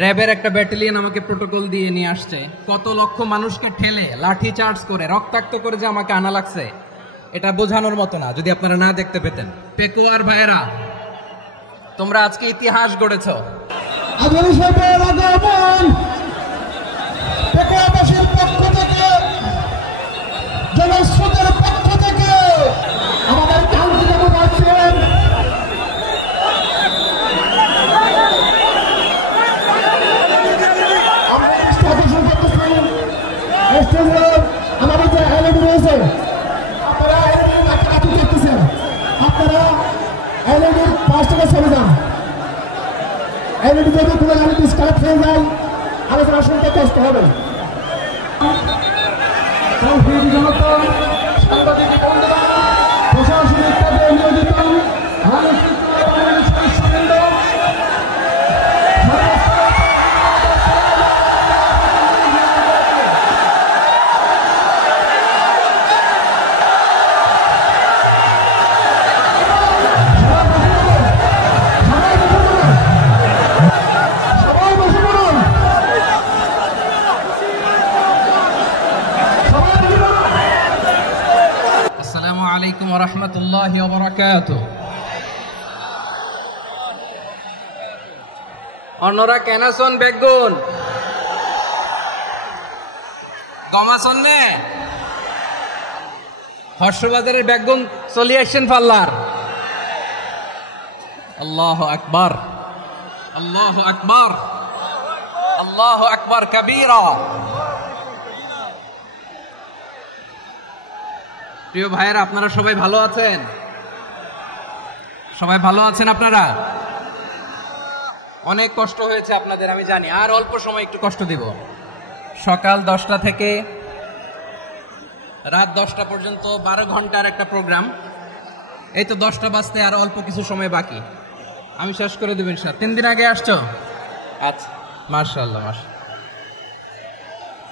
র্যাবের একটা ব্যাটালিয়ন আমাকে প্রোটোকল দিয়ে নিয়ে আসছে, কত লক্ষ মানুষকে ঠেলে লাঠি চার্জ করে রক্তাক্ত করে যে আমাকে আনা লাগছে, এটা বোঝানোর মতো না যদি আপনারা না দেখতে পেতেন। পেকুয়ার ভাইয়েরা, তোমরা আজকে ইতিহাস গড়েছ। পেকুয়াবাসীর পক্ষ থেকে, জনস্রোতের পক্ষ থেকে আমাদের আন্তরিক আছেন আমাদের যে এলইডি রয়েছে, আপনারা এলইডির কাছাকাছি দেখতেছেন, আপনারা এলইডির পাশ থেকে চলে যান। এলইডি যদি কোনো গাড়ি ডিসকানেক্ট হয়ে যায় আলোচনা শুনতে কষ্ট হবে। সাংবাদিক বন্ধুরা, প্রশাসনিক পদে নিয়োজিত আলাইকুম ওয়া রাহমাতুল্লাহি ওয়া বারাকাতুহু। অন্যরা কেনাসন বেগুন গমাসন নে হর্ষবাজারের বেগুন চলে আসছেন পাল্লার। আল্লাহু আকবার, আল্লাহু আকবার, আল্লাহু আকবার কাবীরা। প্রিয় ভাইয়েরা, আপনারা সবাই ভালো আছেন? সবাই ভালো আছেন? আপনারা অনেক কষ্ট হয়েছে আপনাদের, আমি জানি। আর অল্প সময় একটু কষ্ট দিব। সকাল 10টা থেকে রাত 10টা পর্যন্ত 12 ঘন্টার একটা প্রোগ্রাম। এই তো 10টা বাজতে আর অল্প কিছু সময় বাকি, আমি শেষ করে দেব ইনশাআল্লাহ। 3 দিন আগে আসছো? আচ্ছা, মাশাআল্লাহ মাশাআল্লাহ।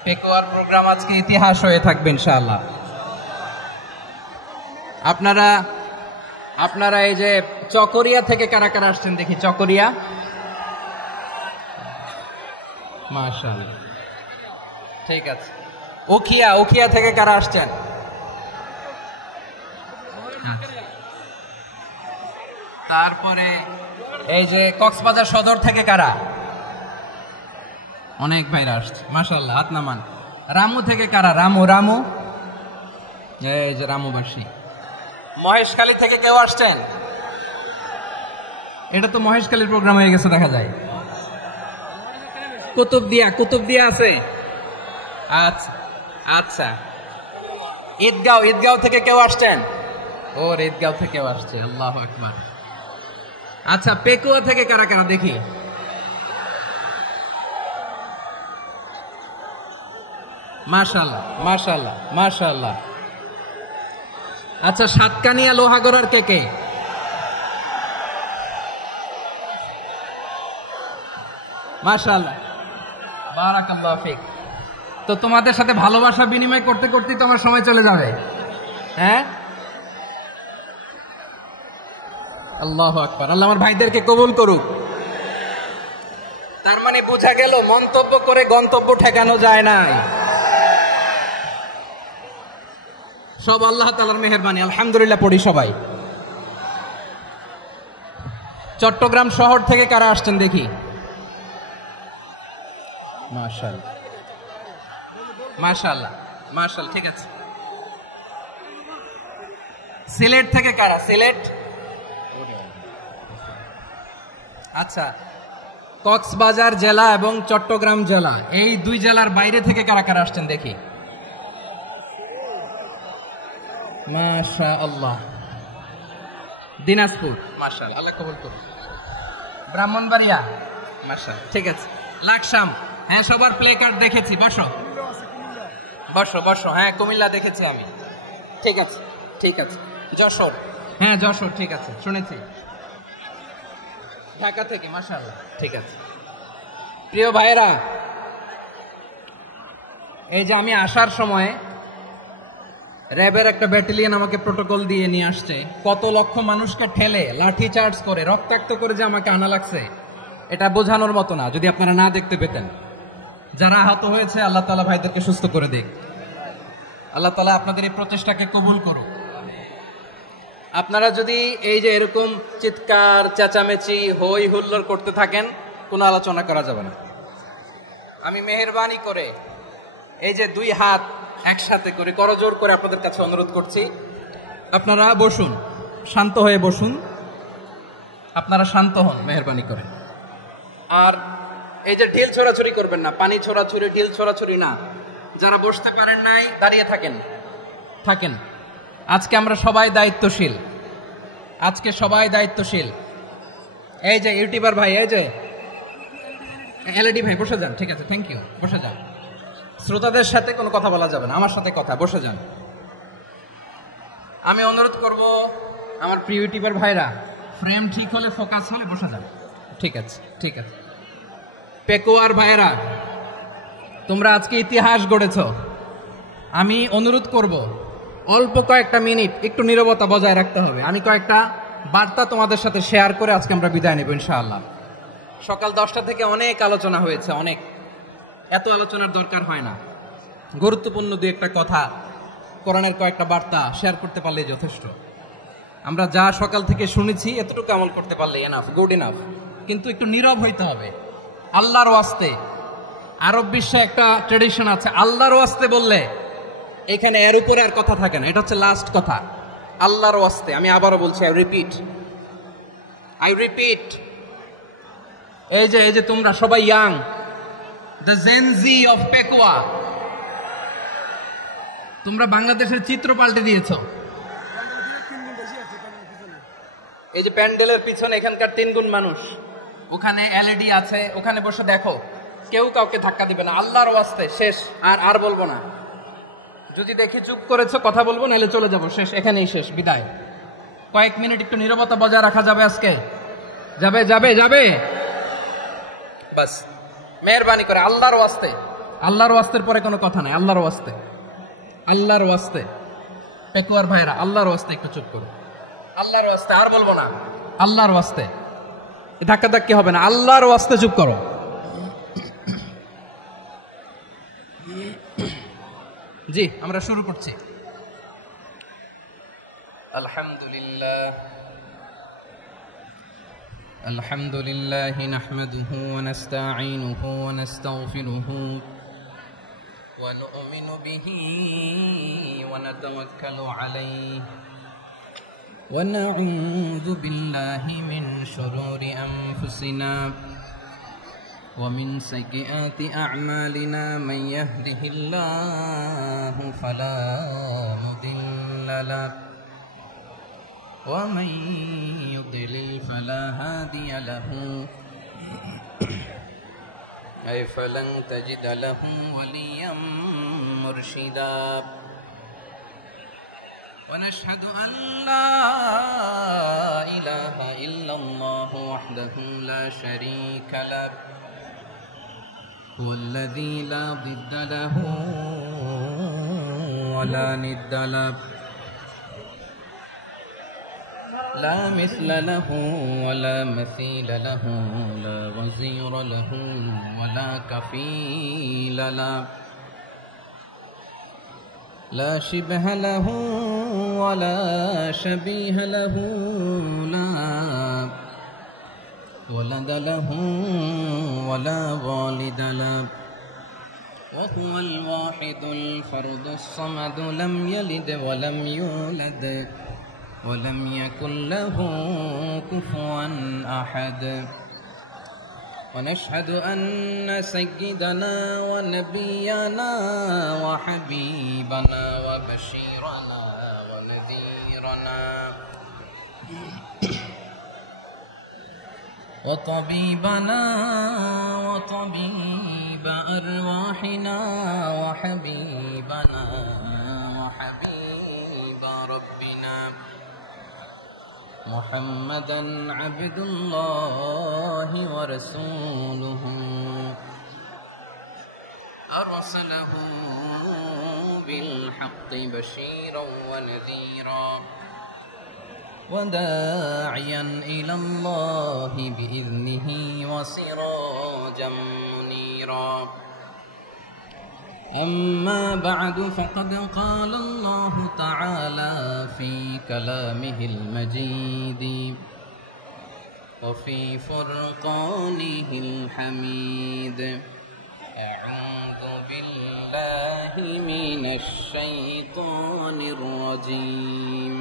পেকুয়ার প্রোগ্রাম আজকে ইতিহাস হয়ে থাকবে ইনশাআল্লাহ। আপনারা এই যে চকরিয়া থেকে কারা কারা আসছেন দেখি? চকরিয়া, মাশাআল্লাহ, ঠিক আছে। উখিয়া থেকে কারা আসছেন? তারপরে এই যে কক্সবাজার সদর থেকে কারা? অনেক ভাইরা আসছে, মাশাআল্লাহ, হাত নামান। রামু থেকে কারা? রামু, এই যে রামুবাসী। মহেশখালী থেকে কেউ আসছেন? এটা তো মহেশখালীর প্রোগ্রাম হয়ে গেছে দেখা যায়। কুতুবদিয়া আছে? আচ্ছা আচ্ছা। ঈদগাঁও থেকে কেউ আসছেন? ওর ঈদগাঁও থেকেও আসছে, আল্লাহু আকবার। আচ্ছা, পেকুয়া থেকে কারা কারা দেখি? মাশাআল্লাহ মাশাআল্লাহ মাশাআল্লাহ। আচ্ছা, সাতকানিয়া লোহাগড়ার কে? মাশাআল্লাহ, বারাকাল্লাহু ফিক। তো তোমাদের সাথে ভালোবাসা বিনিময় করতে করতেই তো আমার সময় চলে যাবে। হ্যাঁ, আল্লাহু আকবার। আল্লাহ আমার ভাইদেরকে কবুল করুক। তার মানে বোঝা গেল মন্তব্য করে গন্তব্য ঠেকানো যায় না, সব আল্লাহ তাআলার মেহেরবানি। আলহামদুলিল্লাহ পড়ি সবাই। চট্টগ্রাম শহর থেকে কারা আসছেন দেখি? মাশাআল্লাহ মাশাআল্লাহ মাশাআল্লাহ, ঠিক আছে। সিলেট থেকে কারা? সিলেট, আচ্ছা। কক্সবাজার জেলা এবং চট্টগ্রাম জেলা, এই দুই জেলার বাইরে থেকে কারা কারা আসছেন দেখি? মাশাআল্লাহ। দিনাজপুর, মাশাআল্লাহ, আল্লাহ কবুল করুন। ব্রাহ্মণবাড়িয়া, মাশাআল্লাহ, ঠিক আছে। লাকসাম, হ্যাঁ, সবার প্লে কার্ড দেখেছি। বসো। হ্যাঁ, কুমিল্লা দেখেছি আমি, ঠিক আছে ঠিক আছে। যশোর, হ্যাঁ যশোর, ঠিক আছে, শুনেছি। ঢাকা থেকে, মাশাআল্লাহ, ঠিক আছে। প্রিয় ভাইয়েরা, এই যে আমি আসার সময় র্যাবের একটা ব্যাটালিয়ন আমাকে প্রোটোকল দিয়ে নিয়ে আসছে, কত লক্ষ মানুষকে ঠেলে লাঠি চার্জ করে রক্তাক্ত করে যে আমাকে আনা লাগছে, এটা বোঝানোর মতো না, যদি আপনারা না দেখতে পেতেন। যারা আহত হয়েছে আল্লাহ তাআলা ভাইদেরকে সুস্থ করে দিক। আল্লাহ তাআলা আপনাদের এই প্রচেষ্টাকে কবুল করুক। আপনারা যদি এই যে এরকম চিৎকার চেঁচামেচি হই হুল্লোড় করতে থাকেন, কোনো আলোচনা করা যাবে না। আমি মেহেরবানি করে এই যে দুই হাত একসাথে করে করজোর করে আপনাদের কাছে অনুরোধ করছি, আপনারা বসুন, শান্ত হয়ে বসুন, আপনারা শান্ত হন মেহেরবানি করে। আর এই যে ঢিল ছোড়াছুরি করবেন না, পানি ছোড়াছুরি ঢিল ছোড়াছুরি না। যারা বসতে পারেন নাই দাঁড়িয়ে থাকেন। আজকে আমরা সবাই দায়িত্বশীল, আজকে সবাই দায়িত্বশীল। এই যে ইউটিউবার ভাই, এই যে এলইডি ভাই বসে যান, ঠিক আছে, থ্যাংক ইউ, বসে যান। শ্রোতাদের সাথে কোনো কথা বলা যাবে না, আমার সাথে কথা, বসে যান। আমি অনুরোধ করব আমার প্রিয় ইউটিউবার ভাইরা, ফ্রেম ঠিক হলে ফোকাস হলে বসে যান, ঠিক আছে। পেকোয়ার ভাইরা, তোমরা আজকে ইতিহাস গড়েছ। আমি অনুরোধ করব অল্প কয়েকটা মিনিট একটু নীরবতা বজায় রাখতে হবে। আমি কয়েকটা বার্তা তোমাদের সাথে শেয়ার করে আজকে আমরা বিদায় নেব ইনশাআল্লাহ। সকাল 10টা থেকে অনেক আলোচনা হয়েছে, অনেক, এত আলোচনার দরকার হয় না। গুরুত্বপূর্ণ দুই একটা কথা, কোরআনের কয়েকটা বার্তা শেয়ার করতে পারলে যথেষ্ট। আমরা যা সকাল থেকে শুনেছি এতটুকু আমল করতে পারলে এনাফ, গুড ইনাফ। কিন্তু একটু নীরব হইতে হবে আল্লাহর ওয়াস্তে। আরব বিশ্বে একটা ট্রেডিশন আছে, আল্লাহর ওয়াস্তে বললে এখানে এর উপরে আর কথা থাকে না, এটা হচ্ছে লাস্ট কথা। আল্লাহর ওয়াস্তে, আমি আবারও বলছি, আই রিপিট। এই যে তোমরা সবাই young, the Gen Z of Pekua, তোমরা বাংলাদেশের চিত্র পাল্টে দিয়েছ। এই যে প্যান্ডেলের পিছনে এখানকার 3 গুণ মানুষ, ওখানে এলইডি আছে, ওখানে বসে দেখো, কেউ কাউকে ধাক্কা দিবে না। আল্লাহর ওয়াস্তে শেষ, আর বলবো না। যদি দেখি চুপ করেছো, কথা বলবো, নাহলে চলে যাবো, শেষ, এখানেই শেষ, বিদায়। কয়েক মিনিট একটু নীরবতা বজায় রাখা যাবে আজকে? যাবে বাস, মেহেরবানি করে আল্লাহর ওয়াস্তের পরে কোনো কথা নাই। আল্লাহর ওয়াস্তে পেকুয়ার ভাইরা, আল্লাহর ওয়াস্তে একটু চুপ করো। আল্লাহর ওয়াস্তে, আর বলবো না, আল্লাহর ওয়াস্তে, ধাক্কাধাক্কি হবে না, আল্লাহর ওয়াস্তে চুপ করো। জি, আমরা শুরু করছি। আলহামদুলিল্লাহ নাহমাদুহু ওয়া নাস্তাঈনুহু ওয়া নাস্তাগফিরুহু ওয়া নু'মিনু বিহি ওয়া নাতাওয়াক্কালু আলাইহি ওয়া নাউযু বিল্লাহি মিন শুরুরি আনফুসিনা ومن سيئات أعمالنا من يهده الله فلا مضل له ومن يضلل فلا هادي له أي فلن تجد له وليا مرشدا ونشهد أن لا إله إلا الله وحده لا شريك له هو الذي لا ضد له ولا ند له لا مثل له ولا مثيل له لا وزير له ولا كفيل له لا شبه له ولا شبيه له لا ولد له ولا والد له وهو الواحد الفرد الصمد لم يلد ولم يولد ولم يكن له كفوا أحد ونشهد أن سيدنا ونبينا وحبيبنا وبشيرنا ونذيرنا وطبيبنا وطبيب أرواحنا وحبيبنا وحبيب ربنا محمدا عبد الله ورسوله أرسله بالحق بشيرا ونذيرا وداعيا إلى الله بإذنه وسراجا منيرا أما بعد فقد قال الله تعالى في كلامه المجيد وفي فرقانه الحميد أعوذ بالله من الشيطان الرجيم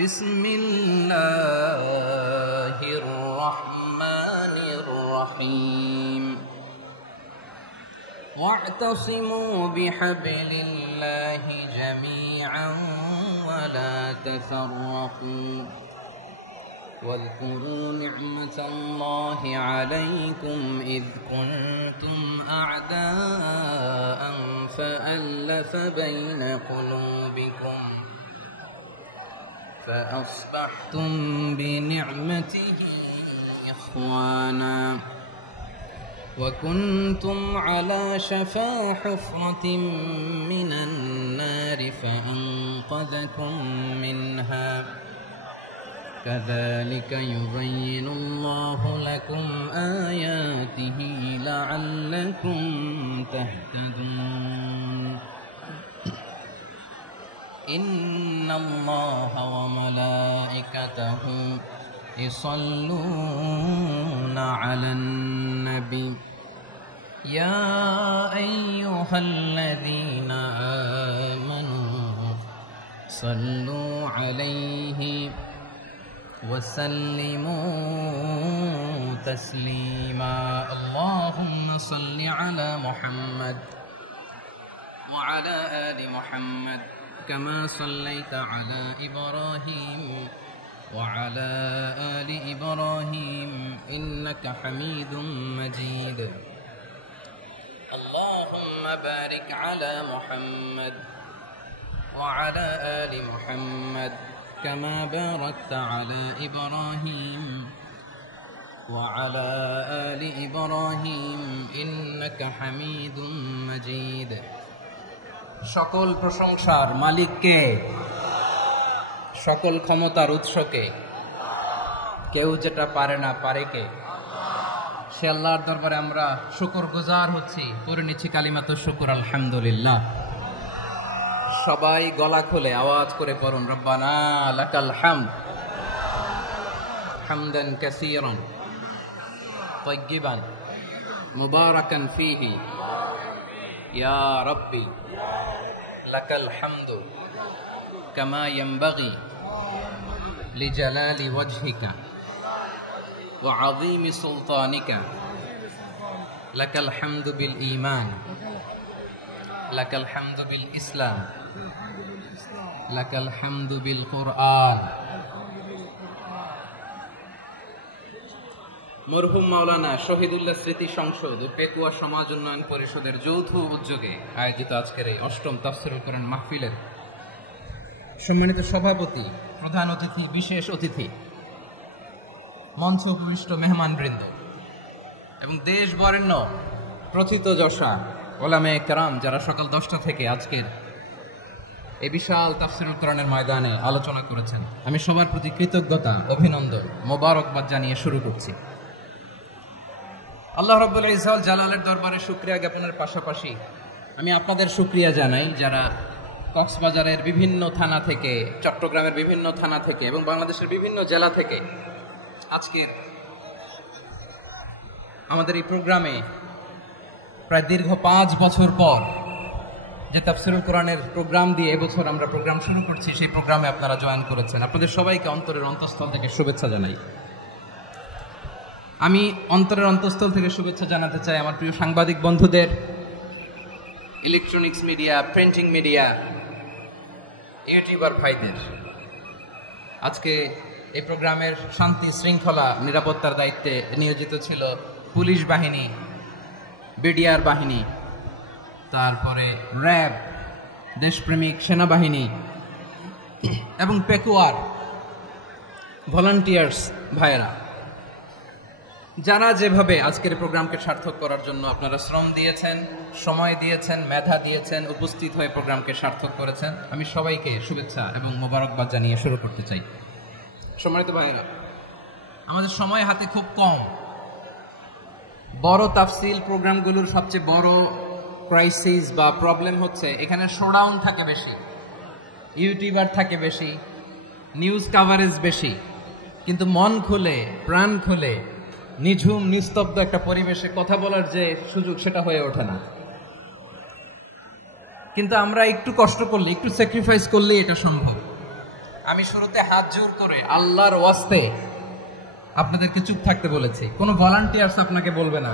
بسم الله الرحمن الرحيم واعتصموا بحبل الله جميعا ولا تفرقوا واذكروا نعمة الله عليكم إذ كنتم أعداء فألف بين قلوبكم فأصبحتم بنعمته إخوانا وكنتم على شفا حفرة من النار فأنقذكم منها كذلك يبين الله لكم آياته لعلكم تهتدون إن الله وملائكته يصلون على النبي يا أيها الذين آمنوا صلوا عليه وسلموا تسليما اللهم صل على محمد وعلى آل محمد كما صليت على إبراهيم وعلى آل إبراهيم إنك حميد مجيد اللهم بارك على محمد وعلى آل محمد كما باركت على إبراهيم وعلى آل إبراهيم إنك حميد مجيد সকল প্রশংসার মালিককে সকল ক্ষমতার উৎসকে কেউ যেটা পারে না পারে কে সে আল্লাহর দরবারে আমরা শুকরগুজার হচ্ছি পড়ে নিচ্ছি কালিমাতুশ শুকর আলহামদুলিল্লাহ সবাই গলা খুলে আওয়াজ করে পড়ুন রব্বানা লাকাল হামদ হামদান কাসীরান তাইয়্যিবান মুবারাকান ফীহি ইয়া রাব্বি লাকাল হামদু কামা ইয়ানবাগি লিজালালি ওয়াজহিকা ওয়া আযীমি সুলতানিকা লাকাল হামদু বিল ঈমান লাকাল হামদু বিল ইসলাম লাকাল হামদু বিল কুরআন মরহুম মাওলানা শহীদুল্লাহ স্মৃতি সংসদ ও পেকুয়া সমাজ উন্নয়ন পরিষদের যৌথ উদ্যোগে আয়োজিত আজকের এই অষ্টম তাফসীরুল কোরআন মাহফিলের সম্মানিত সভাপতি, প্রধান অতিথি, বিশেষ অতিথি, মঞ্চ উপবিষ্ট মেহমানবৃন্দ এবং দেশ বরেণ্য প্রথিতযশা ওলামায়ে কেরাম যারা সকাল 10টা থেকে আজকের এই বিশাল তাফসীরুল কোরআনের ময়দানে আলোচনা করেছেন, আমি সবার প্রতি কৃতজ্ঞতা, অভিনন্দন, মোবারকবাদ জানিয়ে শুরু করছি। আল্লাহ রাব্বুল ইজ্জত জালালের দরবারে শুকরিয়া জ্ঞাপনের পাশাপাশি আমি আপনাদের শুকরিয়া জানাই যারা কক্সবাজারের বিভিন্ন থানা থেকে, চট্টগ্রামের বিভিন্ন থানা থেকে এবং বাংলাদেশের বিভিন্ন জেলা থেকে আজকের আমাদের এই প্রোগ্রামে প্রায় দীর্ঘ 5 বছর পর যে তাফসীরুল কোরআনের প্রোগ্রাম দিয়ে এবছর আমরা প্রোগ্রাম শুরু করছি, সেই প্রোগ্রামে আপনারা জয়েন করেছেন। আপনাদের সবাইকে অন্তরের অন্তঃস্থল থেকে শুভেচ্ছা জানাই। আমি অন্তরের অন্তঃস্থল থেকে শুভেচ্ছা জানাতে চাই আমার প্রিয় সাংবাদিক বন্ধুদের, electronics media, printing media, YouTuber ভাইদের। আজকে এই প্রোগ্রামের শান্তি শৃঙ্খলা নিরাপত্তার দায়িত্বে নিয়োজিত ছিল পুলিশ বাহিনী, বিডিআর বাহিনী, তারপরে র্যাব, দেশপ্রেমিক সেনাবাহিনী এবং পেকুয়ার ভলান্টিয়ার্স ভাইয়েরা। যারা যেভাবে আজকের প্রোগ্রামকে সার্থক করার জন্য আপনারা শ্রম দিয়েছেন, সময় দিয়েছেন, মেধা দিয়েছেন, উপস্থিত হয়ে প্রোগ্রামকে সার্থক করেছেন, আমি সবাইকে শুভেচ্ছা এবং মোবারকবাদ জানিয়ে শুরু করতে চাই। সম্মানিত ভাইয়েরা, আমাদের সময় হাতে খুব কম। বড় তাফসিল প্রোগ্রামগুলোর সবচেয়ে বড় ক্রাইসিস বা প্রবলেম হচ্ছে এখানে শোডাউন থাকে বেশি, ইউটিউবার থাকে বেশি, নিউজ কাভারেজ বেশি, কিন্তু মন খুলে প্রাণ খুলে নিঝুম নিস্তব্ধ একটা পরিবেশে কথা বলার যে সুযোগ সেটা হয়ে ওঠে না। কিন্তু আমরা একটু কষ্ট করলে, একটু স্যাক্রিফাইস করলে এটা সম্ভব। আমি শুরুতে হাত জোর করে আল্লাহর ওয়াস্তে আপনাদেরকে চুপ থাকতে বলেছি। কোনো ভলান্টিয়ার্স আপনাকে বলবে না,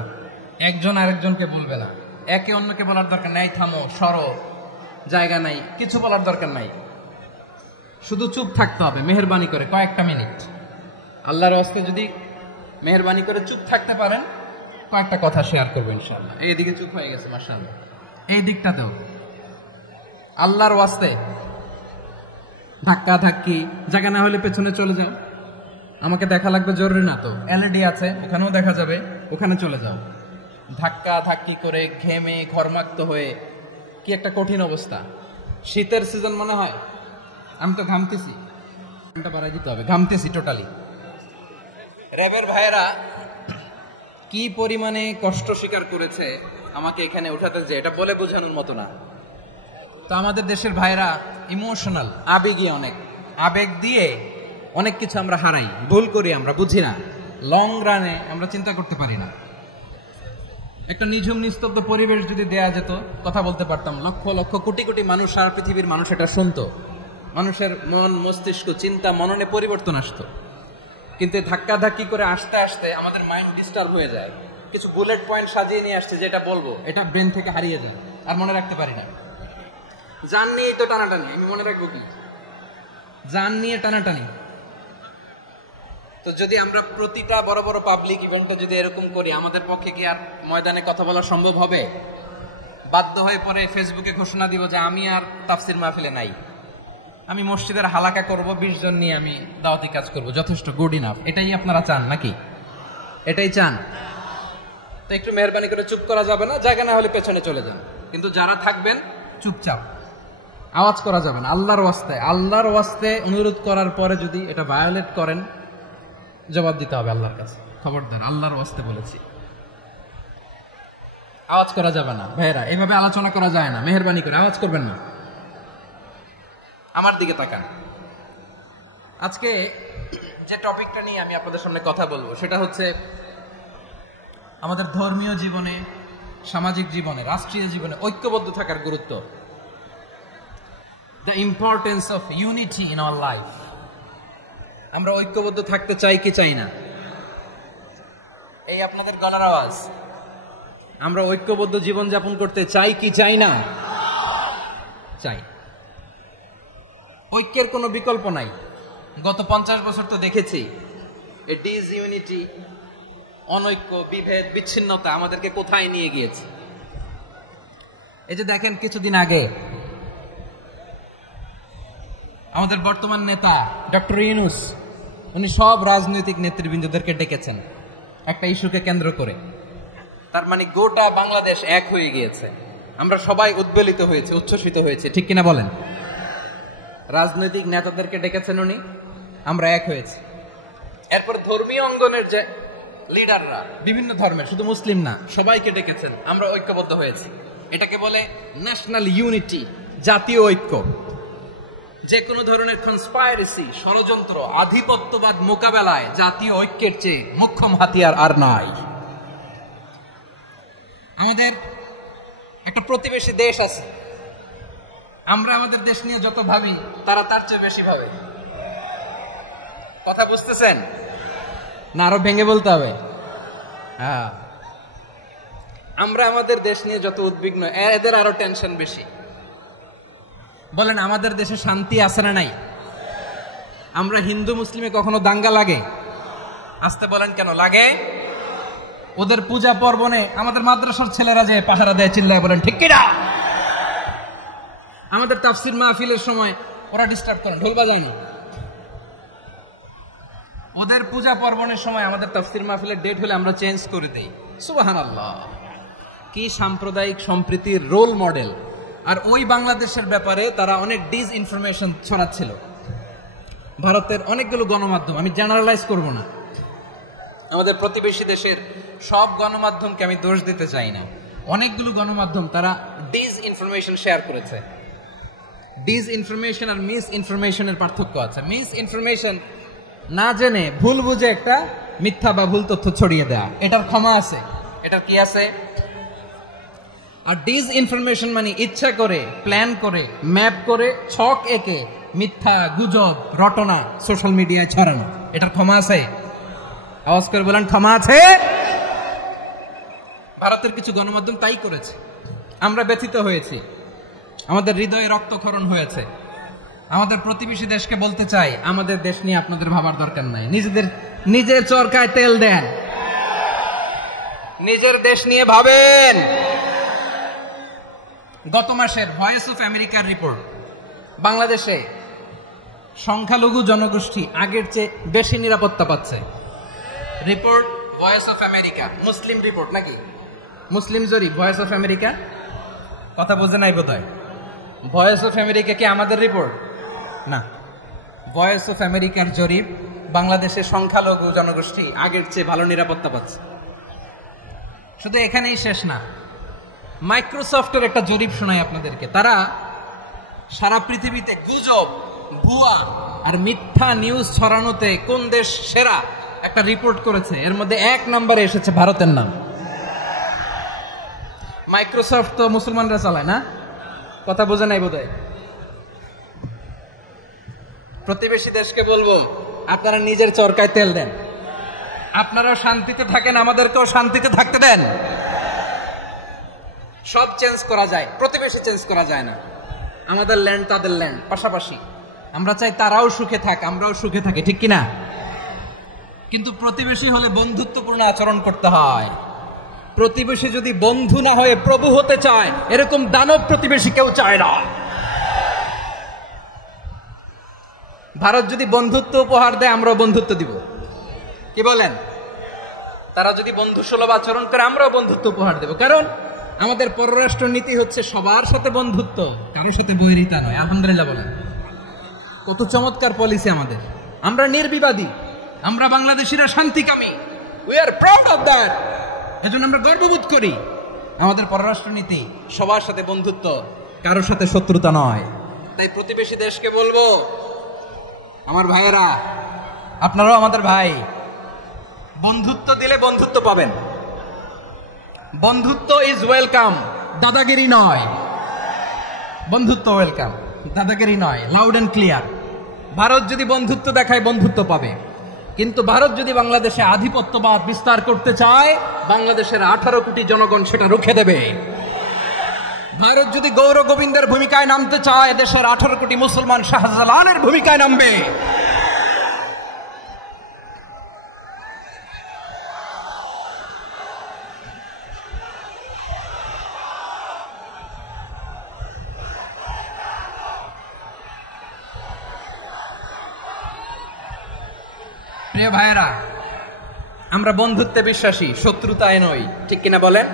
একজন আরেকজনকে বলবে না, একে অন্যকে বলার দরকার নাই, থামো, সরো, জায়গা নাই, কিছু বলার দরকার নাই, শুধু চুপ থাকতে হবে মেহেরবানি করে কয়েকটা মিনিট। আল্লাহর ওয়াস্তে যদি মেহেরবানি করে চুপ থাকতে পারেন, কয়েকটা কথা শেয়ার করবো ইনশাআল্লাহ। এইদিকে চুপ হয়ে গেছে মাশাআল্লাহ, এই দিকটাতেও আল্লাহর ওয়াস্তে ধাক্কা ধাক্কি, জায়গা না হলে পেছনে চলে যাও, আমাকে দেখা লাগবে জরুরি না তো, এলইডি আছে ওখানেও দেখা যাবে, ওখানে চলে যাও। ধাক্কা ধাক্কি করে ঘেমে ঘরমাক্ত হয়ে কি একটা কঠিন অবস্থা। শীতের সিজন মনে হয়, আমি তো ঘামতেছি, বাড়াই দিতে হবে, ঘামতেছি টোটালি। র্যাবের ভাইয়েরা কি পরিমাণে কষ্ট স্বীকার করেছে আমাকে এখানে উঠাতে, যে এটা বলে বোঝানোর মতো না। তো আমাদের দেশের ভাইরা ইমোশনাল, আবেগী অনেক, আবেগ দিয়ে অনেক কিছু আমরা হারাই, ভুল করি, আমরা বুঝি না, লং রানে আমরা চিন্তা করতে পারি না। একটা নিঝুম নিস্তব্ধ পরিবেশ যদি দেয়া যেত, কথা বলতে পারতাম, লক্ষ লক্ষ কোটি কোটি মানুষ, সারা পৃথিবীর মানুষ এটা শুনতো, মানুষের মন মস্তিষ্ক চিন্তা মননে পরিবর্তন আসতো। কিন্তু ধাক্কা ধাক্কি করে আসতে আসতে আমাদের মাইন্ড ডিস্টার্ব হয়ে যায়। কিছু বুলেট পয়েন্ট সাজিয়ে নিয়ে আসছে, যেটা বলবো এটা ব্রেন থেকে হারিয়ে যায়, আর মনে রাখতে পারি না। জান নিয়েই তো টানাটানি, আমি মনে রাখবো কি? জান নিয়ে টানাটানি। তো যদি আমরা প্রতিটা বড় বড় পাবলিক ইভেন্টে যদি এরকম করি, আমাদের পক্ষে কি আর ময়দানে কথা বলা সম্ভব হবে? বাধ্য হয়ে পরে ফেসবুকে ঘোষণা দিব যে আমি আর তাফসির মাহফিলে নাই, আমি মসজিদের হালাকা করব, 20 জন নিয়ে আমি দাওয়াতি কাজ করব, যথেষ্ট, গুড ইনাফ। এটাই আপনারা চান নাকি? এটাই চান? তো একটু মেহরবানি করে চুপ করা যাবে না, জায়গা না হলে পেছনে চলে যান, কিন্তু যারা থাকবেন চুপচাপ, আওয়াজ করা যাবে না। আল্লাহর ওয়াস্তে, আল্লাহর ওয়াস্তে অনুরোধ করার পরে যদি এটা ভায়োলেট করেন, জবাব দিতে হবে আল্লাহর কাছে, খবরদার, আল্লাহর ওয়াস্তে বলেছি। আওয়াজ করা যাবে না ভাইয়েরা, এইভাবে আলোচনা করা যায় না, মেহরবানি করে আওয়াজ করবেন না। আমার দিকে তাকান। আজকে যে টপিকটা নিয়ে আমি আপনাদের সামনে কথা বলবো সেটা হচ্ছে আমাদের ধর্মীয় জীবনে, সামাজিক জীবনে, রাষ্ট্রীয় জীবনে ঐক্যবদ্ধ থাকার গুরুত্ব। The importance of unity in our life. আমরা ঐক্যবদ্ধ থাকতে চাই কি চাই না? এই আপনাদের গলার আওয়াজ। আমরা ঐক্যবদ্ধ জীবনযাপন করতে চাই কি চাই না? চাই। ঐক্যের কোনো বিকল্প নাই। গত 50 বছর তো দেখেছি এই ডিসইউনিটি, অনৈক্য, বিভেদ, বিচ্ছিন্নতা আমাদেরকে কোথায় নিয়ে গিয়েছে। এই যে দেখেন, কিছুদিন আগে আমাদের বর্তমান নেতা ডক্টর ইউনূস, উনি সব রাজনৈতিক নেতৃবৃন্দদেরকে ডেকেছেন একটা ইস্যুকে কেন্দ্র করে। তার মানে গোটা বাংলাদেশ এক হয়ে গিয়েছে। আমরা সবাই উদ্বেলিত হয়েছে, উচ্ছ্বসিত হয়েছে, ঠিক কিনা বলেন? রাজনৈতিক নেতাদেরকে ডেকেছেন উনি, আমরা এক হয়েছি। এরপর ধর্মীয় অঙ্গনের যে লিডাররা, বিভিন্ন ধর্মের, শুধু মুসলিম না, সবাইকে ডেকেছেন, আমরা ঐক্যবদ্ধ হয়েছি। এটাকে বলে ন্যাশনাল ইউনিটি, জাতীয় ঐক্য। যে কোনো ধরনের কনস্পাইরেসি, ষড়যন্ত্র, আধিপত্যবাদ মোকাবেলায় জাতীয় ঐক্যের চেয়ে মোক্ষম হাতিয়ার আর নাই। আমাদের একটা প্রতিবেশী দেশ আছে, আমরা আমাদের দেশ নিয়ে যত ভাবি তারা তার চেয়ে বেশি ভাবে। কথা বুঝতেছেন না? আরো ভেঙে বলতে হবে। হ্যাঁ, আমরা আমাদের দেশ নিয়ে যত উদ্বিগ্ন, এদের আরো টেনশন বেশি। বলেন, আমাদের দেশে শান্তি আছে না নাই? আমরা হিন্দু মুসলিমে কখনো দাঙ্গা লাগে? আসতে বলেন, কেন লাগে? ওদের পূজা পার্বণে আমাদের মাদ্রাসার ছেলেরা যে পাহারা দেয়, চিল্লায় বলেন ঠিক কিনা? আমাদের তাফসির মাহফিলের সময় ওরা ডিস্টার্ব করেন, ঢোল বাজায় না। ওদের পূজা পার্বণের সময় আমাদের তাফসীর মাহফিলের ডেট হলে আমরা চেঞ্জ করে দেই। সুবহানাল্লাহ, কি সাম্প্রদায়িক সম্প্রীতির রোল মডেল। আর ওই বাংলাদেশের ব্যাপারে তারা অনেক ডিসইনফরমেশন ছড়াচ্ছিল। ভারতের অনেকগুলো গণমাধ্যম, আমি জেনারেলাইজ করব না, আমাদের প্রতিবেশী দেশের সব গণমাধ্যমকে আমি দোষ দিতে চাই না, অনেকগুলো গণমাধ্যম তারা ডিসইনফরমেশন শেয়ার করেছে। ডিসইনফরমেশন আর মিস ইনফরমেশনের পার্থক্য আছে। মিস ইনফরমেশন না জেনে ভুল বুঝে একটা মিথ্যা বা ভুল তথ্য ছড়িয়ে দেয়া, এটার ক্ষমা আছে, এটার কি আছে। আর ডিসইনফরমেশন মানে ইচ্ছা করে, প্ল্যান করে, ম্যাপ করে, ছক এঁকে মিথ্যা, গুজব, রটনা সোশ্যাল মিডিয়ায় ছড়ানো, এটার ক্ষমা আছে? আওয়াজ করে বলেন, ক্ষমা আছে? ভারতের কিছু গণমাধ্যম তাই করেছে, আমরা ব্যথিত হয়েছি, আমাদের হৃদয়ে রক্তক্ষরণ হয়েছে। আমাদের প্রতিবেশী দেশকে বলতে চাই, আমাদের দেশ নিয়ে আপনাদের ভাবার দরকার নাই, নিজের চরকায় তেল দেন, নিজের দেশ নিয়ে ভাবেন। গত মাসের ভয়েস অফ আমেরিকার রিপোর্ট, বাংলাদেশে সংখ্যালঘু জনগোষ্ঠী আগের চেয়ে বেশি নিরাপত্তা পাচ্ছে। Report voice of America, Muslim report নাকি মুসলিম জরিপ, ভয়েস অফ আমেরিকা, কথা বোঝে নাই বোধহয়। ভয়েস অফ আমেরিকা কি আমাদের রিপোর্ট না, ভয়েস অফ আমেরিকার জরিপ, বাংলাদেশের সংখ্যালঘু জনগোষ্ঠী আগের চেয়ে ভালো নিরাপত্তা পাচ্ছে। শুধু এখানেই শেষ না, মাইক্রোসফটের একটা জরিপ শোনাই আপনাদেরকে। তারা সারা পৃথিবীতে গুজব, ভুয়া আর মিথ্যা নিউজ ছড়ানোতে কোন দেশ সেরা একটা রিপোর্ট করেছে, এর মধ্যে 1 নম্বরে এসেছে ভারতের নাম। মাইক্রোসফট তো মুসলমানরা চালায় না, কথা বোঝে নাই বোধহয়। প্রতিবেশী দেশকে বলবো, আপনারা নিজের চরকায় তেল দেন, আপনারাও শান্তিতে থাকেন, আমাদেরকেও শান্তিতে থাকতে দেন। সব চেঞ্জ করা যায়, প্রতিবেশী চেঞ্জ করা যায় না। আমাদের ল্যান্ড তাদের ল্যান্ড, পাশাপাশি। আমরা চাই তারাও সুখে থাক, আমরাও সুখে থাকি, ঠিক কিনা? কিন্তু প্রতিবেশী হলে বন্ধুত্বপূর্ণ আচরণ করতে হয়। প্রতিবেশী যদি বন্ধু না হয়ে প্রভু হতে চায়, এরকম দানব প্রতিবেশী কেউ চায় না। ভারত যদি বন্ধুত্ব উপহার দেয়, আমরাও বন্ধুত্ব দিব, কি বলেন? তারা যদি বন্ধু সুলভ আচরণ করে, আমরাও বন্ধুত্ব উপহার দেব। কারণ আমাদের পররাষ্ট্র নীতি হচ্ছে সবার সাথে বন্ধুত্ব, কারোর সাথে বৈরিতা নয়। আলহামদুলিল্লাহ বলেন, কত চমৎকার পলিসি আমাদের। আমরা নির্বিবাদী, আমরা বাংলাদেশিরা শান্তিকামী, we are proud of that. এজন্য আমরা গর্ববোধ করি। আমাদের পররাষ্ট্র নীতি সবার সাথে বন্ধুত্ব, কারোর সাথে শত্রুতা নয়। তাই প্রতিবেশী দেশকে বলবো, আমার ভাইয়েরা, আপনারাও আমাদের ভাই, বন্ধুত্ব দিলে বন্ধুত্ব পাবেন। বন্ধুত্ব ইজ ওয়েলকাম, দাদাগিরি নয়। বন্ধুত্ব ওয়েলকাম, দাদাগিরি নয়, লাউড এন্ড ক্লিয়ার। ভারত যদি বন্ধুত্ব দেখায়, বন্ধুত্ব পাবে। কিন্তু ভারত যদি বাংলাদেশে আধিপত্যবাদ বিস্তার করতে চায়, বাংলাদেশের 18 কোটি জনগণ সেটা রুখে দেবে। ভারত যদি গৌর গোবিন্দের ভূমিকায় নামতে চায়, দেশের 18 কোটি মুসলমান শাহজালালের ভূমিকায় নামবে। প্রিয় ভাইয়েরা, আমরা বন্ধুত্বে বিশ্বাসী, শত্রুতায় নই, ঠিক কিনা বলেন?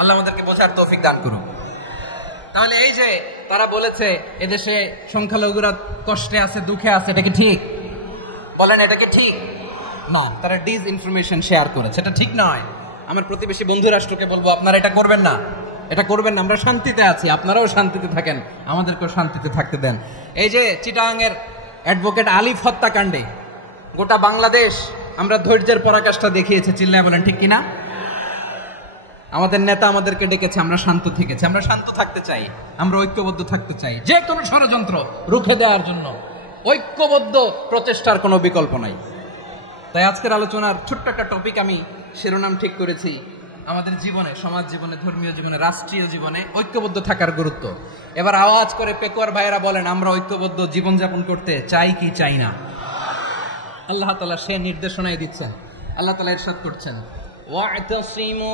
আল্লাহ আমাদেরকে বোঝার তৌফিক দান করুন। তাহলে এই যে তারা বলেছে এদেশে সংখ্যালঘুরা কষ্টে আছে, দুঃখে আছে, এটা কি ঠিক? বলেন, এটা কি ঠিক? না, তারা ডিসইনফরমেশন শেয়ার করেছে, এটা ঠিক নয়। আমার প্রতিবেশী বন্ধু রাষ্ট্রকে বলবো, আপনারা এটা করবেন না, এটা করবেন না। আমরা শান্তিতে আছি, আপনারাও শান্তিতে থাকেন, আমাদেরকেও শান্তিতে থাকতে দেন। এই যে চিটাগাংয়ের অ্যাডভোকেট আলিফ হত্যাকাণ্ডে গোটা বাংলাদেশ আমরা ধৈর্যের পরাকাষ্ঠা দেখিয়েছে, চিল্লায় বলেন ঠিক কিনা? আমাদের নেতা আমাদেরকে ডেকেছে, আমরা শান্ত থেকেছি। আমরা শান্ত থাকতে চাই, আমরা ঐক্যবদ্ধ থাকতে চাই। যে কোনো ষড়যন্ত্র রুখে দেওয়ার জন্য ঐক্যবদ্ধ প্রচেষ্টার কোনো বিকল্প নাই। তাই আজকের আলোচনার ছোট্ট একটা টপিক আমি শিরোনাম ঠিক করেছি, আমাদের জীবনে, সমাজ জীবনে, ধর্মীয় জীবনে, রাষ্ট্রীয় জীবনে ঐক্যবদ্ধ থাকার গুরুত্ব। এবার আওয়াজ করে পেকুয়ার ভাইয়েরা বলেন, আমরা ঐক্যবদ্ধ জীবনযাপন করতে চাই কি চাই না? আল্লাহ তাআলা সে নির্দেশনাই দিচ্ছেন। আল্লাহ তাআলা ইরশাদ করছেন, ওয়া'তাসিমু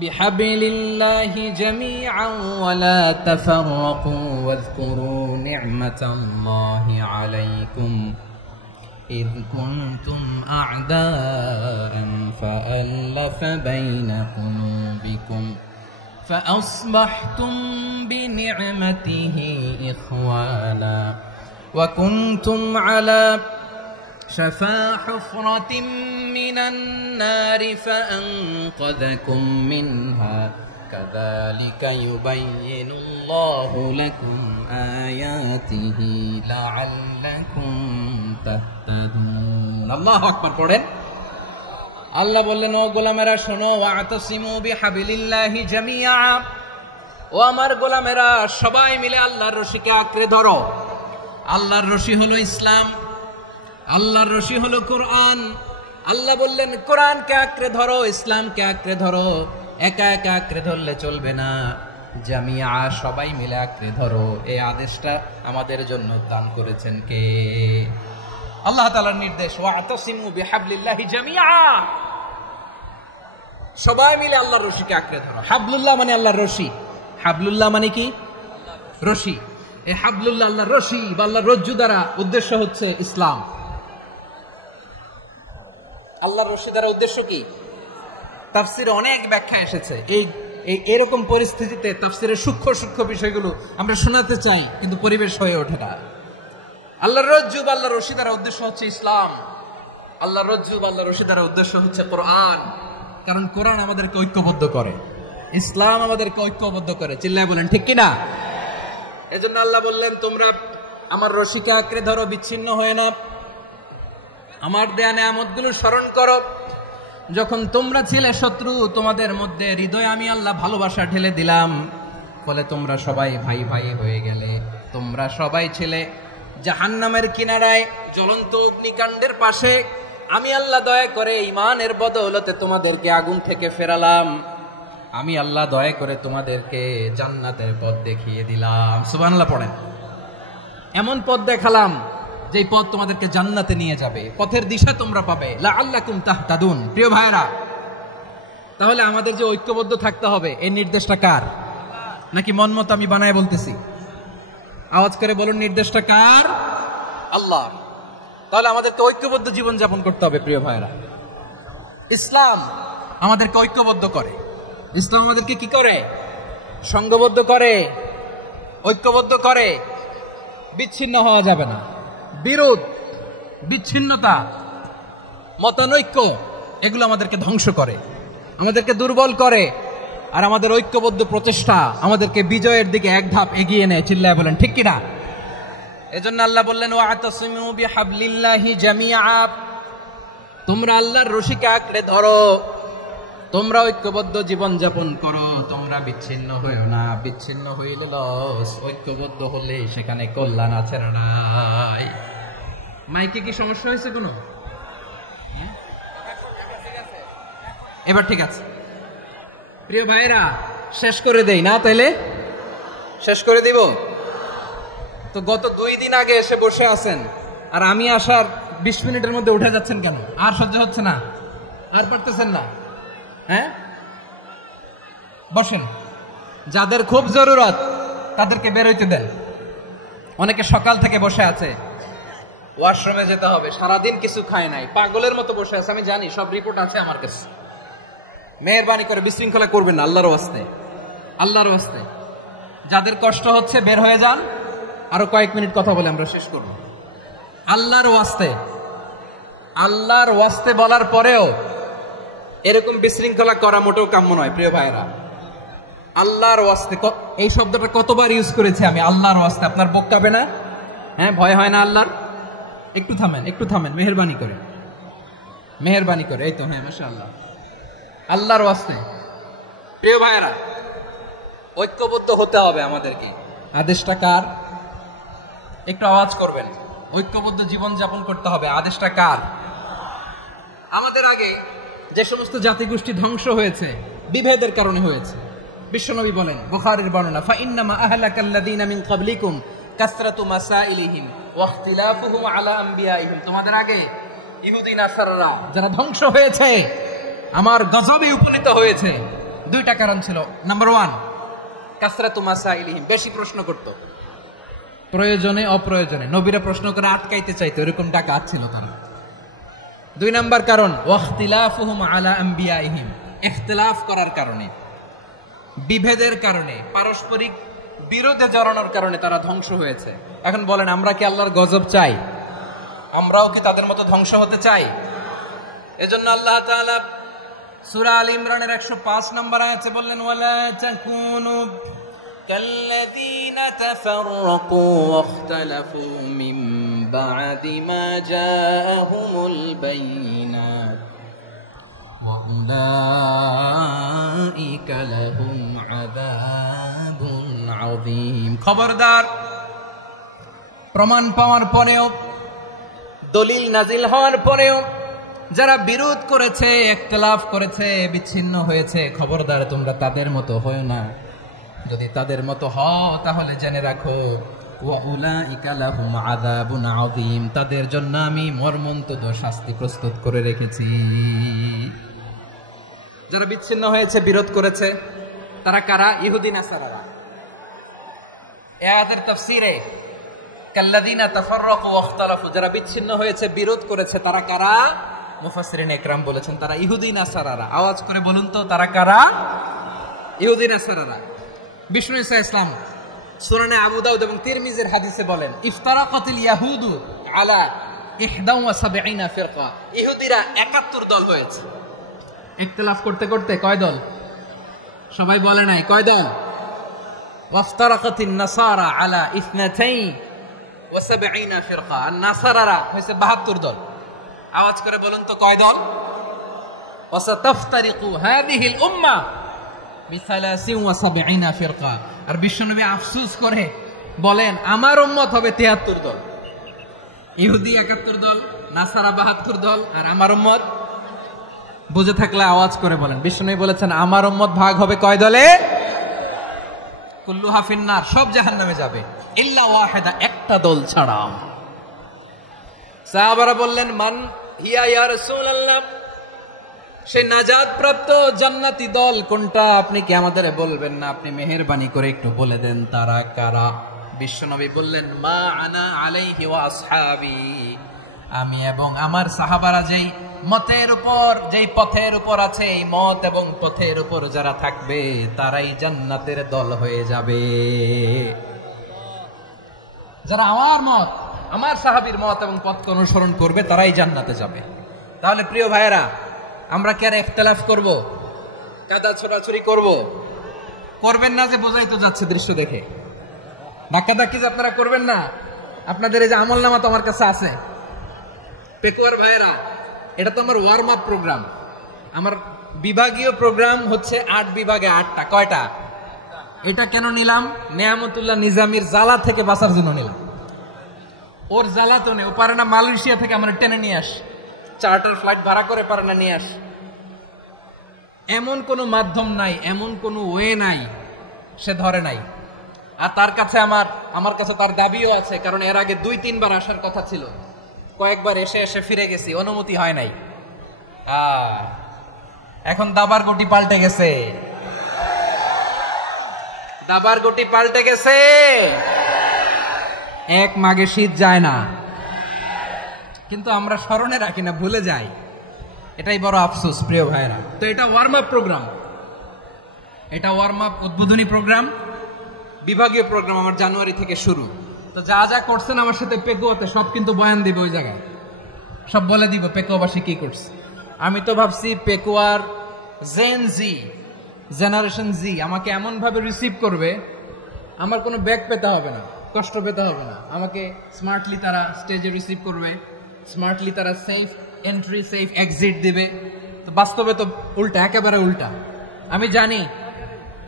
বিহাবিলিল্লাহি জামিআন ওয়া লা তাফাররাকু ওয়াযকুরু নি'মাতাল্লাহি আলাইকুম إذ كنتم أعداء فألف بين قلوبكم فأصبحتم بنعمته إخوانا وكنتم على شفا حفرة من النار فأنقذكم منها كذلك يبين الله لكم آياته لعلكم تهتدون الله أكبر পড়েন আল্লাহ বললেন ও গোলামেরা শোনো ওয়াতাসিমু বিহাবিলিল্লাহি জামিআ ও আমার গোলামেরা সবাই মিলে আল্লাহর রশিকে আঁকড়ে ধরো আল্লাহর রশি হলো ইসলাম আল্লাহর রশি হলো কোরআন আল্লাহ বললেন কোরআনকে আঁকড়ে ধরো ইসলামকে আঁকড়ে ধরো একা একা আঁকড়ে ধরলে চলবে না জামিআ সবাই মিলে আঁকড়ে ধরো এই আদেশটা আমাদের জন্য দান করেছেন কে আল্লাহ তাআলার নির্দেশ ওয়াতাসিমু বিহাবলিল্লাহি জামিআ সবাই মিলে আল্লাহর রশিকে আঁকড়ে ধরো হাবলুল্লাহ মানে আল্লাহর রশি হাবলুল্লাহ মানে কি রশি এই হাবলুল্লাহ আল্লাহর রশি বা আল্লাহর রজ্জু দ্বারা উদ্দেশ্য হচ্ছে ইসলাম আল্লাহর রশি দ্বারা উদ্দেশ্য কি তাফসিরে অনেক ব্যাখ্যা এসেছে এই এরকম পরিস্থিতিতে তাফসিরের সূক্ষ্ম সূক্ষ্ম বিষয়গুলো আমরা শোনাতে চাই কিন্তু পরিবেশ হয়ে ওঠে না আল্লাহর রজ্জু বা আল্লাহর রশি দ্বারা উদ্দেশ্য হচ্ছে ইসলাম আল্লাহর রজ্জু বা আল্লাহর রশি দ্বারা উদ্দেশ্য হচ্ছে কোরআন কারণ কোরআন আমাদেরকে ঐক্যবদ্ধ করে ইসলাম আমাদেরকে ঐক্যবদ্ধ করে চিল্লায় বলেন ঠিক কিনা এজন্য আল্লাহ বললেন তোমরা আমার রশিকে আঁকড়ে ধরো বিচ্ছিন্ন হয়ে না আমার দেয়া নেয়ামতগুলো স্মরণ করো যখন তোমরা ছিলে শত্রু তোমাদের মধ্যে হৃদয়ে আমি আল্লাহ ভালোবাসা ঢেলে দিলাম ফলে তোমরা সবাই ভাই ভাই হয়ে গেলে তোমরা সবাই ছিলে জাহান্নামের কিনারায় জ্বলন্ত অগ্নিকাণ্ডের পাশে আমি আল্লাহ দয়া করে ঈমানের বদৌলতে তোমাদেরকে আগুন থেকে ফেরালাম আমি আল্লাহ দয়া করে তোমাদেরকে জান্নাতের পথ দেখিয়ে দিলাম সুবহানাল্লাহ পড়েন এমন পথ দেখালাম যে পথ তোমাদেরকে জান্নাতে নিয়ে যাবে পথের দিশা তোমরা পাবে লাআল্লাকুম তাহতাদুন প্রিয় ভাইরা তাহলে আমাদের যে ঐক্যবদ্ধ থাকতে হবে এই নির্দেশটা কার নাকি মন মতো আমি বানায় বলতেছি আওয়াজ করে বলুন নির্দেশটা কার আল্লাহ তাহলে আমাদেরকে ঐক্যবদ্ধ জীবন যাপন করতে হবে প্রিয় ভাইরা ইসলাম আমাদেরকে ঐক্যবদ্ধ করে ইসলাম আমাদেরকে কি করে সংঘবদ্ধ করে ঐক্যবদ্ধ করে বিচ্ছিন্ন হওয়া যাবে না বিরোধ বিচ্ছিন্নতা মতানৈক্য এগুলো আমাদেরকে ধ্বংস করে আমাদেরকে দুর্বল করে আর আমাদের ঐক্যবদ্ধ প্রচেষ্টা আমাদেরকে বিজয়ের দিকে এক ধাপ এগিয়ে নেয় চিল্লায় বলেন ঠিক কিনা এজন্য আল্লাহ বললেন ওয়াতাসিমু বিহাবলিল্লাহি জামিআ তোমরা আল্লাহর রশিকে আঁকড়ে ধরো তোমরা ঐক্যবদ্ধ জীবন যাপন করো তোমরা বিচ্ছিন্ন হইও না বিচ্ছিন্ন হইলে লস ঐক্যবদ্ধ হলে সেখানে কল্যাণ আছে না নাই মাইকে কি সমস্যা হয়েছে কোনো এবার ঠিক আছে প্রিয় ভাইরা শেষ করে দেই না তাইলে শেষ করে দিব তো গত 2 দিন আগে এসে বসে আছেন আর আমি আসার 20 মিনিটের মধ্যে উঠে যাচ্ছেন কেন আর সহ্য হচ্ছে না আর পারতেছেন না হ্যাঁ বসেন যাদের খুব জরুরত তাদেরকে বের হইতে দেন অনেকে সকাল থেকে বসে আছে ওয়াশরুমে যেতে হবে সারাদিন কিছু খায় নাই পাগলের মতো বসে আছে আমি জানি সব রিপোর্ট আছে আমার কাছে মেহেরবানি করে বিশৃঙ্খলা করবেন না আল্লাহর ওয়াস্তে আল্লাহর ওয়াস্তে যাদের কষ্ট হচ্ছে বের হয়ে যান আরো কয়েক মিনিট কথা বলে আমরা শেষ করব আল্লাহর ওয়াস্তে বলার পরেও এরকম বিশৃঙ্খলা করা মোটেও কাম্য নয় প্রিয় ভাইরা আল্লাহর ওয়াস্তে এই শব্দটা কতবার ইউজ করেছি আমি আল্লাহর ওয়াস্তে আপনার বক কাঁপে না হ্যাঁ ভয় হয় না আল্লাহর একটু থামেন মেহেরবানি করে এই তো হ্যাঁ মাশাআল্লাহ আল্লাহর ওয়াস্তে প্রিয় ভাইরা ঐক্যবদ্ধ হতে হবে আমাদেরকে আদেশটা কার একটু আওয়াজ করবেন ঐক্যবদ্ধ জীবন যাপন করতে হবে আদেশটা কার আমাদের আগে যে সমস্ত জাতিগোষ্ঠী ধ্বংস হয়েছে বিভেদের কারণে হয়েছে বিশ্বনবী বলেন বুখারীর বর্ণনা ফা ইন্নামা আহলাকাল্লাযীনা মিন ক্বাবলিকুম কাসরাতু মাসাইলিহিম ওয়া ইখতিলাফুহুম আলা আমবিয়াইহিম তোমাদের আগে ইহুদি নাসারারা যারা ধ্বংস হয়েছে আমার গজবে উপনীত হয়েছে দুইটা কারণ ছিল নাম্বার 1 কাসরাতু মাসাইলিহিম বেশি প্রশ্ন করত প্রয়োজনে অপ্রয়োজনে নবীরা প্রশ্ন করে আটকাইতে চাইতো, এরকম ডাকাত ছিল তারা। 2 নাম্বার কারণ ওয়াখতিলাফুহুম আলা আম্বিয়াইহিম, ইখতিলাফ করার কারণে, বিভেদের কারণে, পারস্পরিক বিরোধে জড়ানোর কারণে তারা ধ্বংস হয়েছে। এখন বলেন, আমরা কি আল্লাহর গজব চাই? আমরাও কি তাদের মতো ধ্বংস হতে চাই? এজন্য আল্লাহ তাআলা সূরা আল ইমরানের 105 নম্বর আয়াতে বললেন, ওয়ালা তাকুনু কাল্লাযীনা তাফাররাকু ওয়াখতালাফু মিন বা'দি মা জাআহুমুল বাইয়িনাত ওয়া উলাইকা লাহুম আযাবুন আযীম। খবরদার, প্রমাণ পাওয়ার পরেও, দলিল নাজিল হওয়ার পরেও যারা বিরোধ করেছে, ইখতিলাফ করেছে, বিচ্ছিন্ন হয়েছে, খবরদার তোমরা তাদের মতো হয়ো না। যদি তাদের মতো হও তাহলে জেনে রাখো, ওয়া উলাইকা লাহুম আযাবুন আযীম, তাদের জন্য আমি মর্মন্তুদ শাস্তি প্রস্তুত করে রেখেছি। যারা বিচ্ছিন্ন হয়েছে, বিরোধ করেছে, তারা কারা? ইহুদি নাসারারা। এই আয়াতের তাফসীরে কাল্লাযীনা তাফাররাকু ওয়াখতালাফু, যারা বিচ্ছিন্ন হয়েছে, বিরোধ করেছে, তারা কারা? মুফাসসিরিন ইকরাম বলেছেন তারা ইহুদি নাসারারা। আওয়াজ করে বলুন তো, তারা কারা? ইহুদি নাসারারা। বিষ্ণু ঈসা ইসলাম সুনানে আবু দাউদ এবং তিরমিজির হাদিসে বলেন, ইফতারাকাতিল ইয়াহুদু আলা 71 ফিরকা, ইহুদিরা 71 দল হয়েছে। ইখতিলাফ করতে করতে কয় দল? সবাই বলে নাই, কয় দল? ওয়াফতারাকাতিন নাসারা আলা 72 ফিরকা, আর নাসারারা হয়েছে 72 দল। আওয়াজ করে বলুন তো, কয় দল? ওয়াসাতাফতারিকু হাযিহিল উম্মাহ বি73 ফিরকা। আর বিশ্বনবী আফসোস করে বলেন, আমার উম্মত হবে 73 দল। ইহুদি 71 দল, নাসারা 72 দল, আর আমার উম্মত, বুঝে থাকলে আওয়াজ করে বলেন। বিশ্বনবী বলেছেন, আমার উম্মত ভাগ হবে কয় দলে? কুল্লুহা ফিন্নার, সব জাহান্নামে যাবে, ইল্লা ওয়াহিদা, একটা দল ছাড়া। সাহাবারা বললেন, মান হিয়া ইয়া রাসূলুল্লাহ, সেই নাজাত প্রাপ্ত জান্নাতি দল কোনটা? আপনি কি আমাদের বলবেন না? আপনি মেহেরবানি করে একটু বলে দেন তারা কারা। বিশ্বনবী বললেন, মা আনা আলাইহি ওয়া আসহাবি, আমি এবং আমার সাহাবারা যেই মতের উপর, যেই পথের উপর আছে, এই মত এবং পথের উপর যারা থাকবে তারাই জান্নাতের দল হয়ে যাবে। যারা আমার মত, আমার সাহাবীর মত এবং পথকে অনুসরণ করবে তারাই জান্নাতে যাবে। তাহলে প্রিয় ভাইয়েরা, আমরা কি আর ইখতিলাফ করব? কাদা ছোড়াছুরি করব? করবেন না যে বোঝাই তো যাচ্ছে দৃশ্য দেখে। ধাক্কাধাক্কি যে আপনারা করবেন না। আপনাদের এই যে আমলনামা তো আমার কাছে আছে। পেকুয়ার ভাইয়েরা, এটা তো আমার ওয়ার্ম আপ প্রোগ্রাম। আমার বিভাগীয় প্রোগ্রাম হচ্ছে 8 বিভাগে 8টা। কয়টা? এটা কেন নিলাম? নেয়ামতুল্লাহ নিজামীর জ্বালা থেকে বাঁচার জন্য নিলাম। ওর জ্বালা তো নেই, ও পারে না মালয়েশিয়া থেকে আমার টেনে নিয়ে আস, চার্টার ফ্লাইট ভাড়া করে পারে না নিয়ে আস। এমন কোনো মাধ্যম নাই, এমন কোনো ওয়ে নাই সে ধরে নাই। আর তার কাছে আমার কাছে তার দাবিও আছে, কারণ এর আগে 2-3 বার আসার কথা ছিল। কয়েকবার এসে এসে ফিরে গেছি, অনুমতি হয় নাই। এখন দাবার গুটি পাল্টে গেছে, দাবার গুটি পাল্টে গেছে। এক মাঘে শীত যায় না, কিন্তু আমরা স্মরণে রাখি না, ভুলে যাই। এটাই বড় আফসোস প্রিয় ভাইরা। তো এটা ওয়ার্ম আপ প্রোগ্রাম, এটা ওয়ার্ম আপ উদ্বোধনী প্রোগ্রাম, বিভাগীয় প্রোগ্রাম আমার জানুয়ারি থেকে শুরু। তো যা যা করছেন আমার সাথে পেকুয়াতে সব কিন্তু বয়ান দিব, ওই জায়গায় সব বলে দিব পেকুয়াবাসী কি করছে। আমি তো ভাবছি পেকুয়ার জেনারেশন জি আমাকে এমন ভাবে রিসিভ করবে, আমার কোনো ব্যাগ পেতে হবে না, কষ্ট পেতে হবে না। আমাকে স্মার্টলি তারা স্টেজে রিসিভ করবে, স্মার্টলি তারা সেফ এন্ট্রি, সেফ এক্সিট দিবে। তো বাস্তবে তো উল্টা, একেবারে উল্টা। আমি জানি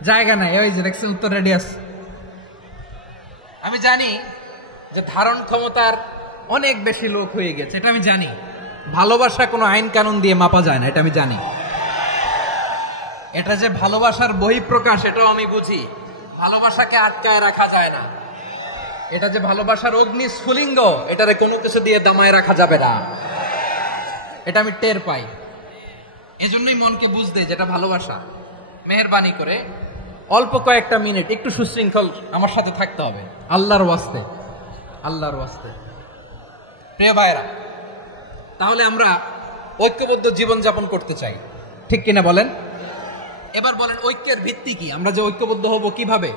জায়গা নাই, ওই যে দেখছেন উত্তর রেডিয়াস। আমি জানি যে ধারণ ক্ষমতার অনেক বেশি লোক হয়ে গেছে, এটা আমি জানি। ভালোবাসা কোনো আইন কানুন দিয়ে মাপা যায় না, এটা আমি জানি। এটা যে ভালোবাসার বহিঃপ্রকাশ, এটাও আমি বুঝি। ভালোবাসাকে আটকায় রাখা যায় না। এটা যে ভালোবাসার অগ্নি স্ফুলিঙ্গ, এটারে কোনো কিছু দিয়ে দামায় রাখা যাবে না, এটা আমি টের পাই। এজন্যই মনকে বুঝতে যেটা ভালোবাসা। মেহেরবানি করে অল্প কয়েকটা মিনিট একটু সুশৃঙ্খল আমার সাথে থাকতে হবে, আল্লাহর ওয়াস্তে। আল্লাহর ওয়াস্তে। প্রিয় ভাইরা, তাহলে আমরা ঐক্যবদ্ধ জীবনযাপন করতে চাই, ঠিক কিনা বলেন? এবার বলেন ঐক্যের ভিত্তি কি? আমরা যে ঐক্যবদ্ধ হব কিভাবে?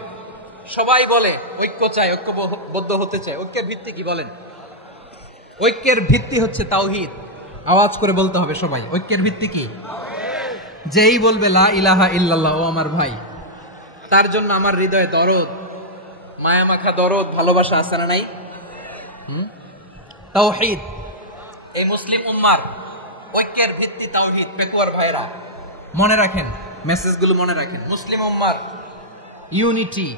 সবাই বলে ঐক্য চাই, ঐক্যবদ্ধ হতে চাই। ঐক্যের ভিত্তি কি বলেন? ঐক্যের ভিত্তি হচ্ছে তাওহীদ। আওয়াজ করে বলতে হবে সবাই, ঐক্যের ভিত্তি কি? যেই বলবে লা ইলাহা ইল্লাল্লাহ, ও আমার ভাই, তার জন্য আমার হৃদয়ে দরদ, মায়া মাখা দরদ, ভালোবাসা আছে না নাই? তাওহীদ। এই মুসলিম উম্মার ঐক্যের ভিত্তি তাওহীদ। পেকুয়ার ভাইরা মনে রাখেন, মেসেজগুলো মনে রাখেন। মুসলিম উম্মার ইউনিটি,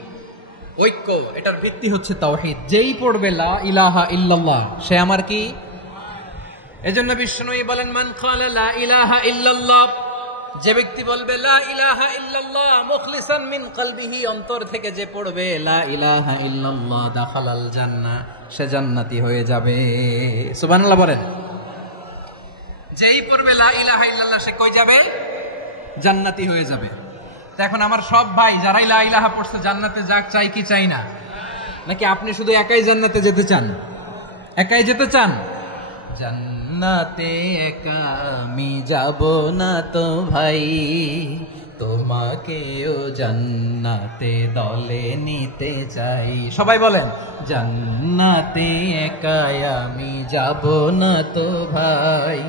ঐক্য, এটার ভিত্তি হচ্ছে তাওহীদ। যেই পড়বে লা ইলাহা ইল্লাল্লাহ, সে আমার কি? এজন্য বিষ্ণুই বলেন, মান ক্বালা লা ইলাহা ইল্লাল্লাহ, যে ব্যক্তি বলবে লা ইলাহা ইল্লাল্লাহ মুখলিসান মিন কলবিহি, অন্তর থেকে যে পড়বে লা ইলাহা ইল্লাল্লাহ, দাখালাল জান্নাহ, সে জান্নাতি হয়ে যাবে। সুবহানাল্লাহ বলেন। যেই পড়বে লা ইলাহা ইল্লাল্লাহ, সে কই যাবে? জান্নাতি হয়ে যাবে। তো এখন আমার সব ভাই যারাই লা ইলাহা পড়ছে জান্নাতে যাক, চাই কি চাই না? নাকি আপনি শুধু একাই জান্নাতে যেতে চান? একাই যেতে চান? জান্নাতে একা আমি যাব না তো ভাই, তোমাকেও জান্নাতে দলে নিতে চাই। সবাই বলেন, জান্নাতে একা আমি যাব না তো ভাই,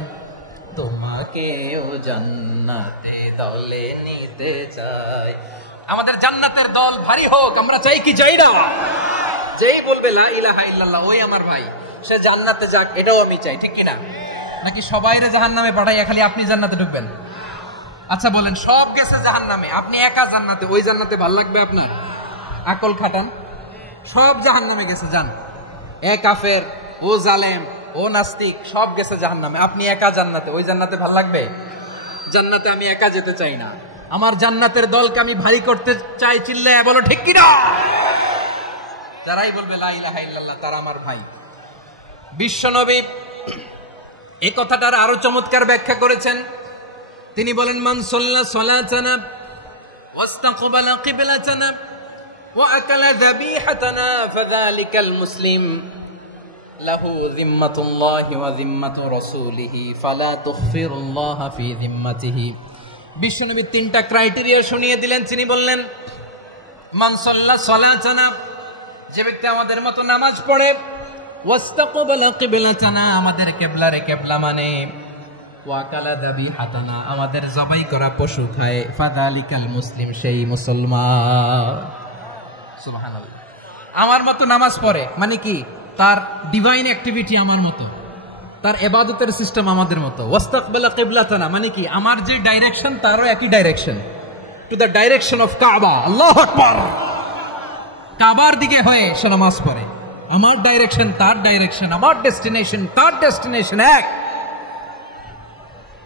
তোমাকেও জান্নাতে দলে নিতে চাই। আমাদের জান্নাতের দল ভারী হোক, আমরা চাই কি চাই না? যেই বলবে লা ইলাহা ইল্লাল্লাহ, ওই আমার ভাই, সে জান্নাতে যাক, এটাও আমি চাই, ঠিক কিনা? নাকি সবাইরে জাহান্নামে পাঠাইয়া খালি আপনি জান্নাতে ঢুকবেন? আচ্ছা বলেন, সব গেছে জাহান্নামে, আপনি একা জান্নাতে, ওই জান্নাতে ভাল লাগবে আপনার? আকল খাটান। সব জাহান্নামে গেছে, যান। এ কাফের, ও জালেম, ও নাস্তিক, সব গেছে জাহান্নামে, আপনি একা জান্নাতে, ওই জান্নাতে ভাল লাগবে? জান্নাতে আমি একা যেতে চাই না, আমার জান্নাতের দলকে আমি ভারী করতে চাই। চিল্লায় বলো ঠিক কিনা? যারাই বলবে লা ইলাহা ইল্লাল্লাহ, তারা আমার ভাই। বিশ্বনবী এই কথাটার আরো চমৎকার ব্যাখ্যা করেছেন। তিনি বলেন, মান সাল্লা সালাতানা ওয়াস্তাকবালা কিবলাতানা ওয়া আকালা যাবিহাতানা ফাযালিকাল মুসলিম লাহু যিম্মাতুল্লাহি ওয়া যিম্মাতু রাসূলিহি ফালা তুগফিরুল্লাহা ফি যিম্মাতিহি। বিশ্বনবী তিনটা ক্রাইটেরিয়া শুনিয়ে দিলেন। তিনি বললেন, মান সাল্লা সালাতানা, যে ব্যক্তি আমাদের মতো নামাজ পড়ে, ওয়াস্তাকবালা কিবলাতানা, আমাদের কিবলারে কিবলা মানে, ওয়া আকালা যাবিহাতানা, আমাদের জবাই করা পশু খায়, ফাযালিকাল মুসলিম, সেই মুসলমান। সুবহানাল্লাহ। আমার মতো নামাজ পড়ে মানে কি? তার ডিভাইন অ্যাক্টিভিটি আমার মতো, তার ইবাদতের সিস্টেম আমাদের মতো। ওয়াস্তাকবালা কিবলাতানা মানে কি? আমার যে ডাইরেকশন, তারও একই direction, to the direction of কাবা। আল্লাহু আকবার। কাবার দিকে হয়ে সে নামাজ পড়ে। আমার ডাইরেকশন, তার ডাইরেকশন, আমার ডেস্টিনেশন, তার ডেস্টিনেশন এক।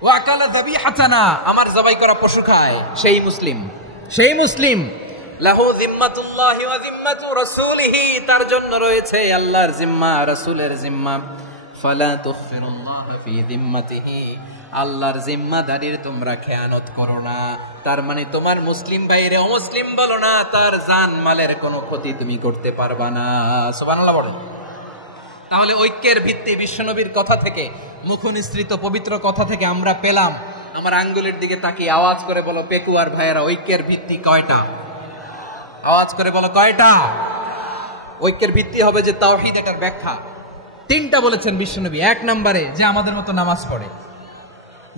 ওয়া আকালা যাবিহাতানা, আমার জবাই করা পশু খায়, সেই মুসলিম, সেই মুসলিম। লাহু যিম্মাতুল্লাহি ওয়া যিম্মাতু রাসূলিহি, তার জন্য রয়েছে আল্লাহর জিম্মা, রাসূলের জিম্মা। ফালা তুগফিরুল্লাহা ফি যিম্মাতিহি, আল্লাহর জিম্মাদারির তোমরা খেয়ানত করো না। তার মানে তোমার মুসলিম ভাইরে অমুসলিম বলো না, তার জান মালের কোনো ক্ষতি তুমি করতে পারবা না। সুবহানাল্লাহ বলো। তাহলে ঐক্যের ভিত্তি বিশ্বনবীর কথা থেকে, মুখনিসৃত পবিত্র কথা থেকে আমরা পেলাম। আমার আঙ্গুলের দিকে তাকিয়ে আওয়াজ করে বলো পেকুয়ার ভাইয়েরা, ঐক্যের ভিত্তি কয়টা? আওয়াজ করে বলো কয়টা? ঐক্যের ভিত্তি হবে যে তাওহীদ, এটার ব্যাখ্যা তিনটা বলেছেন বিশ্বনবী। এক নম্বরে, যে আমাদের মতো নামাজ পড়ে,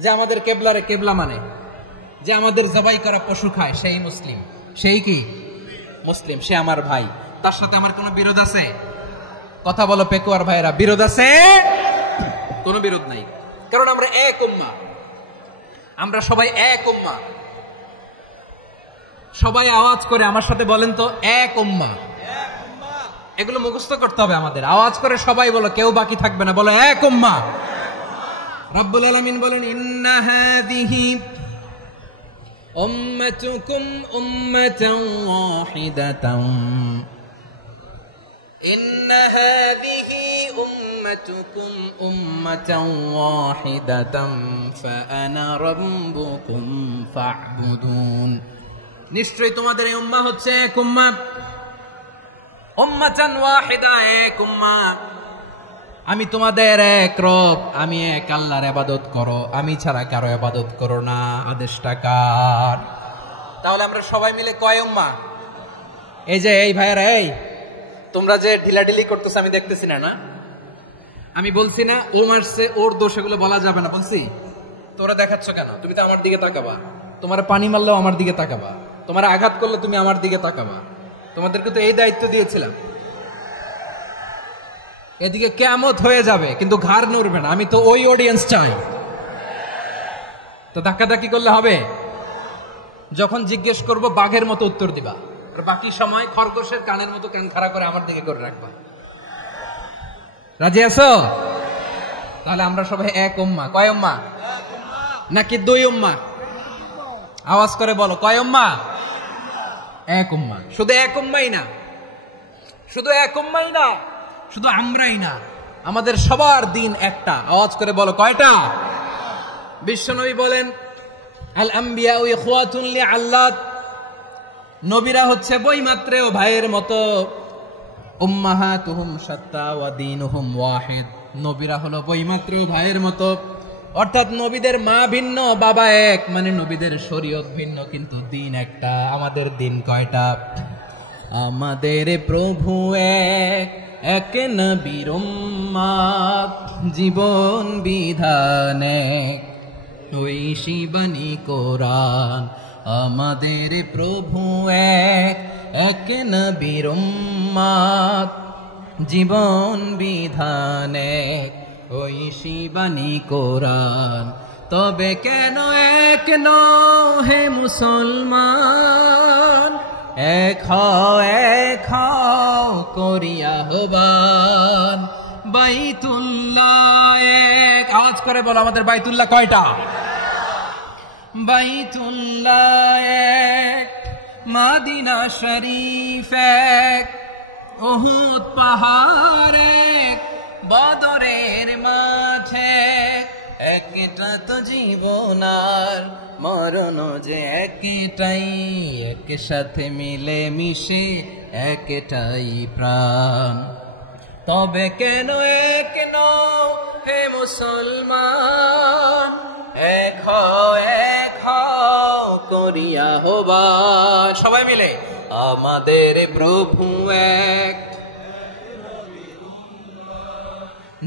যে আমাদের কেবলারে কেবলা মানে, যে আমাদের জবাই করা পশু খায়, সেই মুসলিম। সেই কি? মুসলিম, সে আমার ভাই। তার সাথে আমার কোনো বিরোধ আছে? কথা বলো পেকুয়ার ভাইরা, বিরোধ আছে? কোনো বিরোধ নাই, কারণ আমরা এক উম্মাহ, আমরা সবাই এক উম্মাহ। সবাই আওয়াজ করে আমার সাথে বলেন তো, এক উম্মাহ। এগুলো মুখস্থ করতে হবে আমাদের। আওয়াজ করে সবাই বলো, কেউ বাকি থাকবে না, বলো এক উম্মাহ। রব্বুল আলামিন বলেন, ইন্না হাযিহি উম্মাতুকুম উম্মাতান ওয়াহিদাতান, ইন্না হাযিহি উম্মাতুকুম উম্মাতান ওয়াহিদাতান ফাআনা রাব্বুকুম ফা'বুদুন। নিশ্চয়ই তোমাদের এই উম্মাহ হচ্ছে এক উম্মাহ, উম্মাতান ওয়াহিদা, এক উম্মাহ। আমি তোমাদের এক রব, আমি এক আল্লাহর ইবাদত করো, আমি ছাড়া কারো ইবাদত করো না। আদেশটা কার? তাহলে আমরা সবাই মিলে কয় উম্মাহ? এই যে এই ভাইয়েরা, এই তোমরা যে ঢিলাঢিলি করতেছ আমি দেখতেছি না, না আমি বলছি না ও মারছে ওর দোষ, এগুলো বলা যাবে না বলছি? তোরা দেখাচ্ছ কেন? তুমি তো আমার দিকে তাকাবা। তোমার পানি মারলেও আমার দিকে তাকাবা, তোমার আঘাত করলে তুমি আমার দিকে তাকাবা। তোমাদেরকে তো এই দায়িত্ব দিয়েছিলাম। এদিকে কিয়ামত হয়ে যাবে কিন্তু ঘাড় নড়বে না, আমি তো ওই অডিয়েন্স চাই। তো ধাক্কাধাক্কি করলে হবে? যখন জিজ্ঞেস করব বাঘের মতো উত্তর দিবা, আর বাকি সময় খরগোশের কানের মতো কান খাড়া করে আমার দিকে করে রাখবা। রাজি আছো? তাহলে আমরা সবাই এক উম্মাহ। কয় উম্মাহ? নাকি দুই উম্মাহ? আওয়াজ করে বলো, কয় উম্মাহ? এক উম্মাহ। শুধু এক উম্মাই না, শুধু এক উম্মাই না, শুধু আমরাই না, আমাদের সবার দিন একটা। আওয়াজ করে বলো, কয়টা? বিশ্বনবী বলেন, আল আম্বিয়া ইখওয়াতুন লিআল্লাত, নবীরা হচ্ছে বৈমাত্রেয় ভাইয়ের মতো। উম্মাহাতুহুম শাত্তা ওয়া দীনুহুম ওয়াহিদ, নবীরা হলো বৈমাত্রেয় ভাইয়ের মতো। অর্থাৎ নবীদের মা ভিন্ন, বাবা এক, মানে নবীদের শরীয়ত ভিন্ন কিন্তু দিন একটা। আমাদের দিন কয়টা? আমাদের প্রভু এক, এক নবীর উম্মাত, জীবন বিধান এক, ওই শিবানী কোরআন। আমাদের প্রভু এক, এক নবীর উম্মাত, জীবন বিধান এক, ওই শিবানী কোরআন। তবে কেন এক নও হে মুসলমান, এক হও করিয়া আহ্বান। বাইতুল্লাহ এক, আওয়াজ করে বলো আমাদের বাইতুল্লাহ কয়টা? বাইতুল্লাহ এক, মদিনা শরীফ এক, উহুদ পাহাড় এক, বদরের মাঠে একটা তো জীবন আর মরণ যে একটাই, একসাথে মিলে মিশে একটাই প্রাণ। তবে কেন এক নও হে মুসলমান, এক হও করিয়া আহ্বান। সবাই মিলে, আমাদের প্রভু এক,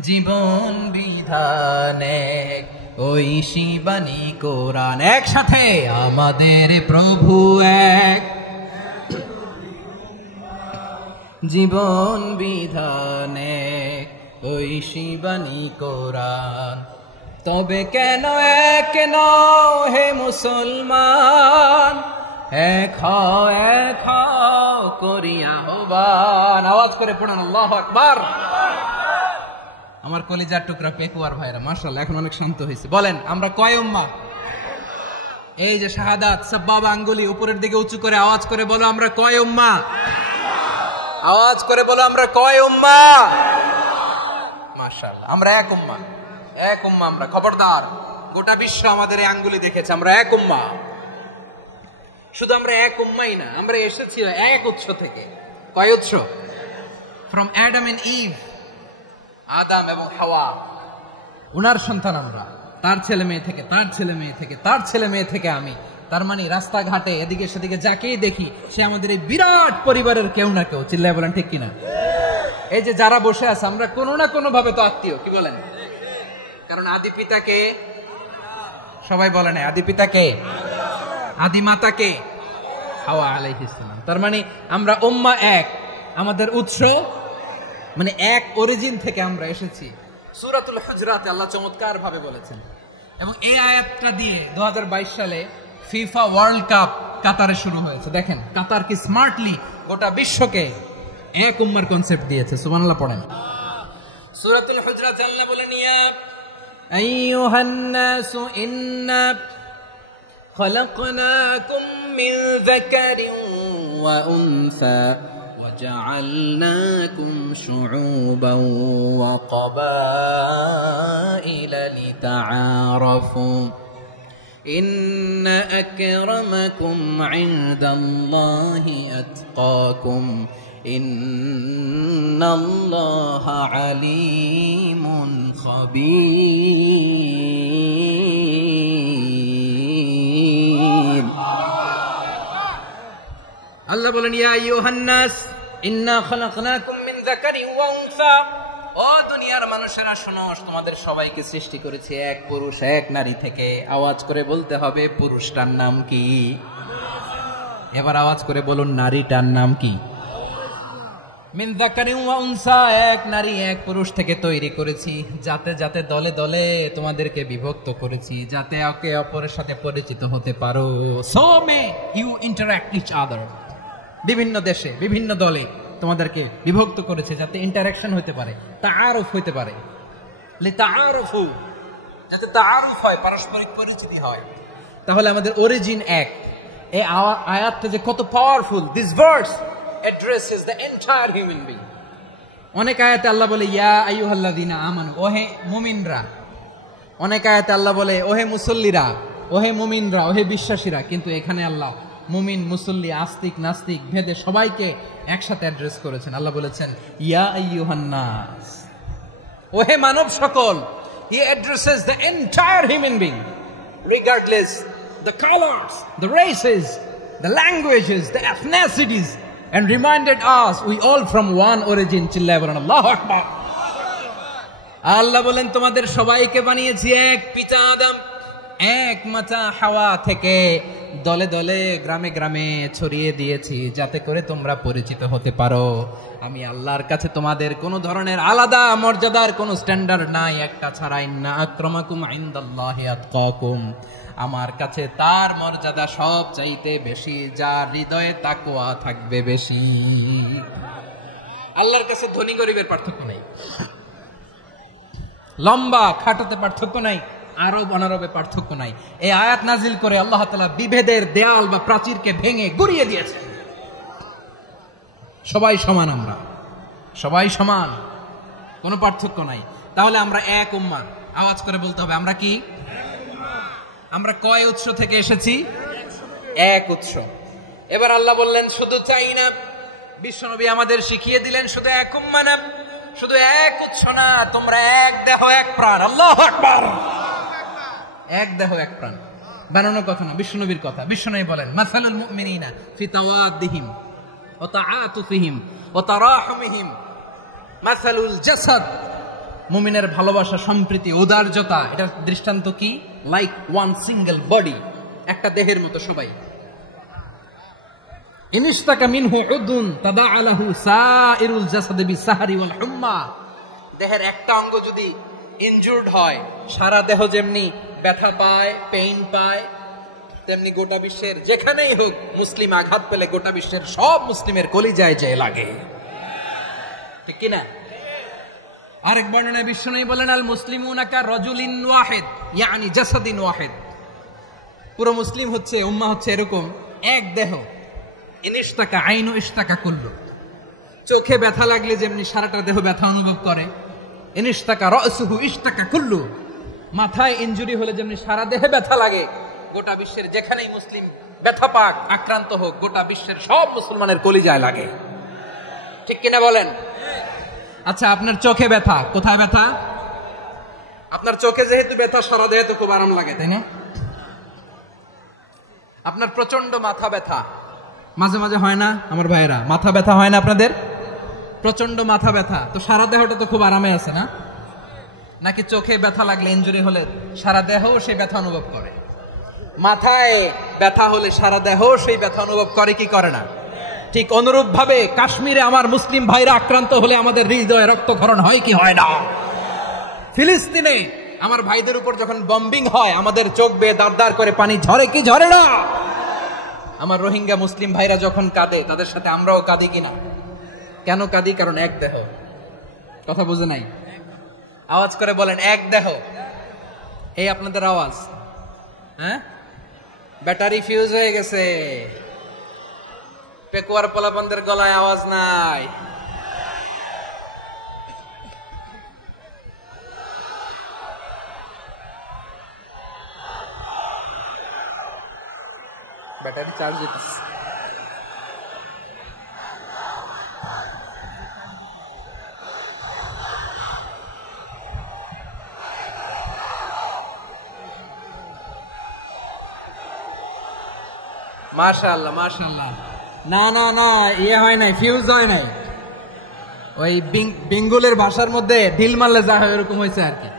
জীবন বিধান এক, ওই শিবানী কোরআন। একসাথে, আমাদের প্রভু এক, জীবন বিধান এক, ওই শিবানী কোরআন। তবে কেন এক নও হে মুসলমান, এক হও করিয়া আহ্বান। আওয়াজ করে পড়ুন আল্লাহু আকবার। আমার কলিজার টুকরা পেকুয়ার ভাইরা মাশাআল্লাহ এখন অনেক শান্ত হয়েছে। বলেন আমরা কয় উম্মাহ? এই যে শাহাদাত সাব্বাবা আঙ্গুলি উপরের দিকে উঁচু করে আওয়াজ করে বলো আমরা কয় উম্মাহ? আওয়াজ করে বলো আমরা কয় উম্মাহ? মাশাআল্লাহ আমরা এক উম্মাহ, এক উম্মাহ আমরা। খবরদার, গোটা বিশ্ব আমাদের এই আঙ্গুলি দেখেছে, আমরা এক উম্মাহ। শুধু আমরা এক উম্মাই না, আমরা এসেছি এক উৎস থেকে। কয় উৎস? ফ্রম অ্যাডাম এন্ড ইভ, আদম এবং হাওয়া, উনার সন্তান আমরা। তার ছেলে মেয়ে থেকে, তার ছেলে মেয়ে থেকে, তার ছেলে মেয়ে থেকে আমি। তার মানে রাস্তাঘাটে এদিকে সেদিকে যাকেই দেখি সে আমাদের এই বিরাট পরিবারের কেউ না কেউ। চিল্লায় বলেন ঠিক কিনা? এই যে যারা বসে আছে আমরা কোনো না কোনো ভাবে তো আত্মীয়, কি বলেন? কারণ আদি পিতাকে সবাই বলে না, আদি পিতাকে, আদি মাতাকে হাওয়া আলাইহিস সালাম। তার মানে আমরা উম্মাহ এক, আমাদের উৎস মানে এক অরিজিন থেকে আমরা এসেছি। সূরাতুল হুজরাতে আল্লাহ চমৎকার ভাবে বলেছেন। এবং এই আয়াতটা দিয়ে 2022 সালে ফিফা ওয়ার্ল্ড কাপ কাতারে শুরু হয়েছে। দেখেন কাতার কি স্মার্টলি গোটা বিশ্বকে এক উম্মার কনসেপ্ট দিয়েছে। সুবহানাল্লাহ পড়েন। সূরাতুল হুজরাতে আল্লাহ বলেন, ইয়া আইয়ুহান নাসু ইন্না খলাকনাকুম মিন যাকারিন ওয়া উনসা وجعلناكم شعوبا وقبائل لتعارفوا إن أكرمكم عند الله أتقاكم ইন্নাল্লাহা আলিমুন খাবীর। আল্লাহ বলেন, ইয়া আইয়ুহান নাস ইন্না খালাকনাকুম মিন যাকারিন ওয়া উনসা, ও দুনিয়ার মানুষেরা শোনো, তোমাদের সবাইকে সৃষ্টি করেছি এক পুরুষ এক নারী থেকে। আওয়াজ করে বলতে হবে, পুরুষটার নাম কি? এবার আওয়াজ করে বলুন, নারীটার নাম কি? মিন যাকারিন ওয়া উনসা, এক নারী এক পুরুষ থেকে তৈরি করেছি, যাতে যাতে দলে দলে তোমাদেরকে বিভক্ত করেছি, যাতে একে অপরের সাথে পরিচিত হতে পারো। So may you interact each other. বিভিন্ন দেশে বিভিন্ন দলে তোমাদেরকে বিভক্ত করেছে যাতে ইন্টারাকশন হতে পারে, তাআরুফ হতে পারে। লিতাআরুফু, যাতে তাআরুফ হয়, পারস্পরিক পরিচিতি হয়। তাহলে আমাদের অরিজিন এক। এই আয়াতটা যে কত powerful! This verse addresses the entire human being. অনেক আয়াতে আল্লাহ বলে ইয়া আইয়ুহাল্লাযীনা আমানু, ওহে মুমিনরা। অনেক আয়াতে আল্লাহ বলে ওহে মুসল্লিরা, ওহে মুমিনরা, ওহে বিশ্বাসীরা। কিন্তু এখানে আল্লাহ মুমিন মুসল্লি আস্তিক নাস্তিক ভেদে সবাইকে একসাথে অ্যাড্রেস করেছেন। আল্লাহ বলেছেন ইয়া আইয়ুহান নাস, ওহে মানব সকল। হি addresses the entire human being regardless the colours, the races, the languages, the এথনিসিটিস, and reminded us we all from one origin. চিল্লায় বলেন আল্লাহু আকবার। আল্লাহ বলেন তোমাদের সবাইকে বানিয়েছি এক পিতা আদম, এক মাতা হাওয়া থেকে, দলে দলে গ্রামে গ্রামে ছড়িয়ে দিয়েছি যাতে করে তোমরা পরিচিত হতে পারো। আমি আল্লাহর কাছে তোমাদের কোনো ধরনের আলাদা মর্যাদার কোনো স্ট্যান্ডার্ড নাই একটা ছাড়া। ইন্না আক্রামাকুম ইনদাল্লাহি আতকাকুম, আমার কাছে তার মর্যাদা সব চাইতে বেশি যার হৃদয়ে তাকওয়া থাকবে বেশি। আল্লাহর কাছে ধনী গরিবের পার্থক্য নাই, লম্বা খাটোতে পার্থক্য নাই, আরব অনারবে পার্থক্য নাই। এই আয়াত নাজিল করে আল্লাহ তাআলা বিভেদের দেয়াল বা প্রাচীরকে ভেঙে গুড়িয়ে দিয়েছে। সবাই সমান, আমরা সবাই সমান, কোনো পার্থক্য নাই। তাহলে আমরা এক উম্মাহ। আওয়াজ করে বলতে হবে, আমরা কি? আমরা কয় উৎস থেকে এসেছি? এক উৎস। এবার আল্লাহ বললেন শুধু চাই না, বিশ্বনবী আমাদের শিখিয়ে দিলেন শুধু এক উম্মাহ না, শুধু এক উৎস না, তোমরা এক দেহ এক প্রাণ। আল্লাহু আকবার। এক দেহ এক প্রাণ, বানানো কথা না, বিশ্বনবীর কথা। বিশ্বনবী বলেন মাসালুল মুমিনিনা ফি তাওয়াদ্দিহিম ওয়া তাআতুফিহিম ওয়া তারাহুমিহিম মাসালুল জাসাদ, মুমিনের ভালোবাসা, সম্প্রীতি, উদারতা, এটা দৃষ্টান্ত কি? লাইক ওয়ান সিঙ্গেল বডি, একটা দেহের মতো সবাই। ইনিশতাকা মিনহু উদুন তাদাআলাহু সাইরুল জাসাদ বিসাহরি ওয়াল হুম্মা, দেহের একটা অঙ্গ যদি ইনজুরড হয়, সারা দেহ যেমনি ব্যথা পায়, পেইন পায়, তেমনি গোটা বিশ্বের যেখানেই হোক মুসলিম আঘাত পেলে গোটা বিশ্বের সব মুসলিমের কলিজায় যায় লাগে, ঠিক কিনা? আরেক বর্ণনায় বিশ্বনবী বলেন আল মুসলিমুনা কা রাজুলিন ওয়াহিদ ইয়ানি জাসাদিন ওয়াহিদ, পুরো মুসলিম হচ্ছে, উম্মাহ হচ্ছে এরকম এক দেহ। ইনিশতাকা আইনু ইশতাকা কুল্লু, চোখে ব্যথা লাগলে যেমনি সারাটা দেহ ব্যথা অনুভব করে, ইনিশতাকা রাসুহু ইশতাকা কুল্লু, মাথায় ইনজুরি হলে যেমনি সারা দেহে ব্যথা লাগে, গোটা বিশ্বের যেখানেই মুসলিম ব্যথা পাক, আক্রান্ত হোক, গোটা বিশ্বের সব মুসলমানের কলিজায় লাগে, ঠিক কিনা বলেন? আচ্ছা, আপনার চোখে ব্যথা, কোথায় ব্যথা? আপনার চোখে যেহেতু ব্যথা, সারা দেহে তো খুব আরাম লাগে, তাই না? আপনার প্রচন্ড মাথা ব্যথা মাঝে মাঝে হয় না আমার ভাইয়েরা? মাথা ব্যথা হয় না আপনাদের? প্রচন্ড মাথা ব্যথা, তো সারা দেহটা তো খুব আরামে আছে না? নাকি চোখে ব্যথা লাগলে, ইনজুরি হলে সারা দেহ সেই ব্যথা অনুভব করে? মাথায় ব্যথা হলে সারা দেহ সেই ব্যথা অনুভব করে কি করে না? ঠিক অনুরূপ ভাবে কাশ্মীরে আমার মুসলিম ভাইরা আক্রান্ত হলে আমাদের হৃদয়ে রক্তক্ষরণ হয় কি হয় না? ফিলিস্তিনে আমার ভাইদের উপর যখন বম্বিং হয় আমাদের চোখ বেয়ে দাঁড় দাঁড় করে পানি ঝরে কি ঝরে না? আমার রোহিঙ্গা মুসলিম ভাইরা যখন কাঁদে তাদের সাথে আমরাও কাঁদি কিনা? কেন কাঁদি? কারণ এক দেহ। কথা বুঝে নাই? আওয়াজ করে বলেন এক দেহ। এই আপনাদের আওয়াজ, হ্যাঁ? ব্যাটারি ফিউজ হয়ে গেছে, পেকুয়ার পোলাপানদের গলায় আওয়াজ নাই। ব্যাটারি চার্জ দিতেছে। মাশাআল্লাহ মাশাআল্লাহ। না না না, ইয়ে হয় নাই, ফিউজ হয় নাই। ওই বেঙ্গলের ভাষার মধ্যে ঢিল মারলে যা হয় এরকম হয়েছে আর কি।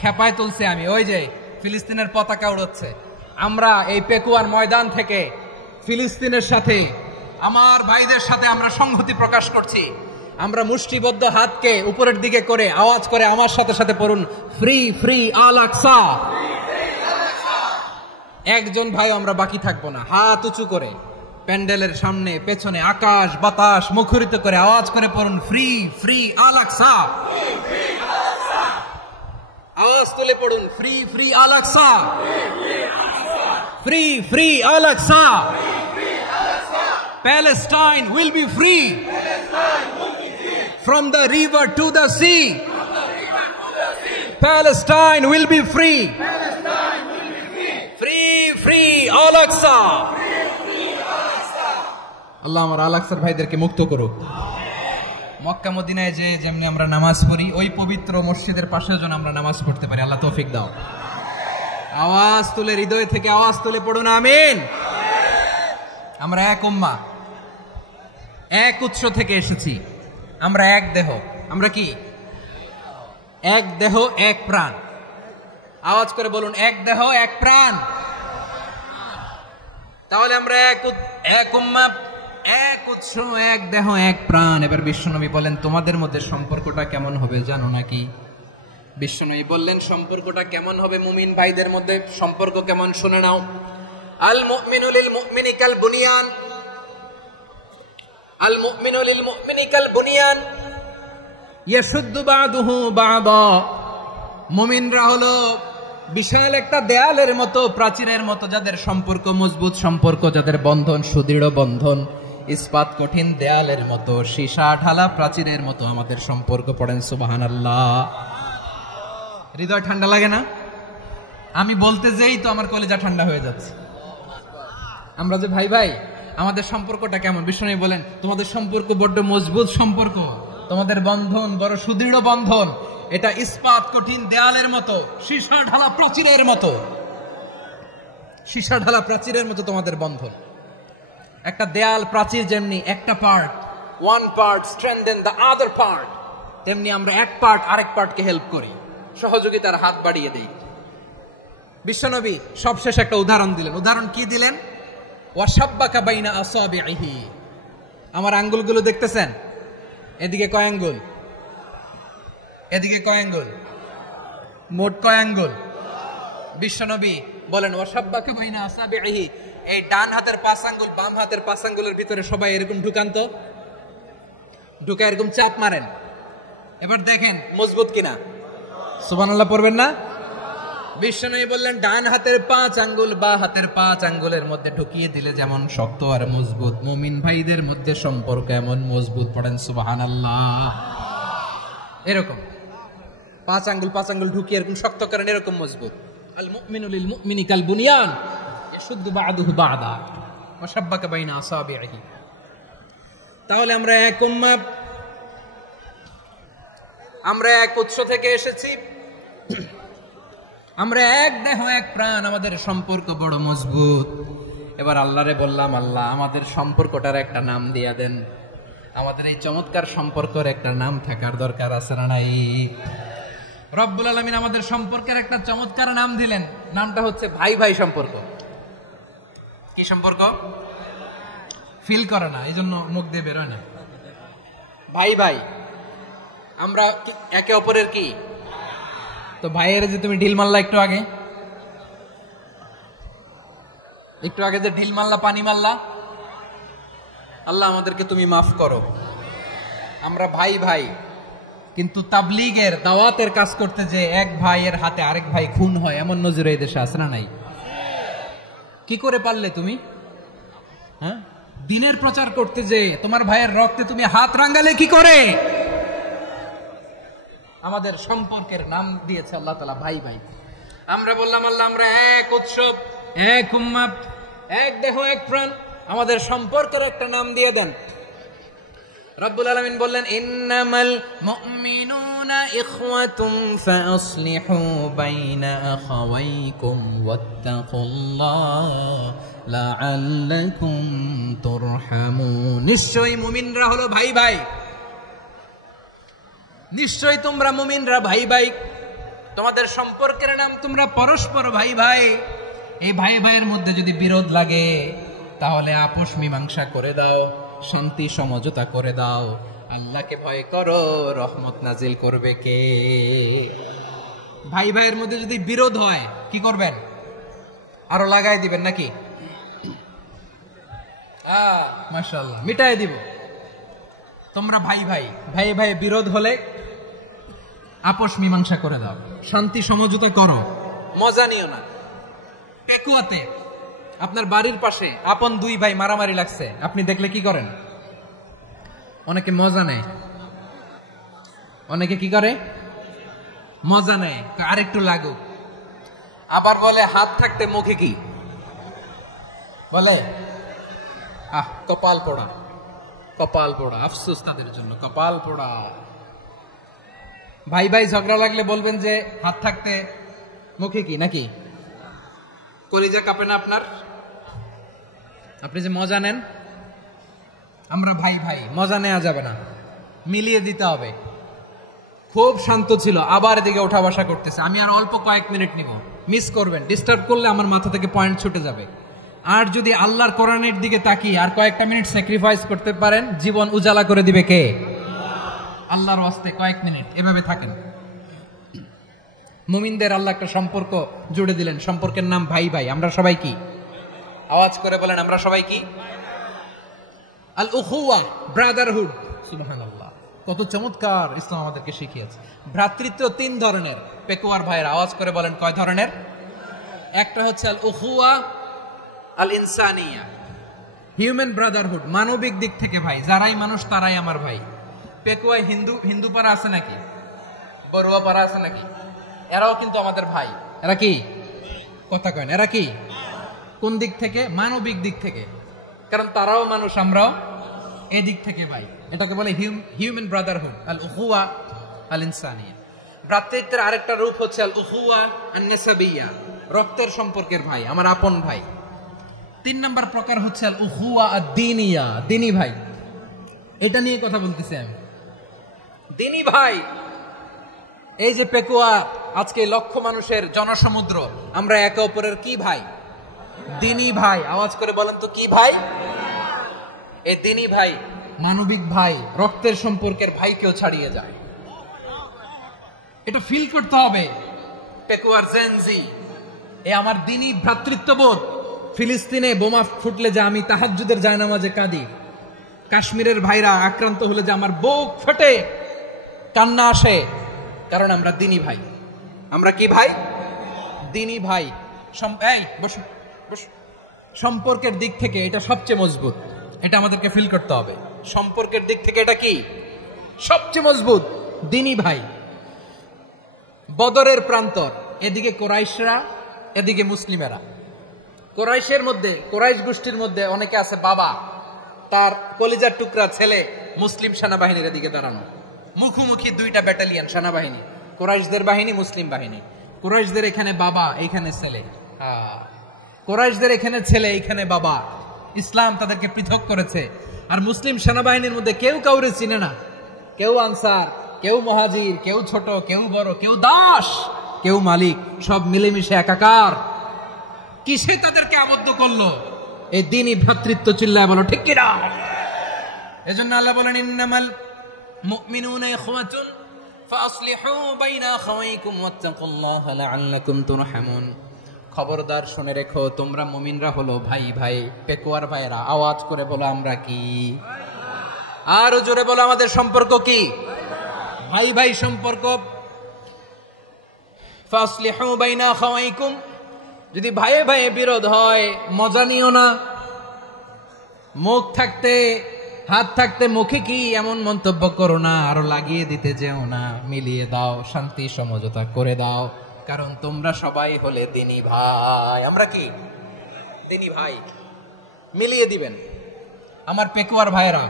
খেপায় তুলছে আমি। ওই যে ফিলিস্তিনের পতাকা উড়াচ্ছে। আমরা এই পেকুয়ার ময়দান থেকে ফিলিস্তিনের সাথে, আমার ভাইদের সাথে আমরা সংহতি প্রকাশ করছি। আমরা মুষ্টিবদ্ধ হাতকে উপরের দিকে করে আওয়াজ করে আমার সাথে সাথে পড়ুন, ফ্রি ফ্রি আল আকসা। একজন ভাই আমরা বাকি থাকবো না। হাত উঁচু করে প্যান্ডেলের সামনে পেছনে আকাশ বাতাস মুখরিত করে আওয়াজ করে পড়ুন, ফ্রি ফ্রি আল আকসা। আওয়াজ তুলে পড়ুন, free free Al Aqsa, free free Al Aqsa. Palestine will be free from the river to the sea. Palestine will be free. Free free Al Aqsa. আল্লাহ আমার আল আকসার ভাইদেরকে মুক্ত করুক। মক্কা মদিনায় যে যেমনি আমরা নামাজ পড়ি, ওই পবিত্র মসজিদের পাশে যেন আমরা নামাজ পড়তে পারি। আল্লাহ তৌফিক দাও। আওয়াজ তুলে, হৃদয় থেকে আওয়াজ তুলে পড়ুন আমিন। আমরা এক উম্মাহ, এক উৎস থেকে এসেছি। আমরা এক দেহ। আমরা কি? এক দেহ এক প্রাণ। আওয়াজ করে বলুন, এক দেহ এক প্রাণ। তাহলে আমরা এক উম্মাহ, এক উৎস, এক দেহ এক প্রাণ। এবার বিশ্বনবী বলেন, তোমাদের মধ্যে সম্পর্কটা কেমন হবে জানো নাকি? বিশ্বনবী বললেন, সম্পর্কটা কেমন হবে মুমিন ভাইদের মধ্যে? সম্পর্ক কেমন শুনে নাও। আল মুমিনু লিল মুমিনি কাল বুনিয়ান, আল মুমিনু লিল মুমিনি কাল বুনিয়ান ইয়াশুদ্দু বাদুহু বাদা। মুমিনরা হলো বিশাল একটা দেয়ালের মতো, প্রাচীরের মতো, যাদের সম্পর্ক মজবুত, সম্পর্ক যাদের বন্ধন সুদৃঢ় বন্ধন, ইস্পাত কঠিন দেয়ালের মতো, সীসা ঢালা প্রাচীরের মতো আমাদের সম্পর্ক। পড়েন সুবহানাল্লাহ। হৃদয় ঠান্ডা লাগে না? আমি বলতে যেই তো আমার কলিজা ঠান্ডা হয়ে যাচ্ছে। আমরা যে ভাই ভাই, আমাদের সম্পর্কটা কেমন? বিষ্ণু বলেন, তোমাদের সম্পর্ক বড্ড মজবুত সম্পর্ক, তোমাদের বন্ধন বড় সুদৃঢ় বন্ধন। এটা ইস্পাত কঠিন দেয়ালের মতো, সীসা ঢালা প্রাচীরের মতো, সীসা ঢালা প্রাচীরের মতো তোমাদের বন্ধন। একটা দেয়াল প্রাচীর যেমনি একটা part, one part strengthen the other part, তেমনি আমরা এক পার্ট আরেক পার্টকে হেল্প করি, সহযোগিতার হাত বাড়িয়ে দেই। বিশ্বনবী সবশেষ একটা উদাহরণ দিলেন। উদাহরণ কি দিলেন? ওয়াশাব্বাকা বাইনা আসাবিহি। আমার আঙ্গুলগুলো দেখতেছেন? এদিকে কয় আঙ্গুল? এদিকে কয় আঙ্গুল? মোট কয় আঙ্গুল? বিশ্বনবী বলেন, ওয়াশাব্বাকা বাইনা আসাবিহি। এই ডান হাতের 5 আঙ্গুল বাম হাতের 5 আঙ্গুলের ভিতরে সবাই এরকম ঢুকান তো, ঢুকা এরকম চাপ মারেন। এবার দেখেন মজবুত কিনা। সুবহানাল্লাহ পড়বেন না? বিশ্বনবী বললেন, ডান হাতের 5 আঙ্গুল বা হাতের 5 আঙ্গুলের মধ্যে ঢুকিয়ে দিলে যেমন শক্ত আর মজবুত, মুমিন ভাইদের মধ্যে সম্পর্ক এমন মজবুত। পড়েন সুবহানাল্লাহ। এরকম 5 আঙ্গুল ঢুকিয়ে এরকম শক্ত করেন, এরকম মজবুত। আল মুমিনু লিল মুমিনি কাল বুনিয়ান ইয়াশুদ্দু বাদুহু বাদা ওয়াশাব্বাকা বাইনা আসাবিহি। তাহলে আমরা এক উম্মাহ, আমরা এক উৎস থেকে এসেছি, আমরা এক দেহ এক প্রাণ, আমাদের সম্পর্ক বড় মজবুত। এবার আল্লাহরে বললাম, আল্লাহ আমাদের সম্পর্কটার একটা নাম দিয়া দেন। আমাদের এই চমৎকার সম্পর্কের একটা নাম থাকার দরকার আছে না নাই? রব্বুল আলামিন আমাদের সম্পর্কের একটা চমৎকার নাম দিলেন। নামটা হচ্ছে ভাই ভাই সম্পর্ক। কি সম্পর্ক? ফিল করে না, এই জন্য মুখ দিয়ে বেরোয় না। ভাই ভাই, আমরা একে অপরের কি? তো ভাইয়ের যে তুমি ঢিল মারলা একটু আগে যে ঢিল মারলা, পানি মারলা, আল্লাহ আমাদেরকে তুমি মাফ করো। আমরা ভাই ভাই, কিন্তু তাবলীগের দাওয়াতের কাজ করতে যে এক ভাইয়ের হাতে আরেক ভাই খুন হয়, এমন নজির এই দেশে আছে না নাই? কি করে পারলে তুমি? হ্যাঁ, দিনের প্রচার করতে যে তোমার ভাইয়ের রক্তে তুমি হাত রাঙ্গালে কি করে? আমাদের সম্পর্কের নাম দিয়েছে আল্লাহ তাআলা ভাই ভাই। আমরা বললাম, আল্লাহ আমরা এক উৎসব, এক উম্মাহ, এক দেহ এক প্রাণ, আমাদের সম্পর্কের একটা নাম দিয়ে দেন। রব্বুল আলামিন বললেন, ইন্নামাল মুমিনুনা ইখওয়াতুন ফাআসলিহু বাইনা আখাওয়াইকুম ওয়াত্তাকুল্লাহ লাআল্লাকুম তুরহামুন। নিশ্চয়ই মুমিনরা হলো ভাই ভাই, নিশ্চয়ই তোমরা মুমিনরা ভাই ভাই, তোমাদের সম্পর্কের নাম তোমরা পরস্পর ভাই ভাই। এই ভাই ভাইয়ের মধ্যে যদি বিরোধ লাগে তাহলে আপোষ মীমাংসা করে দাও, শান্তি সমঝোতা করে দাও। আল্লাহকে ভয় করো, রহমত নাজিল করবে কে? ভাই ভাইয়ের মধ্যে যদি বিরোধ হয় কি করবেন? আরো লাগাই দিবেন নাকি? মাশাআল্লাহ, মিটাই দিব। তোমরা ভাই ভাই, ভাই ভাই বিরোধ হলে আপোষ মীমাংসা করে দাও, শান্তি সমঝোতা করো, মজা নিও না। একুয়াতে আপনার বাড়ির পাশে আপন দুই ভাই মারামারি লাগছে, আপনি দেখলে কি করেন? অনেকে মজা নেয়, অনেকে কি করে? মজা নেয়, আরেকটু লাগুক। আবার বলে হাত থাকতে মুখে কি বলে? কপাল পোড়া, কপাল পোড়া। আফসোস তাদের জন্য, কপাল পোড়া। ভাই ভাই ঝগড়া লাগলে বলবেন যে হাত থাকতে মুখে কি, নাকি? কলিজা কাঁপে না আপনার? আপনি যে মজা নেন। আমরা ভাই ভাই, মজা নেওয়া যাবে না, মিলিয়ে দিতে হবে। খুব শান্ত ছিল, আবার এদিকে ওঠা বসা করতেছে। আমি আর অল্প কয়েক মিনিট নিব, মিস করবেন। ডিস্টার্ব করলে আমার মাথা থেকে পয়েন্ট ছুটে যাবে। আর যদি আল্লাহর কোরআনের দিকে তাকিয়ে আর কয়েকটা মিনিট স্যাক্রিফাইস করতে পারেন, জীবন উজালা করে দিবে কে? আল্লাহর ওয়াস্তে কয়েক মিনিট এভাবে থাকেন। মুমিনদের আল্লাহ একটা সম্পর্ক জুড়ে দিলেন, সম্পর্কের নাম ভাই ভাই। আমরা সবাই কি? আওয়াজ করে বলেন, আমরা সবাই কি? আল উখুয়া, ব্রাদারহুড। সুবহানাল্লাহ, কত চমৎকার ইসলাম আমাদেরকে শিখিয়েছে। ভ্রাতৃত্ব তিন ধরনের। পেকুয়ার ভাইয়ের আওয়াজ করে বলেন, কয় ধরনের? একটা হচ্ছে আল উখুয়া আল ইনসানিয়া, হিউম্যান ব্রাদারহুড, মানবিক দিক থেকে ভাই, যারাই মানুষ তারাই আমার ভাই। পেকুয়ায় হিন্দু পাড়া আছে নাকি? বড়ুয়া পাড়া আছে নাকি? এরাও কিন্তু আমাদের ভাই। এরা কি? কথা কয় না, এরা কি? কোন দিক থেকে? মানবিক দিক থেকে। কারণ তারাও মানুষ, আমরাও এদিক থেকে ভাই। এটাকে বলে হিউম্যান ব্রাদারহুড, আল উখুয়া আল ইনসানিয়া। ভ্রাতৃত্বের আরেকটা রূপ হচ্ছে আল উখুয়া আন নিসাবিয়া, রক্তের সম্পর্কের ভাই, আমার আপন ভাই। তিন নম্বর প্রকার হচ্ছে আল উখুয়া আদ-দীনিয়া, দিনী ভাই। এটা নিয়ে কথা বলতেছি আমি। দিনী ভাই, এই যে পেকুয়া, আজকে লক্ষ মানুষের জনসমুদ্র, আমরা একে অপরের কি ভাই? দিনী ভাই। আওয়াজ করে বলেন তো কি ভাই? এই দিনী ভাই, মানবিক ভাই, রক্তের সম্পর্কের ভাইকেও ছাড়িয়ে যায়। এটা ফিল করতে হবে। পেকুয়ার জেনজি, এ আমার দিনী ভ্রাতৃত্ববোধ। ফিলিস্তিনে বোমা ফুটলে যে আমি তাহাজ্জুদের জায়নামাজে কাঁদি, কাশ্মীরের ভাইরা আক্রান্ত হলে যে আমার বুক ফেটে কান্না আসে, কারণ আমরা দিনী ভাই। আমরা কি ভাই? দিনী ভাই। সম্পর্কের দিক থেকে এটা সবচেয়ে মজবুত। এটা আমাদেরকে ফিল করতে হবে। সম্পর্কের দিক থেকে এটা কি? সবচেয়ে মজবুত, দিনী ভাই। বদরের প্রান্তর, এদিকে কোরাইশরা, এদিকে মুসলিমেরা। কোরাইশের মধ্যে, কোরাইশ গোষ্ঠীর মধ্যে অনেকে আছে বাবা, তার কলিজার টুকরা ছেলে মুসলিম সেনাবাহিনীর এদিকে দাঁড়ানো, মুখোমুখি দুইটা ব্যাটালিয়ন সেনাবাহিনী, কোরাইশদের বাহিনী, মুসলিম বাহিনী। কোরাইশদের এখানে বাবা, এইখানে ছেলে। কোরাইশদের এখানে ছেলে, এইখানে বাবা। ইসলাম তাদেরকে পৃথক করেছে। আর মুসলিম সেনাবাহিনীর মধ্যে কেউ কাউরে চিনে না। কেউ আনসার, কেউ মুহাজির, কেউ ছোট, কেউ বড়, কেউ দাস, কেউ মালিক, সব মিলেমিশে একাকার। কিসে তাদেরকে আবদ্ধ করলো? এই দিনই ভ্রাতৃত্ব। চিল্লায় বলো ঠিক কিনা? এজন্য আল্লাহ বলেন, ইন্নামাল মুমিনুনা ইখওয়াতুন ফাসলিহু বাইনা আখাওয়াইকুম ওয়াত্তাকুল্লাহা লাআল্লাকুম তুরহামুন। খবরদার শুনে রেখো, তোমরা মুমিনরা হলো ভাই ভাই। পেকুয়ার ভাইরা আওয়াজ করে বলো, আমরা কি? আরো জোরে বলো, আমাদের সম্পর্ক কি? ভাই ভাই সম্পর্ক। ফাসলিহু বাইনা আখাওয়াইকুম, যদি ভাইয়ে ভাইয়ে বিরোধ হয় মজা নিও না। মুখ থাকতে, হাত থাকতে মুখে কি এমন মন্তব্য করো না, আরো লাগিয়ে দিতে যেও না। মিলিয়ে দাও, শান্তি সমঝোতা করে দাও, কারণ তোমরা সবাই হলে দিনী ভাই। আমরা কি? দিনী ভাই। মিলিয়ে দিবেন। আমার পেকুয়ার ভাইয়েরা,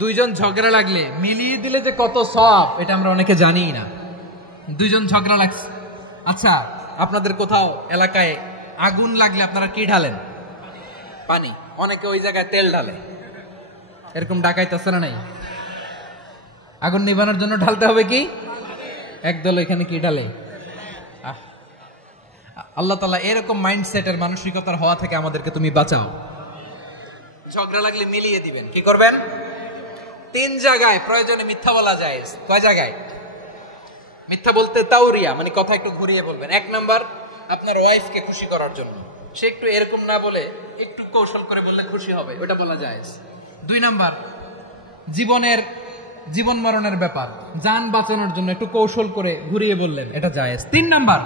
দুইজন ঝগড়া লাগলে মিলিয়ে দিলে যে কত সওয়াব, এটা আমরা অনেকে জানি না। দুইজন ঝগড়া লাগছে, আচ্ছা আপনাদের কোথাও এলাকায় আগুন লাগলে আপনারা কি ঢালেন? পানি, অনেকে ওই জায়গায় তেল ঢালে, এরকম ডাকাইতেছে না নাই? আগুন নিভানোর জন্য ঢালতে হবে কি? একদল এখানে কি ঢালে? আল্লাহ তাআলা এরকম মাইন্ডসেটের মানসিকতার হওয়া থেকে আমাদেরকে তুমি বাঁচাও। ঝগড়া লাগলে মিলিয়ে দিবেন। কি করবেন? 3 জায়গায় প্রয়োজনে মিথ্যা বলা যায়। কয় জায়গায় মিথ্যা বলতে? তাওরিয়া, মানে কথা একটু ঘুরিয়ে বলবেন। 1 নাম্বার, আপনার ওয়াইফকে খুশি করার জন্য, সে একটু এরকম না বলে একটু কৌশল করে বললে খুশি হবে, ওটা বলা যায়। 2 নাম্বার, জীবন মরণের ব্যাপার, জান বাঁচানোর জন্য একটু কৌশল করে ঘুরিয়ে বললেন, এটা জায়েজ। 3 নাম্বার,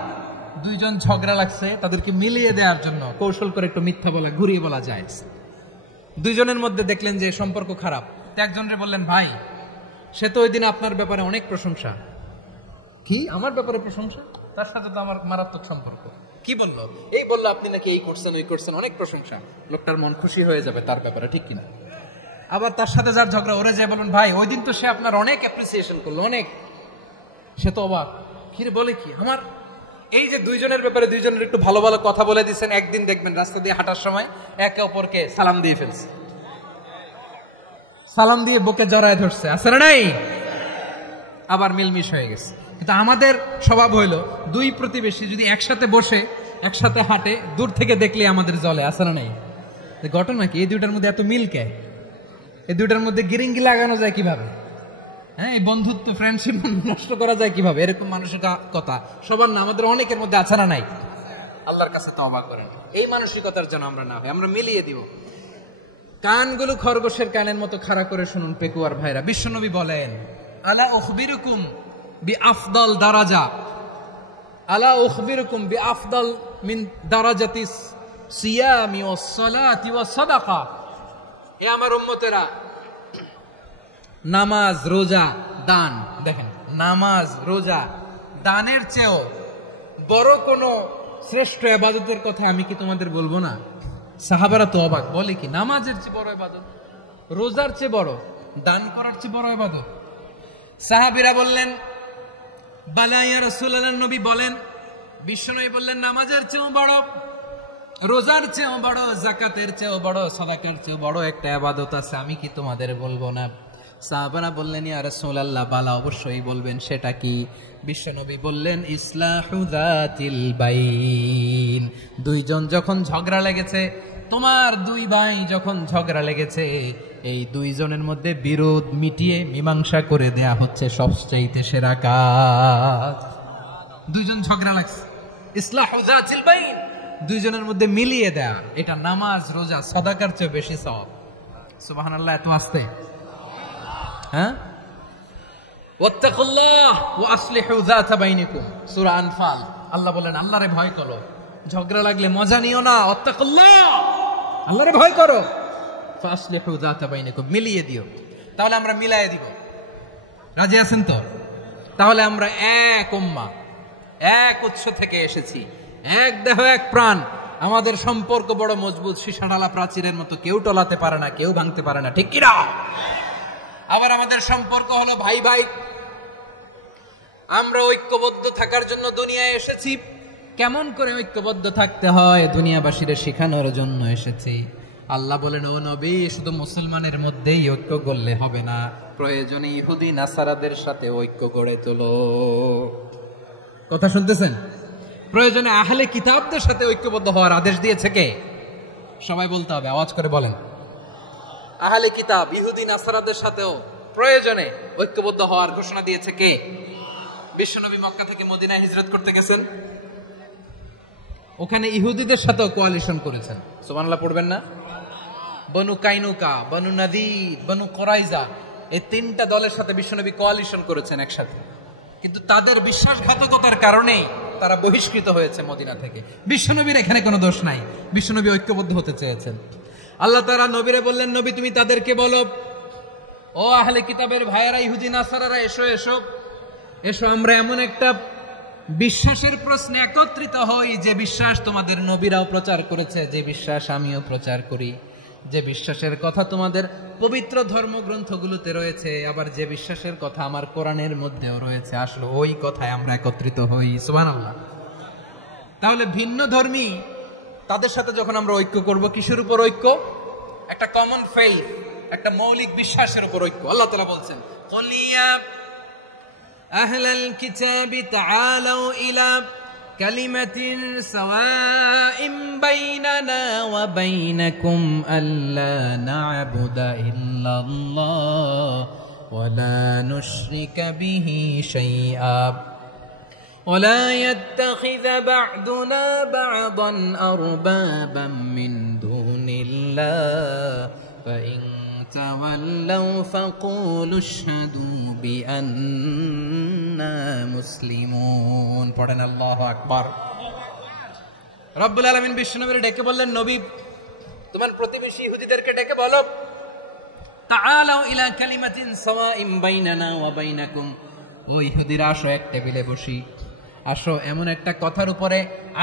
দুইজন ঝগড়া লাগছে তাদেরকে মিলিয়ে দেওয়ার জন্য কৌশল করে একটু মিথ্যা বলা, ঘুরিয়ে বলা জায়েজ। দুইজনের মধ্যে দেখলেন যে সম্পর্ক খারাপ, একজনরে বললেন, ভাই সে তো ওই দিন আপনার ব্যাপারে অনেক প্রশংসা। কি আমার ব্যাপারে প্রশংসা? তার সাথে তো আমার মারাত্মক সম্পর্ক। কি বললো? এই বললো আপনি নাকি এই করছেন ওই করছেন, অনেক প্রশংসা। লোকটার মন খুশি হয়ে যাবে তার ব্যাপারে, ঠিক কিনা? আবার তার সাথে যার ঝগড়া, ওরা যে বলুন, ভাই ওই দিন তো সে আপনার অনেক অ্যাপ্রিসিয়েশন করলো, অনেক। সে তো অবাক, কি বলে কি আমার? এই যে দুইজনের ব্যাপারে দুইজনের একটু ভালো ভালো কথা বলে দিচ্ছেন, একদিন দেখবেন রাস্তা দিয়ে হাঁটার সময় একে অপরকে সালাম দিয়ে ফেলছে, সালাম দিয়ে বুকে জড়ায় ধরছে, আছে না নাই? আবার মিলমিশ হয়ে গেছে। কিন্তু আমাদের স্বভাব হইলো, দুই প্রতিবেশী যদি একসাথে বসে একসাথে হাঁটে, দূর থেকে দেখলে আমাদের জলে, আছে না নাই? ঘটনা কি? এই দুইটার মধ্যে এত মিল কে? এই দুইটার মধ্যে গিরিঙ্গি লাগানো যায় কিভাবে? হ্যাঁ, এই বন্ধুত্ব, ফ্রেন্ডশিপ নষ্ট করা যায় কিভাবে? এরকম মানসিকতা সবার না, আমাদের অনেকের মধ্যে আছে না নাই? আল্লাহর কাছে তওবা করেন, এই মানসিকতার যেন আমরা না হয়, আমরা মিলিয়ে দিব। কানগুলো খরগোশের কানের মতো খাড়া করে শুনুন পেকুয়ার ভাইরা। বিশ্বনবী বলেন, আলা উখবিরুকুম বিআফদাল দারাজা, আলা উখবিরুকুম বিআফদাল মিন দারাজাতিস সিয়ামি ওয়াস সালাতি ওয়াস সাদাকা। হে আমার উম্মতেরা, নামাজ, রোজা, দান, দেখেন নামাজ, রোজা, দানের চেয়েও বড় কোন শ্রেষ্ঠ ইবাদতের কথা আমি কি তোমাদের বলবো না? সাহাবারা তো অবাক, বলে কি নামাজের চেয়ে বড় ইবাদত, রোজার চেয়ে বড়, দান করার চেয়ে বড় ইবাদত? সাহাবীরা বললেন, বালা ইয়া রাসূলুল্লাহ, নবী বলেন, বিশ্বনবী বললেন, নামাজের চেয়েও বড়, রোজার চেয়েও বড়, যাকাতের চেয়েও বড়, সাদাকার চেয়েও বড় একটা ইবাদত আছে, আমি কি তোমাদের বলবো না? সাহাবারা বললেন, ইয়া রাসূলুল্লাহ, বালা, অবশ্যই বলবেন, সেটা কি? বিশ্বনবী বললেন, ইসলাহু যাতিল বাইন। দুইজন যখন ঝগড়া লেগেছে, তোমার দুই ভাই যখন ঝগড়া লেগেছে, এই দুইজনের মধ্যে বিরোধ মিটিয়ে মীমাংসা করে দেয়া হচ্ছে সবচাইতে সেরা কাজ। দুইজন ঝগড়া লাগছে, ইসলাহু যাতিল বাইন, দুইজনের মধ্যে মিলিয়ে দেয়া, এটা নামাজ, রোজা, সাদাকার চেয়ে বেশি সওয়াব। সুবহানাল্লাহ, এত আস্তে, হ্যাঁ? ওয়াত্তাকুল্লাহ ওয়া আসলিহু যাতা বাইনিকুম, সূরা আনফাল। আল্লাহ বলেন, আল্লাহরে ভয় করো, ঝগড়া লাগলে মজা নিও না, ওয়াত্তাকুল্লাহ, আল্লাহরে ভয় করো, ফাসলিহু যাতা বাইনিকুম, মিলিয়ে দিও। তাহলে আমরা মিলায়ে দিব, রাজি আছেন তো? তাহলে আমরা এক উম্মাহ, এক উৎস থেকে এসেছি, এক দেহ এক প্রাণ, আমাদের সম্পর্ক বড় মজবুত, সীসাঢালা প্রাচীরের মতো, কেউ টলাতে পারে না, কেউ ভাঙতে পারে না, ঠিক কিনা? আবার আমাদের সম্পর্ক হলো ভাই ভাই, আমরা ঐক্যবদ্ধ থাকার জন্য দুনিয়ায় এসেছি। কেমন করে ঐক্যবদ্ধ থাকতে হয় দুনিয়াবাসীদের শেখানোর জন্য এসেছি। আল্লাহ বলেন, ও নবী, শুধু মুসলমানের মধ্যেই ঐক্য গড়লে হবে না, প্রয়োজনে ইহুদি নাসারাদের সাথে ঐক্য গড়ে তোলো। কথা শুনতেছেন? প্রয়োজনে আহলে কিতাবদের সাথে ঐক্যবদ্ধ হওয়ার আদেশ দিয়েছে কে? সবাই বলতে হবে, আওয়াজ করে বলেন। আহলে কিতাব, ইহুদি নাসারাদের সাথেও প্রয়োজনে ঐক্যবদ্ধ হওয়ার ঘোষণা দিয়েছে কে? বিশ্বনবী মক্কা থেকে মদিনায় হিজরত করতে গেছেন, ওখানে ইহুদিদের সাথেও কোয়ালিশন করেছেন। সুবহানাল্লাহ পড়বেন না? বনু কাইনুকা, বনু নাদির, বনু কুরাইজা, এই 3টা দলের সাথে বিশ্বনবী কোয়ালিশন করেছেন একসাথে। কিন্তু তাদের বিশ্বাসঘাতকতার কারণেই তারা বহিষ্কৃত হয়েছে মদিনা থেকে। বিশ্বনবীর এখানে কোনো দোষ নাই, বিশ্বনবী ঐক্যবদ্ধ হতে চেয়েছেন। আল্লাহ তাআলা নবীরে বললেন, নবী তুমি তাদেরকে বলো, ও আহলে কিতাবের ভাইয়েরা, ইহুদি নাসারারা, এসো এসো এসো, আমরা এমন একটা বিশ্বাসের প্রশ্নে একত্রিত হই, যে বিশ্বাস তোমাদের নবীরাও প্রচার করেছে, যে বিশ্বাস আমিও প্রচার করি, যে বিশ্বাসের কথা তোমাদের পবিত্র ধর্মগ্রন্থগুলোতে রয়েছে, আবার যে বিশ্বাসের কথা আমার কোরআনের মধ্যেও রয়েছে, আসলে ওই কথায় আমরা একত্রিত হই। সুবহানাল্লাহ। তাহলে ভিন্ন ধর্মী তাদের সাথে যখন আমরা ঐক্য করব, কিসের উপর ঐক্য? একটা কমন ফেইথ, একটা মৌলিক বিশ্বাসের উপর ঐক্য। আল্লাহ তাআলা বলছেন, কুল ইয়া আহলাল কিতাবি তাআলাউ ইলা কালিমাতিন সাওয়াইন বাইনানা ওয়া বাইনাকুম আল্লা না'বুদা ইল্লাল্লাহ ওয়া লা নুশরিকা বিহি শাইআ ولا يتخذ بعضنا بعضا أربابا من دون الله فإن تولوا فقولوا اشهدوا بأننا مسلمون পড়েন আল্লাহু আকবার। রব্বুল আলামিন বিশ্বনবীকে ডেকে বললেন, নবী তোমার প্রতিবেশী ইহুদিদেরকে ডেকে বলো, তাআলাউ ইলা কালিমাতিন সাওয়াইন বাইনানা ওয়া বাইনাকুম, ও ইহুদিরা আসো এক টেবিলে বসি, আসো এমন একটা কথার উপরে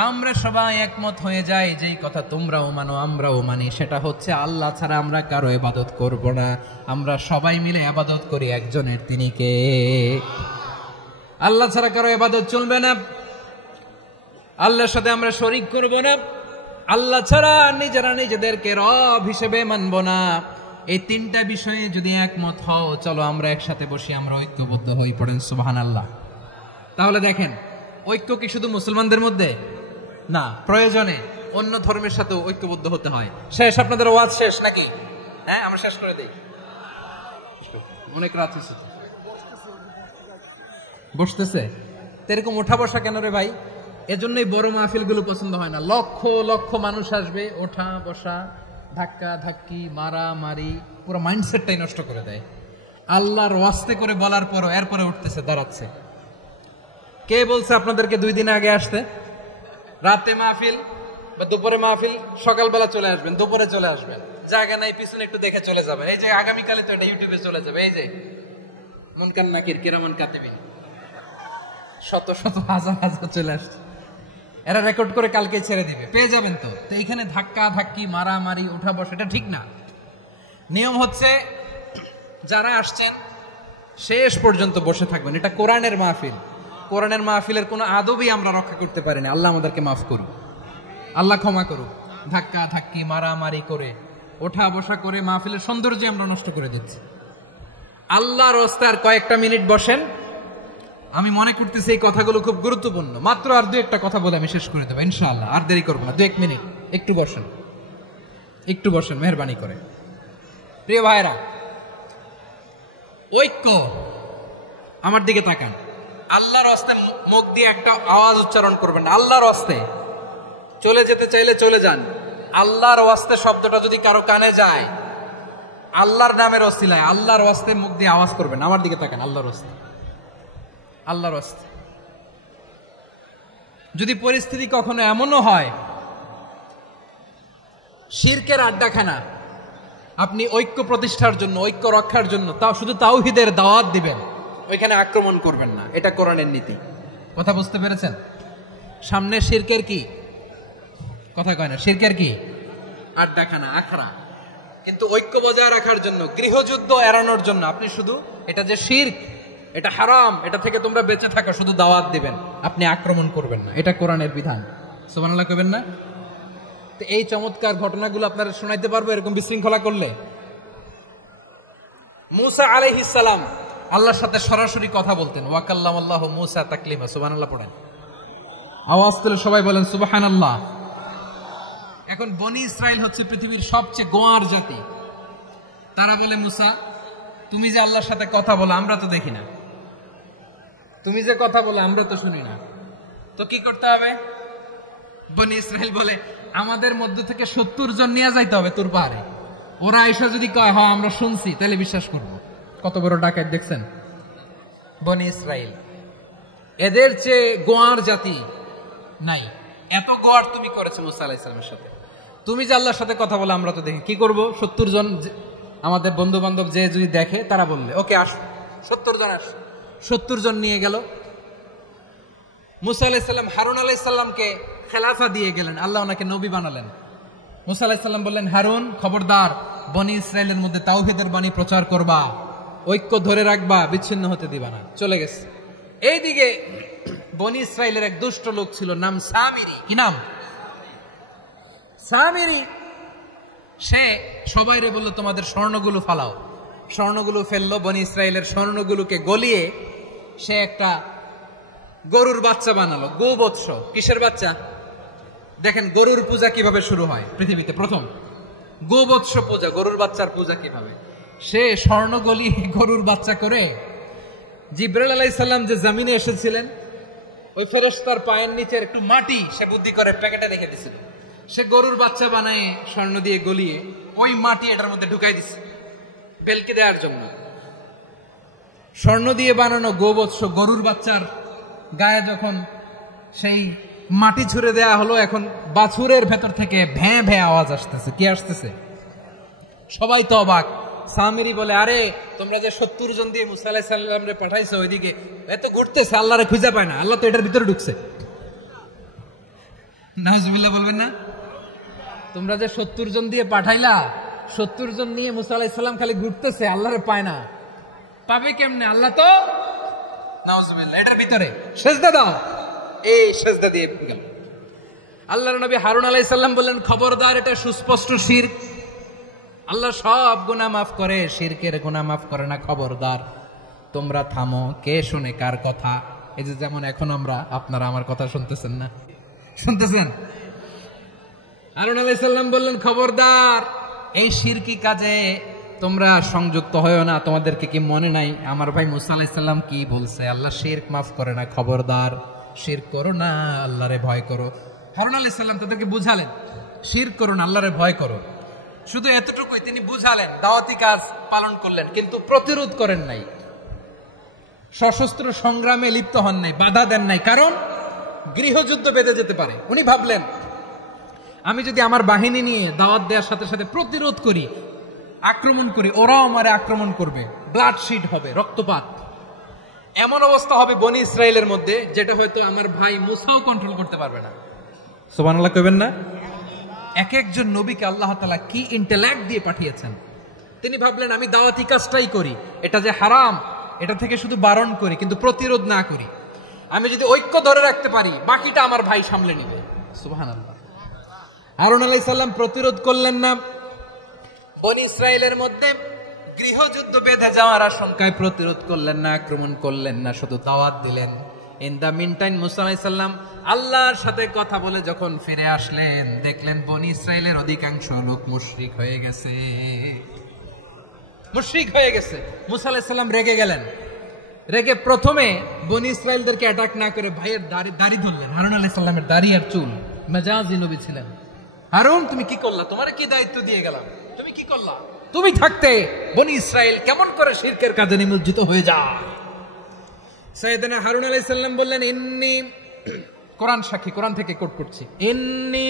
আমরা সবাই একমত হয়ে যাই, যেই কথা তোমরাও মানো আমরাও মানি, সেটা হচ্ছে আল্লাহ ছাড়া আমরা কারো ইবাদত করব না, আমরা সবাই মিলে ইবাদত করি একজনের, তিনি কে? আল্লাহ ছাড়া কারো ইবাদত চলবে না, আল্লাহর সাথে আমরা শরীক করব না, আল্লাহ ছাড়া নিজেরা নিজেদেরকে রব হিসেবে মানব না। এই তিনটা বিষয়ে যদি একমত হও, চলো আমরা একসাথে বসি, আমরা ঐক্যবদ্ধ হই। পড়েন সুবহানাল্লাহ। তাহলে দেখেন, ঐক্য কি শুধু মুসলমানদের মধ্যে না, প্রয়োজনে অন্য ধর্মের সাথে ঐক্যবদ্ধ হতে হয়। শেষ, আপনাদের ওয়াজ শেষ নাকি? হ্যাঁ, আমরা শেষ করে দেই, অনেক রাত হয়েছে। বসতেছে এরকম ওঠা বসা কেন রে ভাই? এজন্যই বড় মাহফিল গুলো পছন্দ হয় না। লক্ষ লক্ষ মানুষ আসবে, ওঠা বসা, ধাক্কা ধাক্কি, মারামারি, পুরো মাইন্ডসেটটাই নষ্ট করে দেয়। আল্লাহর ওয়াস্তে করে বলার পরও এরপরে উঠতেছে, দাঁড়াচ্ছে। কে বলছে আপনাদেরকে 2 দিন আগে আসতে? রাতে মাহফিল বা দুপুরে মাহফিল, সকালবেলা চলে আসবেন, দুপুরে চলে আসবেন, জায়গা নাই পিছনে একটু দেখে চলে যাবেন। এই যে আগামীকালে তো এটা ইউটিউবে চলে যাবে, এই যে মুনকার নাকির কিরামান কাতিবিন, শত শত হাজার হাজার চলে আসছে, এরা রেকর্ড করে কালকে ছেড়ে দিবে, পেয়ে যাবেন। তো এইখানে ধাক্কা ধাক্কি, মারামারি, উঠা বসা, এটা ঠিক না। নিয়ম হচ্ছে যারা আসছেন শেষ পর্যন্ত বসে থাকবেন। এটা কোরআনের মাহফিল, কোরআনের মাহফিলের কোনো আদবই আমরা রক্ষা করতে পারি না। আল্লাহ আমাদেরকে মাফ করুক, আল্লাহ ক্ষমা করুক। ধাক্কা ধাক্কি, মারামারি করে, ওঠা বসা করে মাহফিলের সৌন্দর্য আমরা নষ্ট করে দিচ্ছি। আল্লাহর রাস্তায় আর কয়েকটা মিনিট বসেন। আমি মনে করতেছি এই কথাগুলো খুব গুরুত্বপূর্ণ। মাত্র আর 2-1টা কথা বলে আমি শেষ করে দেবো ইনশাআল্লাহ, আর দেরি করবো না। 2-1 মিনিট একটু বসেন, একটু বসেন মেহরবানি করে। প্রিয় ভাইরা, ঐক্য, আমার দিকে তাকান। আল্লাহর রাস্তে মুখ দিয়ে একটা আওয়াজ উচ্চারণ করবেন, আল্লাহর রাস্তে। চলে যেতে চাইলে চলে যান। আল্লাহর ওয়াস্তে শব্দটা যদি কারো কানে যায়, আল্লাহর নামের ওসিলায় আল্লাহর ওয়াস্তে মুখ দিয়ে আওয়াজ করবেন। আমার দিকে তাকান, আল্লাহর ওয়াস্তে, আল্লাহর ওয়াস্তে। যদি পরিস্থিতি কখনো এমনও হয় শিরকের আড্ডাখানা, আপনি ঐক্য প্রতিষ্ঠার জন্য, ঐক্য রক্ষার জন্য তাও শুধু তাওহীদের দাওয়াত দিবেন, ওইখানে আক্রমণ করবেন না। এটা কোরআনের নীতি। কথা বুঝতে পেরেছেন? সামনে শিরকের কি কথা কয় না, শিরকের কি আড্ডাখানা, আখড়া। কিন্তু ঐক্য বজায় রাখার জন্য, গৃহযুদ্ধ এড়ানোর জন্য আপনি শুধু এটা যে শিরক, এটা হারাম, এটা থেকে তোমরা বেঁচে থাকো, শুধু দাওয়াত দিবেন, আপনি আক্রমণ করবেন না। এটা কোরআনের বিধান। সুবহানাল্লাহ কইবেন না? তো এই চমৎকার ঘটনাগুলো আপনারা শোনাইতে পারবো এরকম বিশৃঙ্খলা করলে। মুসা আলাইহিস সালাম আল্লাহর সাথে সরাসরি কথা বলতেন। ওয়া কাল্লামাল্লাহু মুসা তাকলিমা। সুবহানাল্লাহ পড়েন, আওয়াজ তুলে সবাই বলেন সুবহানাল্লাহ। এখন বনি ইসরাইল হচ্ছে পৃথিবীর সবচেয়ে গোয়ার জাতি। তারা বলে, মুসা তুমি যে আল্লাহর সাথে কথা বলো আমরা তো দেখি না, তুমি যে কথা বলো আমরা তো শুনি না, তো কি করতে হবে? বনি ইসরাইল বলে, আমাদের মধ্যে থেকে 70 জন নিয়ে যাইতে হবে তোর পাহাড়ে। ওরা আইসা যদি কয় হ্যাঁ আমরা শুনছি, তাহলে বিশ্বাস করবো। কত বড় ডাকাত দেখছেন বনি ইসরাইল। এদের চেয়ে গোয়ার জাতি নাই। এত গোয়ার তুমি করেছো মুসা আলাইহিস সালামের সাথে। তুমি যে আল্লাহর সাথে কথা বলে আমরা তো দেখি, কি করব? 70 জন আমাদের বন্ধু বান্ধব যে যদি দেখে, তারা বললে ওকে আস, 70 জন আস। 70 জন নিয়ে গেল। মুসা আলাইহিস সালাম হারুন আলাইহিস সালামকে খেলাফা দিয়ে গেলেন, আল্লাহ ওনাকে নবী বানালেন। মুসা আলাইহিস সালাম বললেন, হারুন খবরদার, বনি ইসরাইলের মধ্যে তাওহীদের বাণী প্রচার করবা, ঐক্য ধরে রাখবা, বিচ্ছিন্ন হতে দিবা না। চলে গেছে। এইদিকে বনি ইসরাইলের এক দুষ্ট লোক ছিল, নাম সামিরি। কি নাম? সামিরি সে সবাইরে বললো তোমাদের স্বর্ণগুলো ফালাও। স্বর্ণগুলো ফেললো, বনি ইসরায়েলের স্বর্ণগুলোকে গলিয়ে সে একটা গরুর বাচ্চা বানালো। গোবৎস, কিসের বাচ্চা? দেখেন গরুর পূজা কিভাবে শুরু হয় পৃথিবীতে প্রথম, গোবৎস পূজা, গরুর বাচ্চার পূজা কিভাবে। সে স্বর্ণ গলিয়ে গরুর বাচ্চা করে জিব্রাইল আলাইহিস সালাম যে জমিনে এসেছিলেন ওই ফেরেশতার পায়ের নিচের একটু মাটি সে বুদ্ধি করে প্যাকেটে রেখে দিছিল। সে গরুর বাচ্চা বানায় স্বর্ণ দিয়ে গলিয়ে ওই মাটি এটার মধ্যে ঢুকাই দিছে বেলকে দেওয়ার জন্য। স্বর্ণ দিয়ে বানানো গোবৎস গরুর বাচ্চার গায়ে যখন সেই মাটি ছুঁড়ে দেয়া হলো, এখন বাছুরের ভেতর থেকে ভ্যাঁ ভ্যাঁ আওয়াজ আসতেছে। কি আসতেছে? সবাই তো অবাক। সামিরি বলে, আরে তোমরা যে 70 জন দিয়ে মুসা আলাইহিস সালামরে পাঠাইছো ওইদিকে, এত ঘুরতেছে, আল্লাহরে খুঁজে পায় না, আল্লাহ তো এটার ভিতরে ঢুকছে। নাউজুবিল্লাহ বলবেন না? তোমরা যে 70 জন দিয়ে পাঠাইলা, 70 জন নিয়ে মুসা আলাইহিস সালাম খালি ঘুরতেছে, আল্লাহরে পায় না। পাবে কেমনে? আল্লাহ তো নাউজুবিল্লাহ এটার ভিতরে। সেজদা দাও, এই সেজদা দিয়ে গেল। আল্লাহর নবী হারুন আলাইহিস সালাম বললেন, খবরদার, এটা সুস্পষ্ট শিরক। আল্লাহ সব গুনাহ মাফ করে, শিরকের গুনাহ মাফ করে না, খবরদার তোমরা থামো। কে শুনে কার কথা? এই যে যেমন এখন আপনারা আমার কথা শুনতেছেন না? শুনতেছেন? হারুন আলাইহিস সালাম বললেন, খবরদার, এই শিরকি কাজে তোমরা সংযুক্ত হয়ো না। তোমাদেরকে কি মনে নাই আমার ভাই মুসা আলাইহিস সালাম কি বলছে? আল্লাহ শিরক মাফ করে না, খবরদার শিরক করো না, আল্লাহরে ভয় করো। হারুন আলাইহিস সালাম তাদেরকে বুঝালেন, শিরক করো না, আল্লাহরে ভয় করো। শুধু এতটুকুই তিনি বুঝালেন, দাওয়াতি কাজ পালন করলেন, কিন্তু প্রতিরোধ করেন নাই, সশস্ত্র সংগ্রামে লিপ্ত হন নাই, বাধা দেন নাই, কারণ গৃহযুদ্ধ বেঁধে যেতে পারে। উনি ভাবলেন, আমি যদি আমার বাহিনী নিয়ে দাওয়াত দেওয়ার সাথে সাথে প্রতিরোধ করি, আক্রমণ করি, ওরাও আমারে আক্রমণ করবে, ব্লাডশিট হবে, রক্তপাত, এমন অবস্থা হবে বনি ইসরায়েলের মধ্যে যেটা হয়তো আমার ভাই মুসাও কন্ট্রোল করতে পারবে না। সুবহানাল্লাহ কইবেন না? এক একজন নবীকে আল্লাহ তাআলা কি ইন্টেলেক্ট দিয়ে পাঠিয়েছেন। তিনি ভাবলেন, আমি দাওয়াতি কাজটাই করি, এটা যে হারাম এটা থেকে শুধু বারণ করি, কিন্তু প্রতিরোধ না করি। আমি যদি ঐক্য ধরে রাখতে পারি, বাকিটা আমার ভাই সামলে নিবে। সুবহানাল্লাহ। হারুন আলাইহিস সালাম প্রতিরোধ করলেন না, বনি ইসরায়েলের মধ্যে গৃহযুদ্ধ বেঁধে যাওয়ার আশঙ্কায় প্রতিরোধ করলেন না, আক্রমণ করলেন না, শুধু দাওয়াত দিলেন। ইন দা মিন টাইম মুসা আলাইহিস সালাম আল্লাহর সাথে কথা বলে যখন ফিরে আসলেন, দেখলেন বনি ইসরায়েলের অধিকাংশ লোক মুশরিক হয়ে গেছে। মুশরিক হয়ে গেছে। মুসা আলাইহিস সালাম রেগে গেলেন। রেগে প্রথমে বনি ইসরায়েলদেরকে অ্যাটাক না করে ভাইয়ের দাড়ি ধরলেন। হারুন আলাইহিস সালামের দাড়ি আর চুল, মেজাজি নবী ছিলেন। হারুন, তুমি কি করলা? তোমার কি দায়িত্ব দিয়ে গেলাম, তুমি কি করলা? তুমি থাকতে বনি ইসরায়েল কেমন করে শিরকের কাজে নিমজ্জিত হয়ে যায়? সাইয়েদনা হারুন আলাইহিস সালাম বললেন, ইন্নী, কোরআন সাক্ষী, কোরআন থেকে কোট করছি, ইন্নী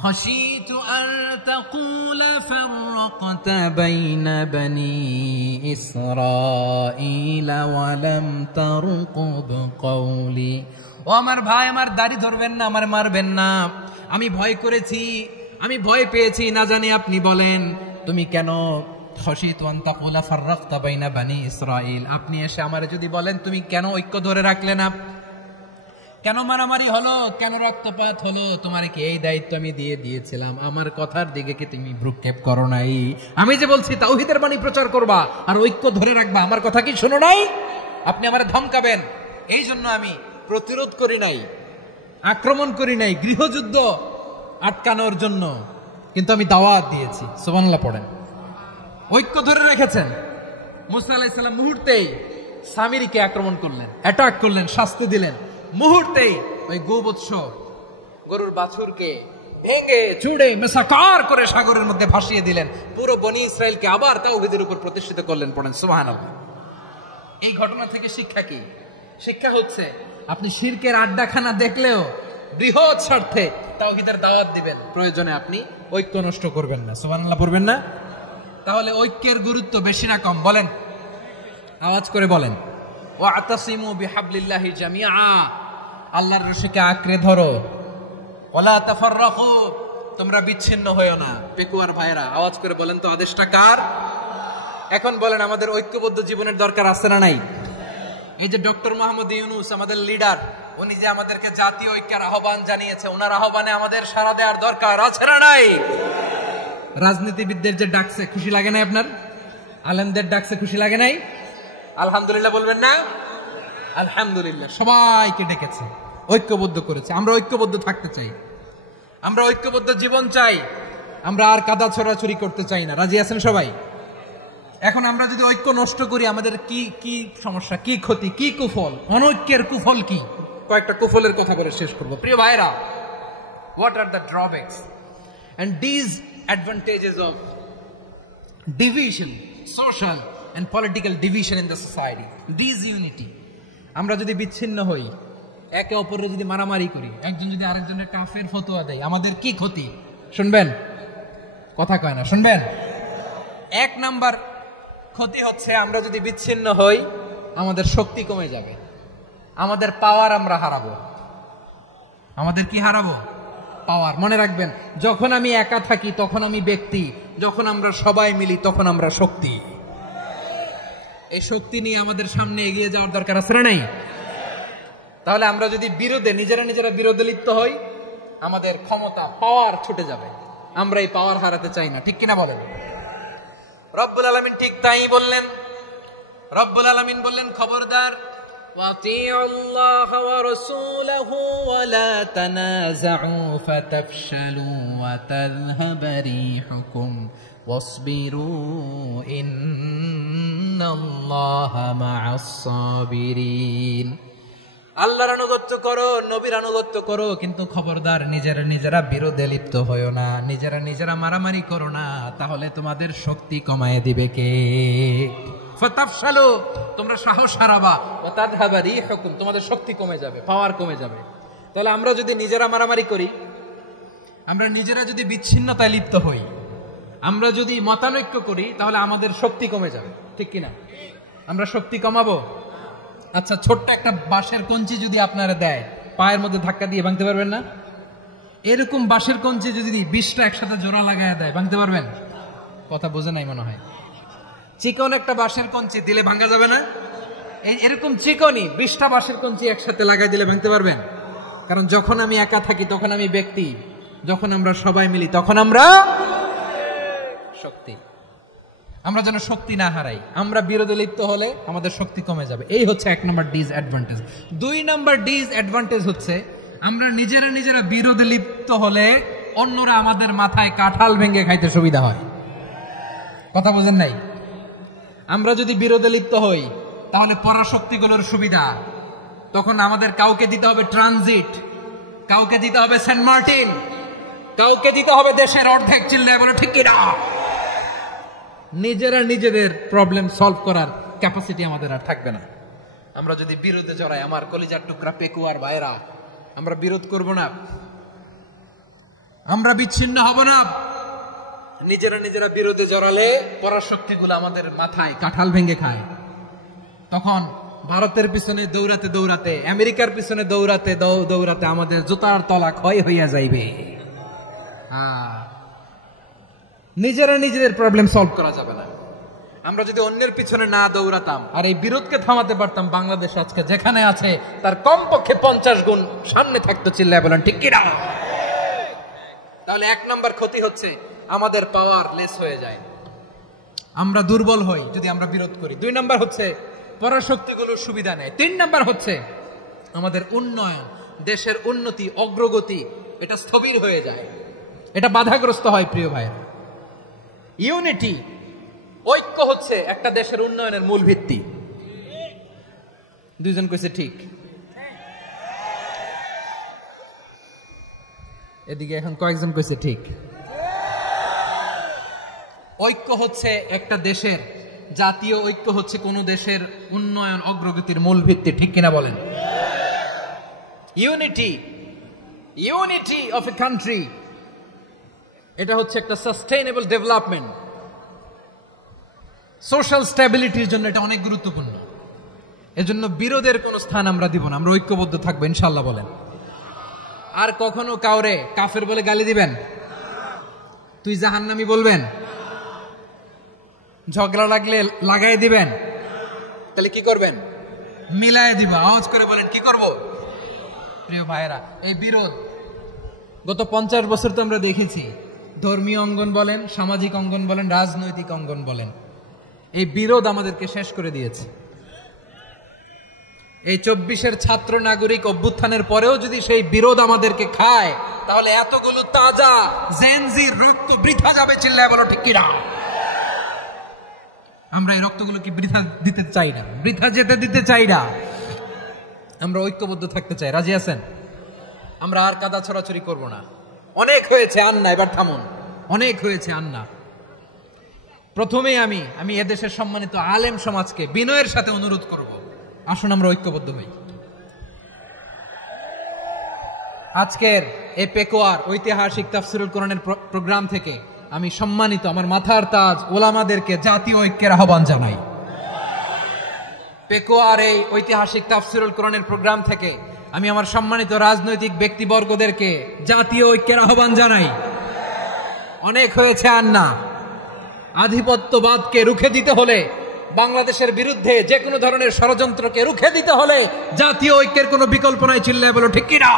খাশিতু আন তাকুলা ফাররাকতা বাইনা বনি ইসরাঈল ওয়া লাম তারকুব কওলি। ও আমার ভাই, আমার দাড়ি ধরবেন না, আমার মারবেন না। আমি ভয় করেছি, আমি ভয় পেয়েছি, না জানি আপনি বলেন তুমি কেন খাশিতু আন তাকুলা ফাররাকতা বাইনা বনি ইসরাঈল, আপনি এসে আমারে যদি বলেন তুমি কেন ঐক্য ধরে রাখলে না, কেন মারামারি হলো, কেন রক্তপাত হলো, তোমার কি এই দায়িত্ব আমি দিয়ে দিয়েছিলাম? আমার কথার দিকে কি তুমি ভ্রুক্ষেপ করো নাই? আমি যে বলছি তাওহীদের বাণী প্রচার করবা আর ঐক্য ধরে রাখবা, আমার কথা কি শোনো নাই? আপনি আমারে ধমকাবেন, এই জন্য আমি প্রতিরোধ করি নাই, আক্রমণ করি নাই, গৃহযুদ্ধ আটকানোর জন্য, কিন্তু আমি দাওয়াত দিয়েছি। সুবহানাল্লাহ পড়েন। ঐক্য ধরে রেখেছেন। মুসা আলাইহিস সালাম মুহূর্তেই সামিরিকে আক্রমণ করলেন, অ্যাটাক করলেন, শাস্তি দিলেন। মুহূর্তেই ওই গোবৎস গরুর বাছুরকে ভেঙে চুড়ে মেসাকার করে সাগরের মধ্যে ভাসিয়ে দিলেন। পুরো বনি ইসরায়েলকে আবার তাওহীদের উপর প্রতিষ্ঠিত করলেন। পড়েন সুবহানাল্লাহ। এই ঘটনা থেকে শিক্ষা কি? শিক্ষা হচ্ছে, আপনি শিরকের আড্ডাখানা দেখলেও বৃহৎ স্বার্থে তাওহীদের দাওয়াত দিবেন, প্রয়োজনে আপনি ঐক্য নষ্ট করবেন না। সুবহানাল্লাহ পড়বেন না? তাহলে ঐক্যের গুরুত্ব বেশি না কম? বলেন, আওয়াজ করে বলেন। ওয়াতাসিমু বিহাবলিল্লাহি জামিআ, আল্লাহর রশিকে আঁকড়ে ধরো। ওয়ালা তাফাররাকু, তোমরা বিচ্ছিন্ন হয়ো না। পেকুয়ার ভাইরা আওয়াজ করে বলেন তো, আদেশটা কার? এখন বলেন, আমাদের ঐক্যবদ্ধ জীবনের দরকার আছে না নাই? এই যে ডক্টর মোহাম্মদ ইউনূস আমাদের লিডার, উনি যে আমাদেরকে জাতীয় ঐক্যের আহ্বান জানিয়েছে, ওনার আহ্বানে আমাদের সাড়া দেওয়ার দরকার আছে না নাই? রাজনীতিবিদদের যে ডাকছে খুশি লাগে নাই আপনার? আলেমদের ডাকছে খুশি লাগে নাই? আলহামদুলিল্লাহ বলবেন না? আলহামদুলিল্লাহ, সবাইকে ডেকেছে, ঐক্যবদ্ধ করেছে। আমরা ঐক্যবদ্ধ থাকতে চাই, আমরা ঐক্যবদ্ধ জীবন চাই, আমরা আর কাদা ছড়াছড়ি করতে চাই না। রাজি আছেন সবাই? এখন আমরা যদি ঐক্য নষ্ট করি আমাদের কি কি সমস্যা, কি ক্ষতি, কি কুফল? অনৈক্যের কুফল কি? কয়েকটা কুফলের কথা বলে শেষ করব। প্রিয় ভাইরা, what are the drawbacks and disadvantages of division, social and political division in the society? Disunity. আমরা যদি বিচ্ছিন্ন হই, একে অপরের যদি মারামারি করি, একজন যদি আরেকজনের কাফের ফতোয়া দেয়, আমাদের কি ক্ষতি? শুনবেন? কথা কয় না, শুনবেন? এক নাম্বার ক্ষতি হচ্ছে, আমরা যদি বিচ্ছিন্ন হই আমাদের শক্তি কমে যাবে, আমাদের পাওয়ার আমরা হারাবো। আমাদের কি হারাবো? পাওয়ার। মনে রাখবেন, যখন আমি একা থাকি তখন আমি ব্যক্তি, যখন আমরা সবাই মিলি তখন আমরা শক্তি। এই শক্তি নিয়ে আমাদের সামনে এগিয়ে যাওয়ার দরকার আছে না নাই? তাহলে আমরা যদি বিরোধে নিজেরা বিরোধে লিপ্ত হই, আমাদের ক্ষমতা, পাওয়ার ছুটে যাবে। আমরা এই পাওয়ার হারাতে চাই না, ঠিক কিনা বলেন? রব্বুল আলামিন ঠিক তাই বললেন। রব্বুল আলামিন বললেন, খবরদার, ওয়াতিউল্লাহ ওয়া রাসূলাহু ওয়া লা তানাযাউ ফাতাফশালু ওয়া তাযহাবা রিহুকুম ওয়াসবিরু ইন্নাল্লাহা মা'আস সাবিরিন। আল্লাহর আনুগত্য করো, নবীর আনুগত্য করো, কিন্তু খবরদার নিজেরা বিরোধে লিপ্ত হয়ো না, নিজেরা মারামারি করো না, তাহলে তোমাদের শক্তি কমায় দিবে কে? ফাতাফশালু, তোমরা সাহস হারাবা, ওয়া তাযহাবা রিহুকুম, তোমাদের শক্তি কমে যাবে, পাওয়ার কমে যাবে। তাহলে আমরা যদি নিজেরা মারামারি করি, আমরা নিজেরা যদি বিচ্ছিন্নতায় লিপ্ত হই, আমরা যদি মতানৈক্য করি, তাহলে আমাদের শক্তি কমে যাবে, ঠিক কিনা? আমরা শক্তি কমাবো। আচ্ছা, ছোট্ট একটা বাঁশের কঞ্চি যদি আপনারা দেয়, পায়ের মধ্যে ধাক্কা দিয়ে ভাঙতে পারবেন না? এরকম বাঁশের কঞ্চি যদি 20টা একসাথে জোড়া লাগায় দেয়, ভাঙতে পারবেন? কথা বোঝে নাই মনে হয়। চিকন একটা বাঁশের কঞ্চি দিলে ভাঙা যাবে না? এরকম চিকনই 20টা বাঁশের কঞ্চি একসাথে লাগাই দিলে ভাঙতে পারবেন? কারণ যখন আমি একা থাকি তখন আমি ব্যক্তি, যখন আমরা সবাই মিলি তখন আমরা শক্তি। আমরা যেন শক্তি না হারাই। আমরা বিরোধে লিপ্ত হলে আমাদের শক্তি কমে যাবে। এই হচ্ছে 1 নম্বর ডিসঅ্যাডভান্টেজ। 2 নম্বর ডিসঅ্যাডভান্টেজ হচ্ছে, আমরা নিজেরা বিরোধে লিপ্ত হলে অন্যরা আমাদের মাথায় কাঁঠাল ভেঙে খাইতে সুবিধা হয়। কথা বোঝেন নাই? আমরা যদি বিরোধে লিপ্ত হই তাহলে পরাশক্তিগুলোর সুবিধা, তখন আমাদের কাউকে দিতে হবে ট্রানজিট, কাউকে দিতে হবে সেন্ট মার্টিন, কাউকে দিতে হবে দেশের অর্ধেক। চিল্লায় বলো ঠিক কিনা? নিজেদের প্রবলেম সলভ করার ক্যাপাসিটি আমাদের আর থাকবে না। আমরা যদি বিরোধে জড়াই, আমার কলিজার টুকরা পেকুয়ার ভাইরা, আমরা বিরোধ করব না, আমরা বিচ্ছিন্ন হব না। নিজেরা বিরোধে জড়ালে পরাশক্তিগুলো আমাদের মাথায় কাঁঠাল ভেঙে খায়। তখন ভারতের পিছনে দৌড়াতে, আমেরিকার পিছনে দৌড়াতে আমাদের জুতার তলা ক্ষয় হইয়া যাইবে। নিজেদের প্রবলেম সলভ করা যাবে না। আমরা যদি অন্যের পিছনে না দৌড়াতাম আর এই বিরোধকে থামাতে পারতাম, বাংলাদেশ আজকে যেখানে আছে তার কমপক্ষে 50 গুণ সামনে থাকতো। চিল্লায় বলেন ঠিক কিনা? তাহলে 1 নম্বর ক্ষতি হচ্ছে, আমাদের পাওয়ার লেস হয়ে যায়, আমরা দুর্বল হই যদি আমরা বিরোধ করি। 2 নম্বর হচ্ছে, পরাশক্তিগুলোর সুবিধা নেয়। 3 নম্বর হচ্ছে, আমাদের উন্নয়ন, দেশের উন্নতি, অগ্রগতি, এটা স্থবির হয়ে যায়, এটা বাধাগ্রস্ত হয়। প্রিয় ভাই, ইউনিটি, ঐক্য হচ্ছে একটা দেশের উন্নয়নের মূল ভিত্তি। 2 জন কইছে ঠিক। এদিকে এখন কয়েকজন কইছে ঠিক। ঐক্য হচ্ছে একটা দেশের, জাতীয় ঐক্য হচ্ছে কোন দেশের উন্নয়ন, অগ্রগতির মূল ভিত্তি, ঠিক কিনা বলেন? ইউনিটি অফ এ কান্ট্রি, এটা হচ্ছে একটা সাস্টেইনেবল ডেভেলপমেন্ট, সোশ্যাল স্ট্যাবিলিটির জন্য এটা অনেক গুরুত্বপূর্ণ। এজন্য বিরোধের কোনো স্থান আমরা দিব না, আমরা ঐক্যবদ্ধ থাকবো ইনশাআল্লাহ বলেন। আর কখনো কাউরে কাফের বলে গালি দিবেন? তুই জাহান্নামী বলবেন? ঝগড়া লাগলে লাগাই দিবেন? তাহলে কি করবেন? মিলায় দিব। আওয়াজ করে বলেন, কি করব? প্রিয় ভাইয়েরা, এই বিরোধ গত 50 বছর তো আমরা দেখেছি। ধর্মীয় অঙ্গন বলেন, সামাজিক অঙ্গন বলেন, রাজনৈতিক অঙ্গন বলেন, এই বিরোধ আমাদেরকে শেষ করে দিয়েছে। এই 24-এর ছাত্র নাগরিক অভ্যুত্থানের পরেও যদি সেই বিরোধ আমাদেরকে খায়, তাহলে এতগুলো তাজা জেনজি রক্ত বৃথা যাবে। চিল্লায় বলো ঠিক কিনা? আমরা এই রক্তগুলো কি বৃথা দিতে চাই না, বৃথা যেতে দিতে চাই না। আমরা ঐক্যবদ্ধ থাকতে চাই। রাজি আছেন? আমরা আর কাদা ছড়াছড়ি করব না। অনেক হয়েছে আন্না, এবার থামুন। অনেক হয়েছে আন্না। প্রথমেই আমি এদেশের সম্মানিত আলেম সমাজকে বিনয়ের সাথে অনুরোধ করব, আসুন আমরা ঐক্যবদ্ধ হই। আজকের এই পেকোয়ার ঐতিহাসিক তাফসিরুল কোরআনের প্রোগ্রাম থেকে আমি সম্মানিত আমার মাথার তাজ ওলামাদেরকে জাতীয় ঐক্যের আহ্বান জানাই। পেকোয়ার এই ঐতিহাসিক তাফসিরুল কোরআনের প্রোগ্রাম থেকে আমি আমার সম্মানিত রাজনৈতিক ব্যক্তিবর্গদেরকে জাতীয় ঐক্যের আহ্বান জানাই। অনেক হয়েছে আন্না। আধিপত্যবাদকে রুখে দিতে হলে, বাংলাদেশের বিরুদ্ধে যে কোনো ধরনের ষড়যন্ত্রকে রুখে দিতে হলে জাতীয় ঐক্যের কোনো বিকল্প নাই। চিল্লায় বলো ঠিক কিনা?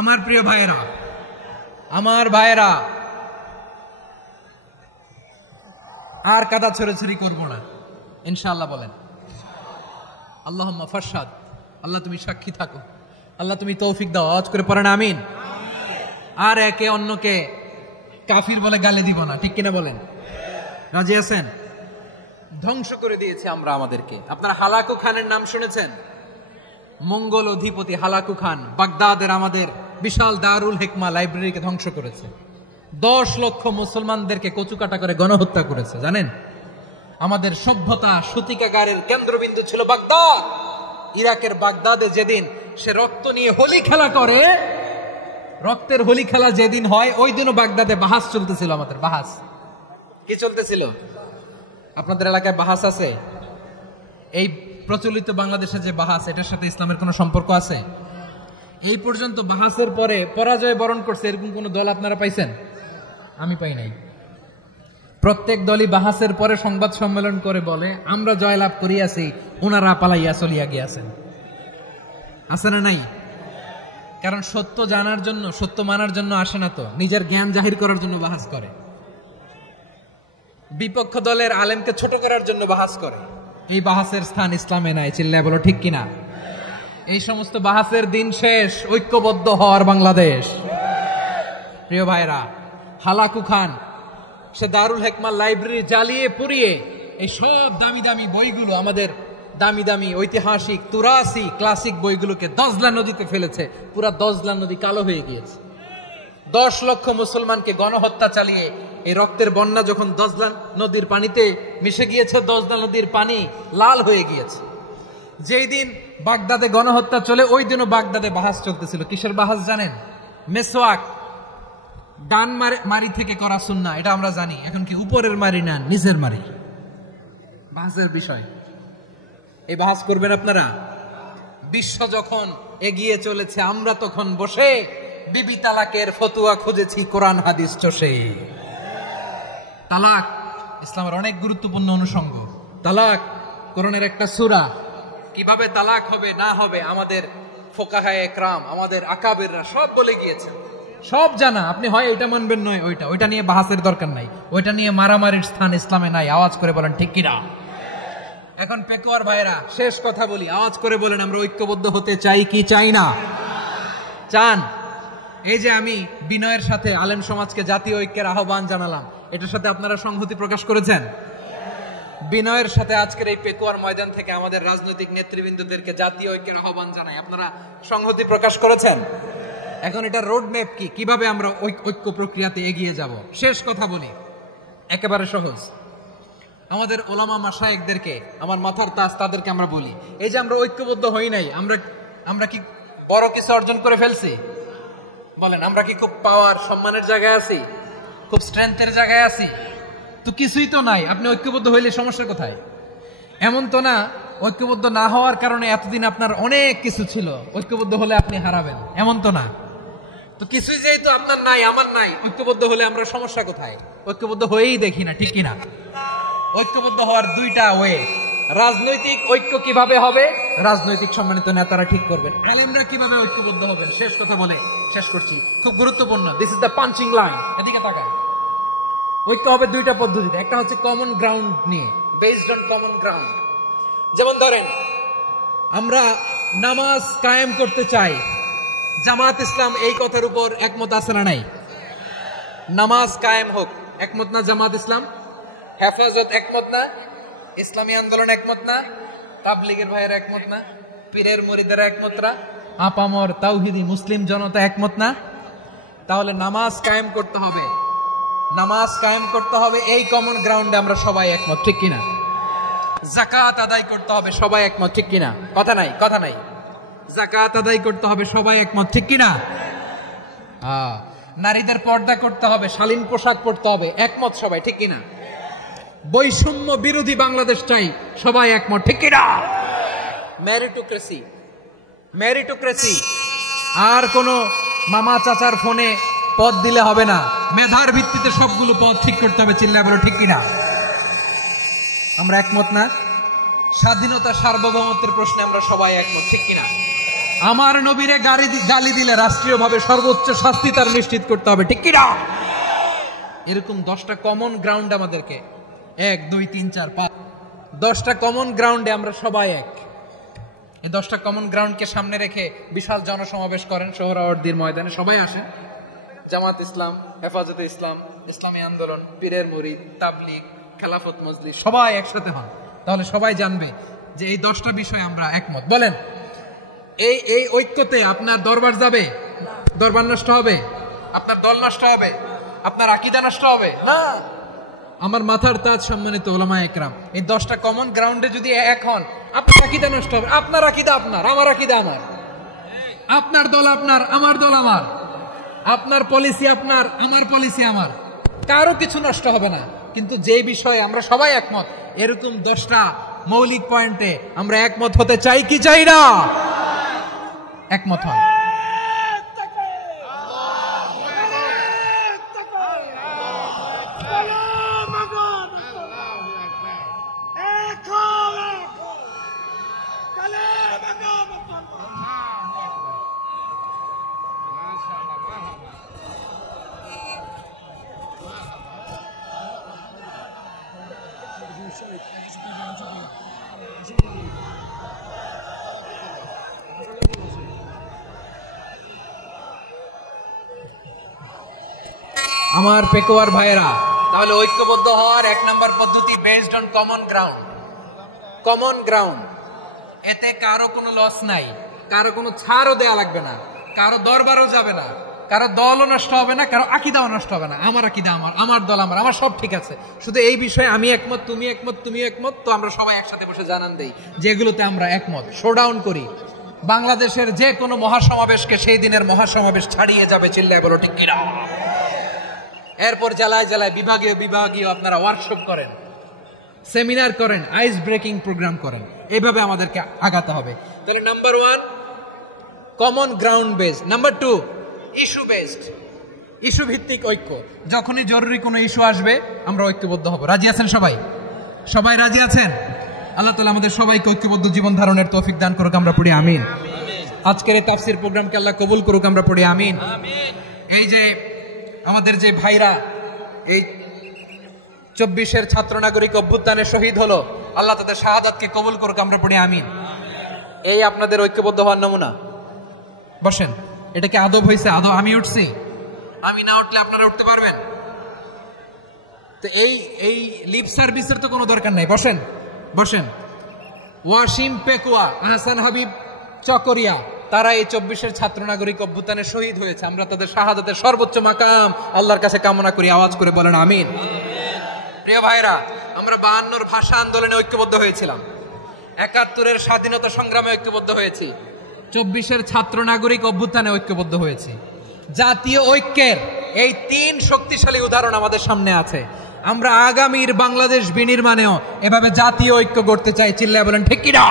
আমার প্রিয় ভাইয়েরা, আমার ভাইয়েরা, আর কাদা ছড়াছড়ি করব না ইনশাআল্লাহ। বলেন আল্লাহুম্মা ফারশাদ। আল্লাহ তুমি সাক্ষী থাকো, আল্লাহ তুমি তৌফিক দাও। আওয়াজ করে পড়েন আমিন। আর একে অন্যকে কাফির বলে গালি দিব না, ঠিক কিনা বলেন? রাজি আছেন? ধ্বংস করে দিয়েছে আমরা আমাদেরকে। আপনারা হালাকু খানের নাম শুনেছেন? মঙ্গল অধিপতি হালাকু খান বাগদাদের আমাদের বিশাল দারুল হিকমা লাইব্রেরিকে ধ্বংস করেছে। 10 লক্ষ মুসলমানদেরকে কচুকাটা করে গণহত্যা করেছে। জানেন, আমাদের সভ্যতা সূতিকাগারের কেন্দ্রবিন্দু ছিল বাগদাদ। ইরাকের বাগদাদে যেদিন সে রক্ত নিয়ে হোলি খেলা করে, রক্তের হোলি খেলা যেদিন হয়, ওই দিনও বাগদাদে বাহাস চলতেছিল। আমাদের বাহাস কি চলতেছিল? আপনাদের এলাকায় বাহাস আছে? এই প্রচলিত বাংলাদেশে যে বাহাস, এটার সাথে ইসলামের কোনো সম্পর্ক আছে? এই পর্যন্ত বাহাসের পরে পরাজয় বরণ করছে এরকম কোন দল আপনারা পাইছেন? আমি পাই নাই। প্রত্যেক দলই বাহাসের পরে সংবাদ সম্মেলন করে বলে আমরা জয়লাভ করিয়াছি, ওনারা পালাইয়া চলিয়া গিয়াছেন। আছে না নাই? কারণ সত্য জানার জন্য, সত্য মানার জন্য আসে না তো, নিজের জ্ঞান জাহির করার জন্য বাহাস করে। বিপক্ষ দলের আলেমকে ছোট করার জন্য বাহাস করে। এই বাহাসের স্থান ইসলামে নাই। চিল্লায় বলো ঠিক কিনা? এই সমস্ত বাহাসের দিন শেষ। ঐক্যবদ্ধ হওয়ার বাংলাদেশ। প্রিয় ভাইরা, হালাকু খান সে দারুল হিকমা লাইব্রেরি জ্বালিয়ে পুড়িয়ে এই সব দামি দামি বইগুলো, আমাদের দামি দামি ঐতিহাসিক তুরাসি ক্লাসিক বইগুলোকে দজলা নদীতে ফেলেছে। পুরা দজলা নদী কালো হয়ে গিয়েছে। 10 লক্ষ মুসলমানকে গণহত্যা চালিয়ে এই রক্তের বন্যা যখন দজলা নদীর পানিতে মিশে গিয়েছে, দজলা নদীর পানি লাল হয়ে গিয়েছে। যেই দিন বাগদাদে গণহত্যা চলে, ওই দিনও বাগদাদে বাহাস চলতেছিল। কিসের বাহাস জানেন? মেসওয়াক, ডান মারি থেকে করা সুন্নাহ, এটা আমরা জানি। এখন কি উপরের মারি না নিচের মারি? বাহাসের বিষয়। এই বাহাস করবেন আপনারা? বিশ্ব যখন এগিয়ে চলেছে, আমরা তখন বসে বিবি তালাকের ফতুয়া খুঁজেছি কোরআন হাদিস চষে। তালাক ইসলামের অনেক গুরুত্বপূর্ণ অনুষঙ্গ। তালাক কোরআনের একটা সূরা। কিভাবে তালাক হবে না হবে আমাদের ফোকাহায়ে একরাম, আমাদের আকাবেররা সব বলে গিয়েছেন, সব জানা। আপনি হয় এটা মানবেন, নয় ওইটা নিয়ে বাহাসের দরকার নাই। ওইটা নিয়ে মারামারির স্থান ইসলামে নাই। আওয়াজ করে বলেন ঠিক কিনা? এখন পেকোয়ার ভাইরা, শেষ কথা বলি, আওয়াজ করে বলেন আমরা ঐক্যবদ্ধ হতে চাই কি চাই না? চান? এই যে আমি বিনয়ের সাথে আলেম সমাজকে জাতীয় ঐক্যের আহ্বান জানালাম, এটার সাথে আপনারা সংহতি প্রকাশ করেছেন? বিনয়ের সাথে আজকের এই পেকুয়ার ময়দান থেকে আমাদের রাজনৈতিক নেতৃবৃন্দদেরকে জাতীয় ঐক্যের আহ্বান জানাই, আপনারা সংহতি প্রকাশ করেছেন? এখন এটা রোড ম্যাপ কি, কিভাবে আমরা ঐক্য প্রক্রিয়াতে এগিয়ে যাব? শেষ কথা বলি, একেবারে সহজ। আমাদের ওলামা মাশায়েখদেরকে, আমার মাথার তাজ, তাদেরকে আমরা বলি, এই যে আমরা ঐক্যবদ্ধ হই নাই, আমরা কি বড় কিছু অর্জন করে ফেলছি? বলেন, আমরা কি খুব পাওয়ার সম্মানের জায়গায় আছি? খুব স্ট্রেংথের জায়গায় আছি? তো কিছুই তো নাই। আপনি ঐক্যবদ্ধ হইলে সমস্যা কোথায়? এমন তো না ঐক্যবদ্ধ না হওয়ার কারণে এতদিন আপনার অনেক কিছু ছিল, ঐক্যবদ্ধ হলে আপনি হারাবেন এমন তো না। তো কিছুই যেহেতু আপনার নাই আমার নাই, ঐক্যবদ্ধ হলে আমরা সমস্যা কোথায়? ঐক্যবদ্ধ হয়েই দেখি না, ঠিক কিনা? ঐক্যবদ্ধ হওয়ার দুইটা ওয়ে। রাজনৈতিক ঐক্য কিভাবে হবে? রাজনৈতিক সম্মানিত নেতারা ঠিক করবেন। আলেমরা কিভাবে ঐক্যবদ্ধ হবেন? শেষ কথা বলে শেষ করছি, খুব গুরুত্বপূর্ণ। This is the punching line. এদিকে তাকান। ঐক্য হবে দুইটা পদ্ধতিতে। একটা হচ্ছে কমন গ্রাউন্ড নিয়ে, বেসড অন কমন গ্রাউন্ড। যেমন ধরেন আমরা নামাজ কায়েম করতে চাই, জামাত ইসলাম এই কথার উপর একমত আছে না নাই? নামাজ কায়েম হোক, একমত না জামাত ইসলাম? হেফাজত একমত না? ইসলামী আন্দোলন একমত না? তাবলীগের ভাইয়েরা একমত না? পীরের মুরিদেরা একমত না? আপামর তাওহীদি মুসলিম জনতা একমত না? তাহলে নামাজ কায়েম করতে হবে, নামাজ কায়েম করতে হবে এই কমন গ্রাউন্ডে আমরা সবাই একমত, ঠিক কিনা? যাকাত আদায় করতে হবে, সবাই একমত, ঠিক কিনা? কথা নাই, কথা নাই। যাকাত আদায় করতে হবে, সবাই একমত, ঠিক কিনা? নারীদের পর্দা করতে হবে, শালীন পোশাক পরতে হবে, একমত সবাই, ঠিক কিনা? বৈষম্য বিরোধী বাংলাদেশ চাই, সবাই একমত, ঠিক কিনা? Meritocracy, meritocracy. আর কোন মামা চাচার ফোনে পদ দিলে হবে না, মেধার ভিত্তিতে সবগুলো পদ ঠিক করতে হবে, চিল্লায় বলো ঠিক কিনা? আমরা একমত না? স্বাধীনতা সার্বভৌমত্বের প্রশ্নে আমরা সবাই একমত, ঠিক কিনা? আমার নবীরে গালি দিলে রাষ্ট্রীয়ভাবে সর্বোচ্চ শাস্তি তার নিশ্চিত করতে হবে, ঠিক কিনা? এরকম 10টা কমন গ্রাউন্ড আমাদেরকে, 1 2 3 4 5 10টা কমন গ্রাউন্ডে আমরা সবাই এক। এই 10টা কমন গ্রাউন্ডকে সামনে রেখে বিশাল জনসমাবেশ করেন সোহরাওয়ার্দীর ময়দানে, সবাই আসেন। জামাত ইসলাম, হেফাজতে ইসলাম, ইসলামী আন্দোলন, পীরের মুরিদ, তাবলীগ, খেলাফত মজলিস, সবাই একসাথে হন। তাহলে সবাই জানবে যে এই 10টা বিষয় আমরা একমত। বলেন, এই ঐক্যতে আপনার দরবার যাবে? দরবার নষ্ট হবে? আপনার দল নষ্ট হবে? আপনার আকীদা নষ্ট হবে? না। আমার মাথার তাজ সম্মানিত উলামায়ে কেরাম, এই 10টা কমন গ্রাউন্ডে যদি এক হন, আপনার আকীদা নষ্ট হবে? আপনার আকীদা আপনার, আমার আকীদা আমার, আপনার দল আপনার, আমার দল আমার, আপনার পলিসি আপনার, আমার পলিসি আমার, কারো কিছু নষ্ট হবে না। কিন্তু যে বিষয়ে আমরা সবাই একমত, এরকম 10টা মৌলিক পয়েন্টে আমরা একমত হতে চাই কি চাই না? একমত হন। আমার পেকোয়ার ভাইয়েরা, তাহলে ঐক্যবদ্ধ হওয়ার 1 নম্বর পদ্ধতি based on common ground. Common ground, এতে কারো কোনো লস নাই, কারো কোনো ছাড়ও দেয়া লাগবে না, কারো দরবারও যাবে না, কারো দলও নষ্ট হবে না, কারো আকীদাও নষ্ট হবে না। আমার আকীদা আমার, আমার দল আমার, আমার সব ঠিক আছে। শুধু এই বিষয়ে আমি একমত, তুমি একমত, তুমি একমত, তো আমরা সবাই একসাথে বসে জানান দেই যেগুলোতে আমরা একমত, শোডাউন করি। বাংলাদেশের যে কোনো মহাসমাবেশকে সেই দিনের মহাসমাবেশ ছাড়িয়ে যাবে, চিল্লায় বলো ঠিক কিনা? এরপর জেলায় জেলায় বিভাগীয় বিভাগীয় আপনারা ওয়ার্কশপ করেন, সেমিনার করেন, আইস ব্রেকিং প্রোগ্রাম করেন। এইভাবে আমাদেরকে আগাতে হবে। তাহলে number 1 common ground based, number 2 issue based, issue ভিত্তিক ঐক্য। যখনই জরুরি কোনো ইস্যু আসবে আমরা ঐক্যবদ্ধ হব। রাজি আছেন সবাই? সবাই রাজি আছেন? আল্লাহ তাআলা আমাদের সবাইকে ঐক্যবদ্ধ জীবন ধারণের তৌফিক দান করুক, আমরা পড়ি আমিন। আজকের এই তাফসীর প্রোগ্রামকে আল্লাহ কবুল করুক, আমরা পড়ি আমিন। এই যে আমাদের যে ভাইরা এই 24-এর ছাত্র নাগরিক অভ্যুত্থানে শহীদ হলো, আল্লাহ তাদের শাহাদাতকে কবুল করুক, আমরা পড়ি আমিন। এই আপনাদের ঐক্যবদ্ধ হওয়ার নমুনা। বসেন, এটা কি আদব হয়েছে? আদব আমি উঠছি, আমি না উঠলে আপনারা উঠতে পারবেন? তো এই লিপ সার্ভিসের তো কোনো দরকার নাই। বসেন বসেন। ওয়াসিম পেকুয়া, আহসান হাবিব চকরিয়া, তারা এই 24-এর ছাত্র নাগরিক অভ্যুত্থানে শহীদ হয়েছে। আমরা তাদের শাহাদাতের সর্বোচ্চ মাকাম আল্লাহর কাছে কামনা করি। আওয়াজ করে বলেন আমিন। প্রিয় ভাইরা, আমরা 52-র ভাষা আন্দোলনে ঐক্যবদ্ধ হয়েছিলাম, 71-এর স্বাধীনতা সংগ্রামে ঐক্যবদ্ধ হয়েছি, 24-এর ছাত্র নাগরিক অভ্যুত্থানে ঐক্যবদ্ধ হয়েছি। জাতীয় ঐক্যের এই 3 শক্তিশালী উদাহরণ আমাদের সামনে আছে। আমরা আগামীর বাংলাদেশ বিনির্মাণেও এভাবে জাতীয় ঐক্য করতে চাই। চিল্লায় বলেন ঠিক কিনা?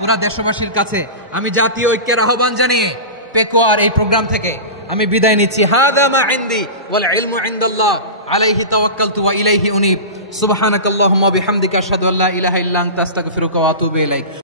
পুরা দেশবাসীর কাছে আমি জাতীয় ঐক্যের আহ্বান জানিয়ে পেকুয়ার এই প্রোগ্রাম থেকে আমি বিদায় নিচ্ছি। হাদা মা ইনদি ওয়াল ইলমু ইনদাল্লাহ আলাইহি তাওয়াক্কালতু ওয়া ইলাইহি উনীব। সুবহানাকাল্লাহুম্মা বিহামদিকা আশহাদু আল্লা ইলাহা ইল্লা আনতা আস্তাগফিরুকা ওয়া আতুবু ইলাইক।